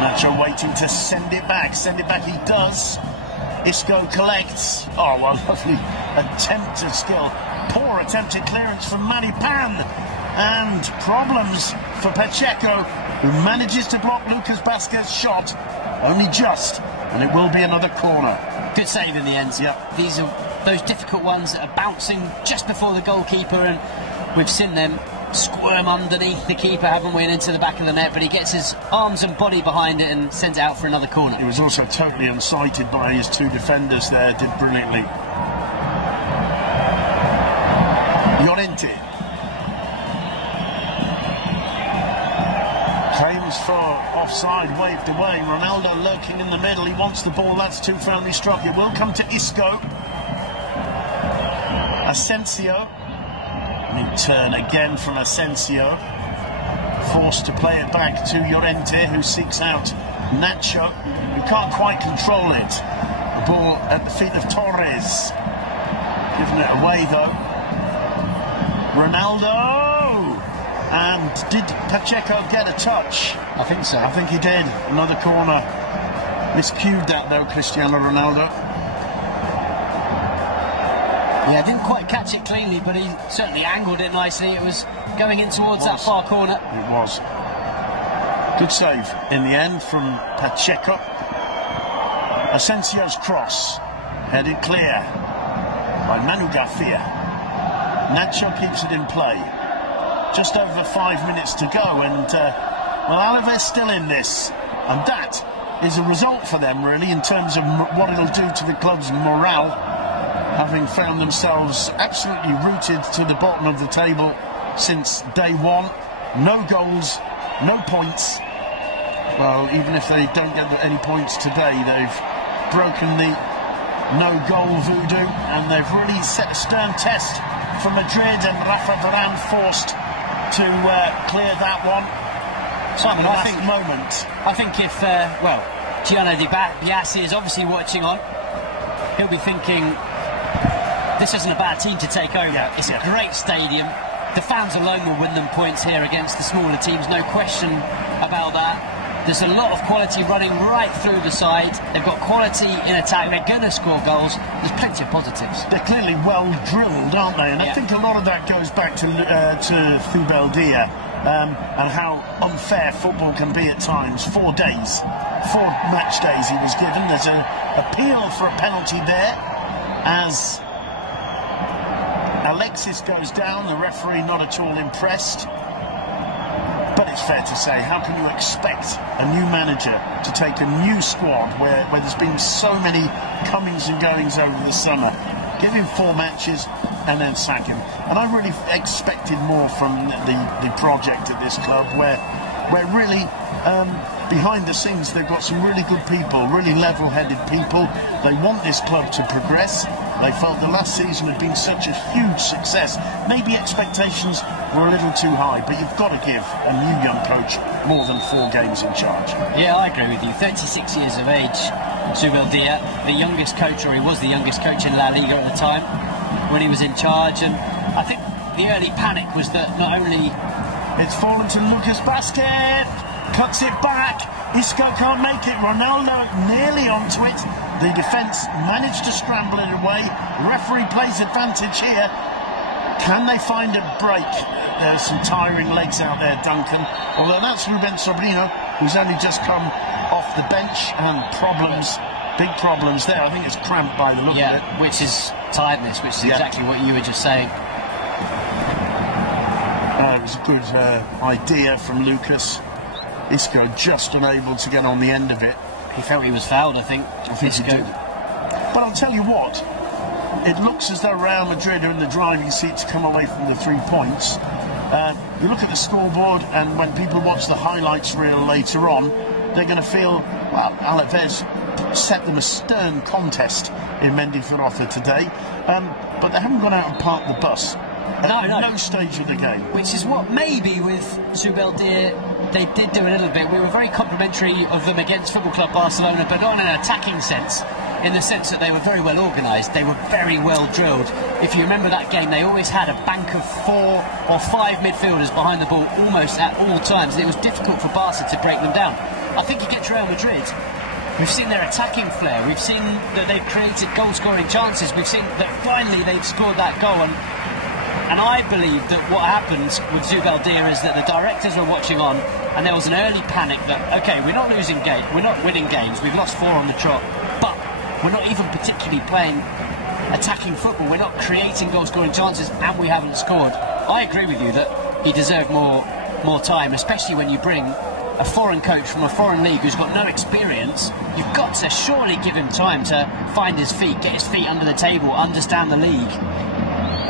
Nacho waiting to send it back. Send it back he does. Isco collects. Oh, well, lovely attempt of skill. Poor attempted clearance from Manipan. And problems for Pacheco, who manages to block Lucas Vazquez's shot. Only just. And it will be another corner. Good save in the end. Yep. These are those difficult ones that are bouncing just before the goalkeeper, and we've seen them squirm underneath the keeper, haven't we, and into the back of the net, but he gets his arms and body behind it and sends it out for another corner. He was also totally unsighted by his two defenders there, did brilliantly. Llorente. Claims for offside, waved away. Ronaldo lurking in the middle, he wants the ball, that's too firmly struck. It will come to Isco. Asensio. Mid-turn again from Asensio. Forced to play it back to Llorente, who seeks out Nacho, who can't quite control it. The ball at the feet of Torres. Giving it away though. Ronaldo! And did Pacheco get a touch? I think so. I think he did. Another corner. Miscued that though, Cristiano Ronaldo. Yeah, didn't quite catch it cleanly, but he certainly angled it nicely. It was going in towards that far corner. It was. Good save in the end from Pacheco. Asensio's cross, headed clear by Manu Garcia. Nacho keeps it in play. Just over 5 minutes to go, and well, Alaves still in this, and that is a result for them really in terms of what it'll do to the club's morale, having found themselves absolutely rooted to the bottom of the table since day one. No goals, no points. Well, even if they don't get any points today, they've broken the no-goal voodoo, and they've really set a stern test for Madrid, and Rafa Varane forced to clear that one. Simon, I think if well, Gianna Di Biase is obviously watching on, he'll be thinking this isn't a bad team to take over. It's a great stadium. The fans alone will win them points here against the smaller teams, no question about that. There's a lot of quality running right through the side. They've got quality in attack. They're going to score goals. There's plenty of positives. They're clearly well drilled, aren't they? And I think a lot of that goes back to Zubeldia and how unfair football can be at times. 4 days, 4 match days he was given. There's an appeal for a penalty there as Alexis goes down. The referee not at all impressed. But it's fair to say, how can you expect a new manager to take a new squad where there's been so many comings and goings over the summer? Give him 4 matches and then sack him. And I really expected more from the project at this club, where really behind the scenes they've got some really good people, really level-headed people. They want this club to progress. They felt the last season had been such a huge success. Maybe expectations were a little too high, but you've got to give a new young coach more than 4 games in charge. Yeah, I agree with you. 36 years of age, Zubeldia, the youngest coach, or he was the youngest coach in La Liga at the time when he was in charge. And I think the early panic was that not only... It's fallen to Lucas Basket, cuts it back, Isco can't make it, Ronaldo nearly onto it, the defence managed to scramble it away, the referee plays advantage here. Can they find a break? There's some tiring legs out there, Duncan, although that's Ruben Sobrino, who's only just come off the bench, and problems, big problems there. I think it's cramped by the look of it. Which is tiredness, which is exactly what you were just saying. It was a good idea from Lucas. Isco just unable to get on the end of it. He felt he was fouled, I think. Isco. But I'll tell you what, it looks as though Real Madrid are in the driving seat to come away from the 3 points. You look at the scoreboard, and when people watch the highlights reel later on, they're going to feel, well, Alaves set them a stern contest in Mendizorroza today, but they haven't gone out and parked the bus. At no stage of the game. Which is what maybe with Zubeldia they did do a little bit. We were very complimentary of them against Football Club Barcelona, but not in an attacking sense, in the sense that they were very well organised, they were very well drilled. If you remember that game, they always had a bank of 4 or 5 midfielders behind the ball almost at all times. It was difficult for Barca to break them down. I think you get to Real Madrid, we've seen their attacking flair, we've seen that they've created goal-scoring chances, we've seen that finally they've scored that goal, and I believe that what happened with Zubeldia is that the directors were watching on, and there was an early panic that, okay, we're not winning games, we've lost 4 on the trot, but we're not even particularly playing attacking football, we're not creating goal-scoring chances, and we haven't scored. I agree with you that he deserved more time, especially when you bring a foreign coach from a foreign league who's got no experience. You've got to surely give him time to find his feet, get his feet under the table, understand the league.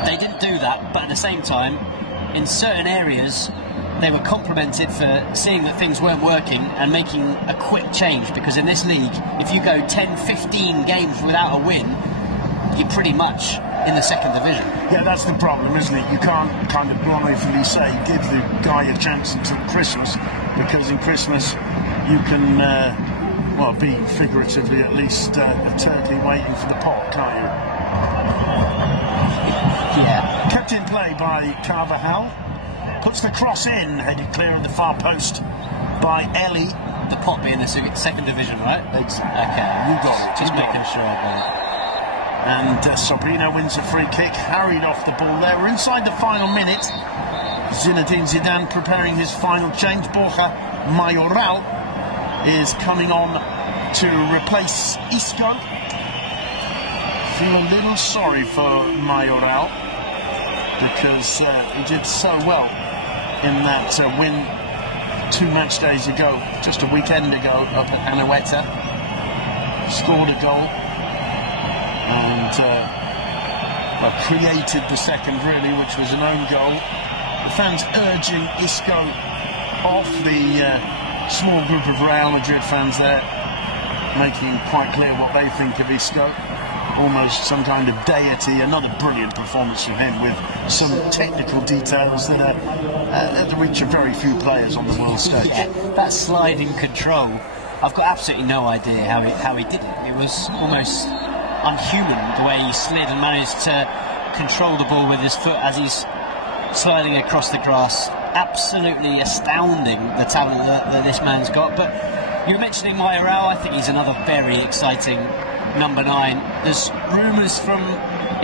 They didn't do that, but at the same time, in certain areas, they were complimented for seeing that things weren't working and making a quick change, because in this league, if you go 10-15 games without a win, you're pretty much in the 2nd division. Yeah, that's the problem, isn't it? You can't kind of blithely say, give the guy a chance until Christmas, because in Christmas you can, well, be figuratively at least a turkey waiting for the pot, can't you? Yeah. Kept in play by Carvajal. puts the cross in, headed clear of the far post by Ellie. The pot being the second division, right? Exactly. Okay, You got it. just You got making it. sure I got it. And Sobrino wins a free kick, harried off the ball there. We're inside the final minute. Zinedine Zidane preparing his final change. Borja Mayoral is coming on to replace Isco. Feel a little sorry for Mayoral because he did so well in that win 2 match days ago, just a weekend ago, up at Anoeta. Scored a goal and created the second, really, which was an own goal. The fans urging Isco off. The small group of Real Madrid fans there making quite clear what they think of Isco. Almost some kind of deity. Another brilliant performance from him with some technical details that are at the reach of very few players on the world stage. Yeah, that sliding control, I've got absolutely no idea how he did it. It was almost unhuman the way he slid and managed to control the ball with his foot as he's sliding across the grass. Absolutely astounding, the talent that this man's got. But you were mentioning Mayoral. I think he's another very exciting number 9. There's rumours from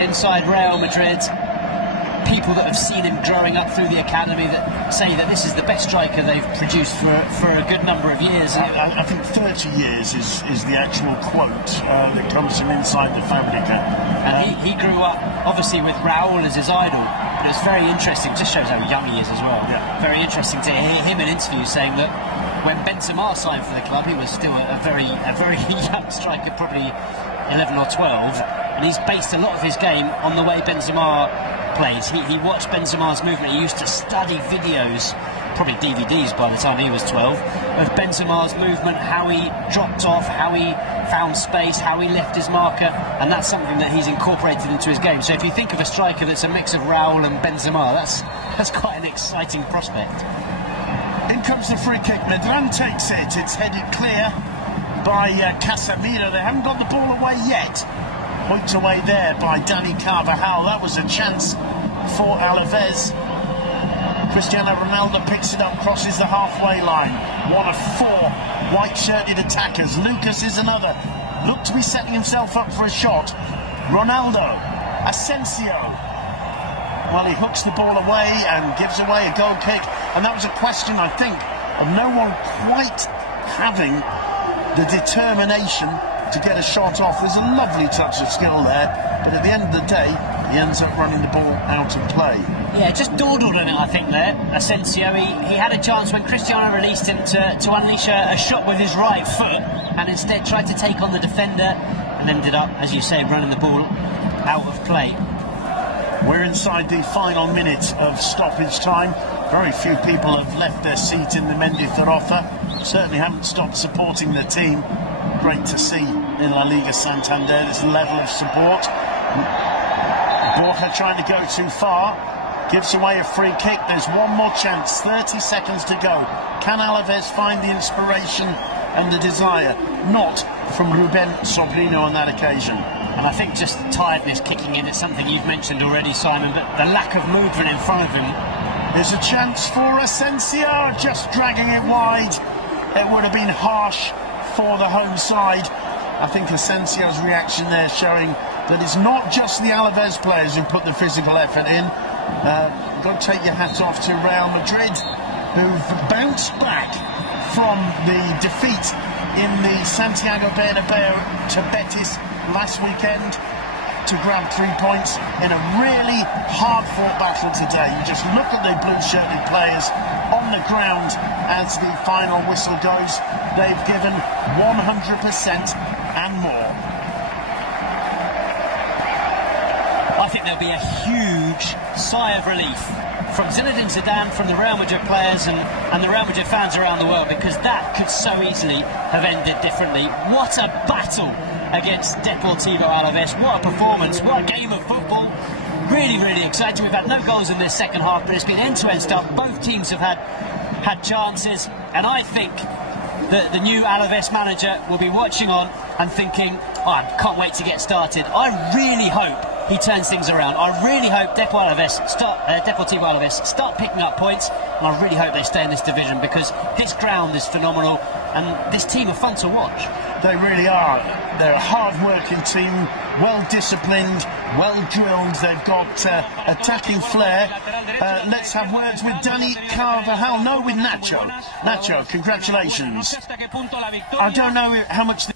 inside Real Madrid, people that have seen him growing up through the academy, that say that this is the best striker they've produced for a good number of years. I think 30 years is the actual quote that comes from inside the Fabrica. And he grew up, obviously, with Raúl as his idol. But it's very interesting, just shows how young he is as well. Yeah. Very interesting to hear him in interviews saying that when Benzema signed for the club, he was still a very young striker, probably 11 or 12, and he's based a lot of his game on the way Benzema plays. He watched Benzema's movement. He used to study videos, probably DVDs by the time he was 12, of Benzema's movement, how he dropped off, how he found space, how he left his marker, and that's something that he's incorporated into his game. So if you think of a striker that's a mix of Raúl and Benzema, that's quite an exciting prospect. In comes the free kick. Medran takes it. It's headed clear by Casemiro. They haven't got the ball away yet. Points away there by Dani Carvajal. That was a chance for Alaves. Cristiano Ronaldo picks it up, crosses the halfway line. One of 4 white-shirted attackers. Lucas is another. Looked to be setting himself up for a shot. Ronaldo. Asensio. Well, he hooks the ball away and gives away a goal kick. And that was a question, I think, of no one quite having the determination to get a shot off. There's a lovely touch of skill there, but at the end of the day, he ends up running the ball out of play. Yeah, just dawdled on it, I think, there. Asensio, he had a chance when Cristiano released him to unleash a shot with his right foot, and instead tried to take on the defender and ended up, as you say, running the ball out of play. We're inside the final minute of stoppage time. Very few people have left their seat in the Mendizorroza. Certainly haven't stopped supporting their team. Great to see in La Liga Santander, this level of support. Borja trying to go too far. Gives away a free kick. There's one more chance. 30 seconds to go. Can Alaves find the inspiration and the desire? Not from Ruben Sobrino on that occasion. And I think just tiredness kicking in. It's something you've mentioned already, Simon, but the lack of movement in front of him. There's a chance for Asensio, just dragging it wide. It would have been harsh for the home side. I think Asensio's reaction there showing that it's not just the Alaves players who put the physical effort in. You've got to take your hat off to Real Madrid, who've bounced back from the defeat in the Santiago Bernabeu to Betis last weekend to grab 3 points in a really hard-fought battle today. You just look at the blue-shirted players on the ground as the final whistle goes. They've given 100% and more. I think there'll be a huge sigh of relief from Zinedine Zidane, from the Real Madrid players and the Real Madrid fans around the world, because that could so easily have ended differently. What a battle against Deportivo Alaves. What a performance, what a game of football. Really, really exciting. We've had no goals in this second half, but it's been end-to-end stuff. Both teams have had chances, and I think that the new Alaves manager will be watching on and thinking, oh, I can't wait to get started. I really hope he turns things around. I really hope Deportivo Alaves start picking up points, and I really hope they stay in this division, because this ground is phenomenal and this team are fun to watch. They really are. They're a hard-working team, well-disciplined, well-drilled. They've got attacking flair. Let's have words with Dani Carvajal. No, with Nacho. Nacho, congratulations. I don't know how much...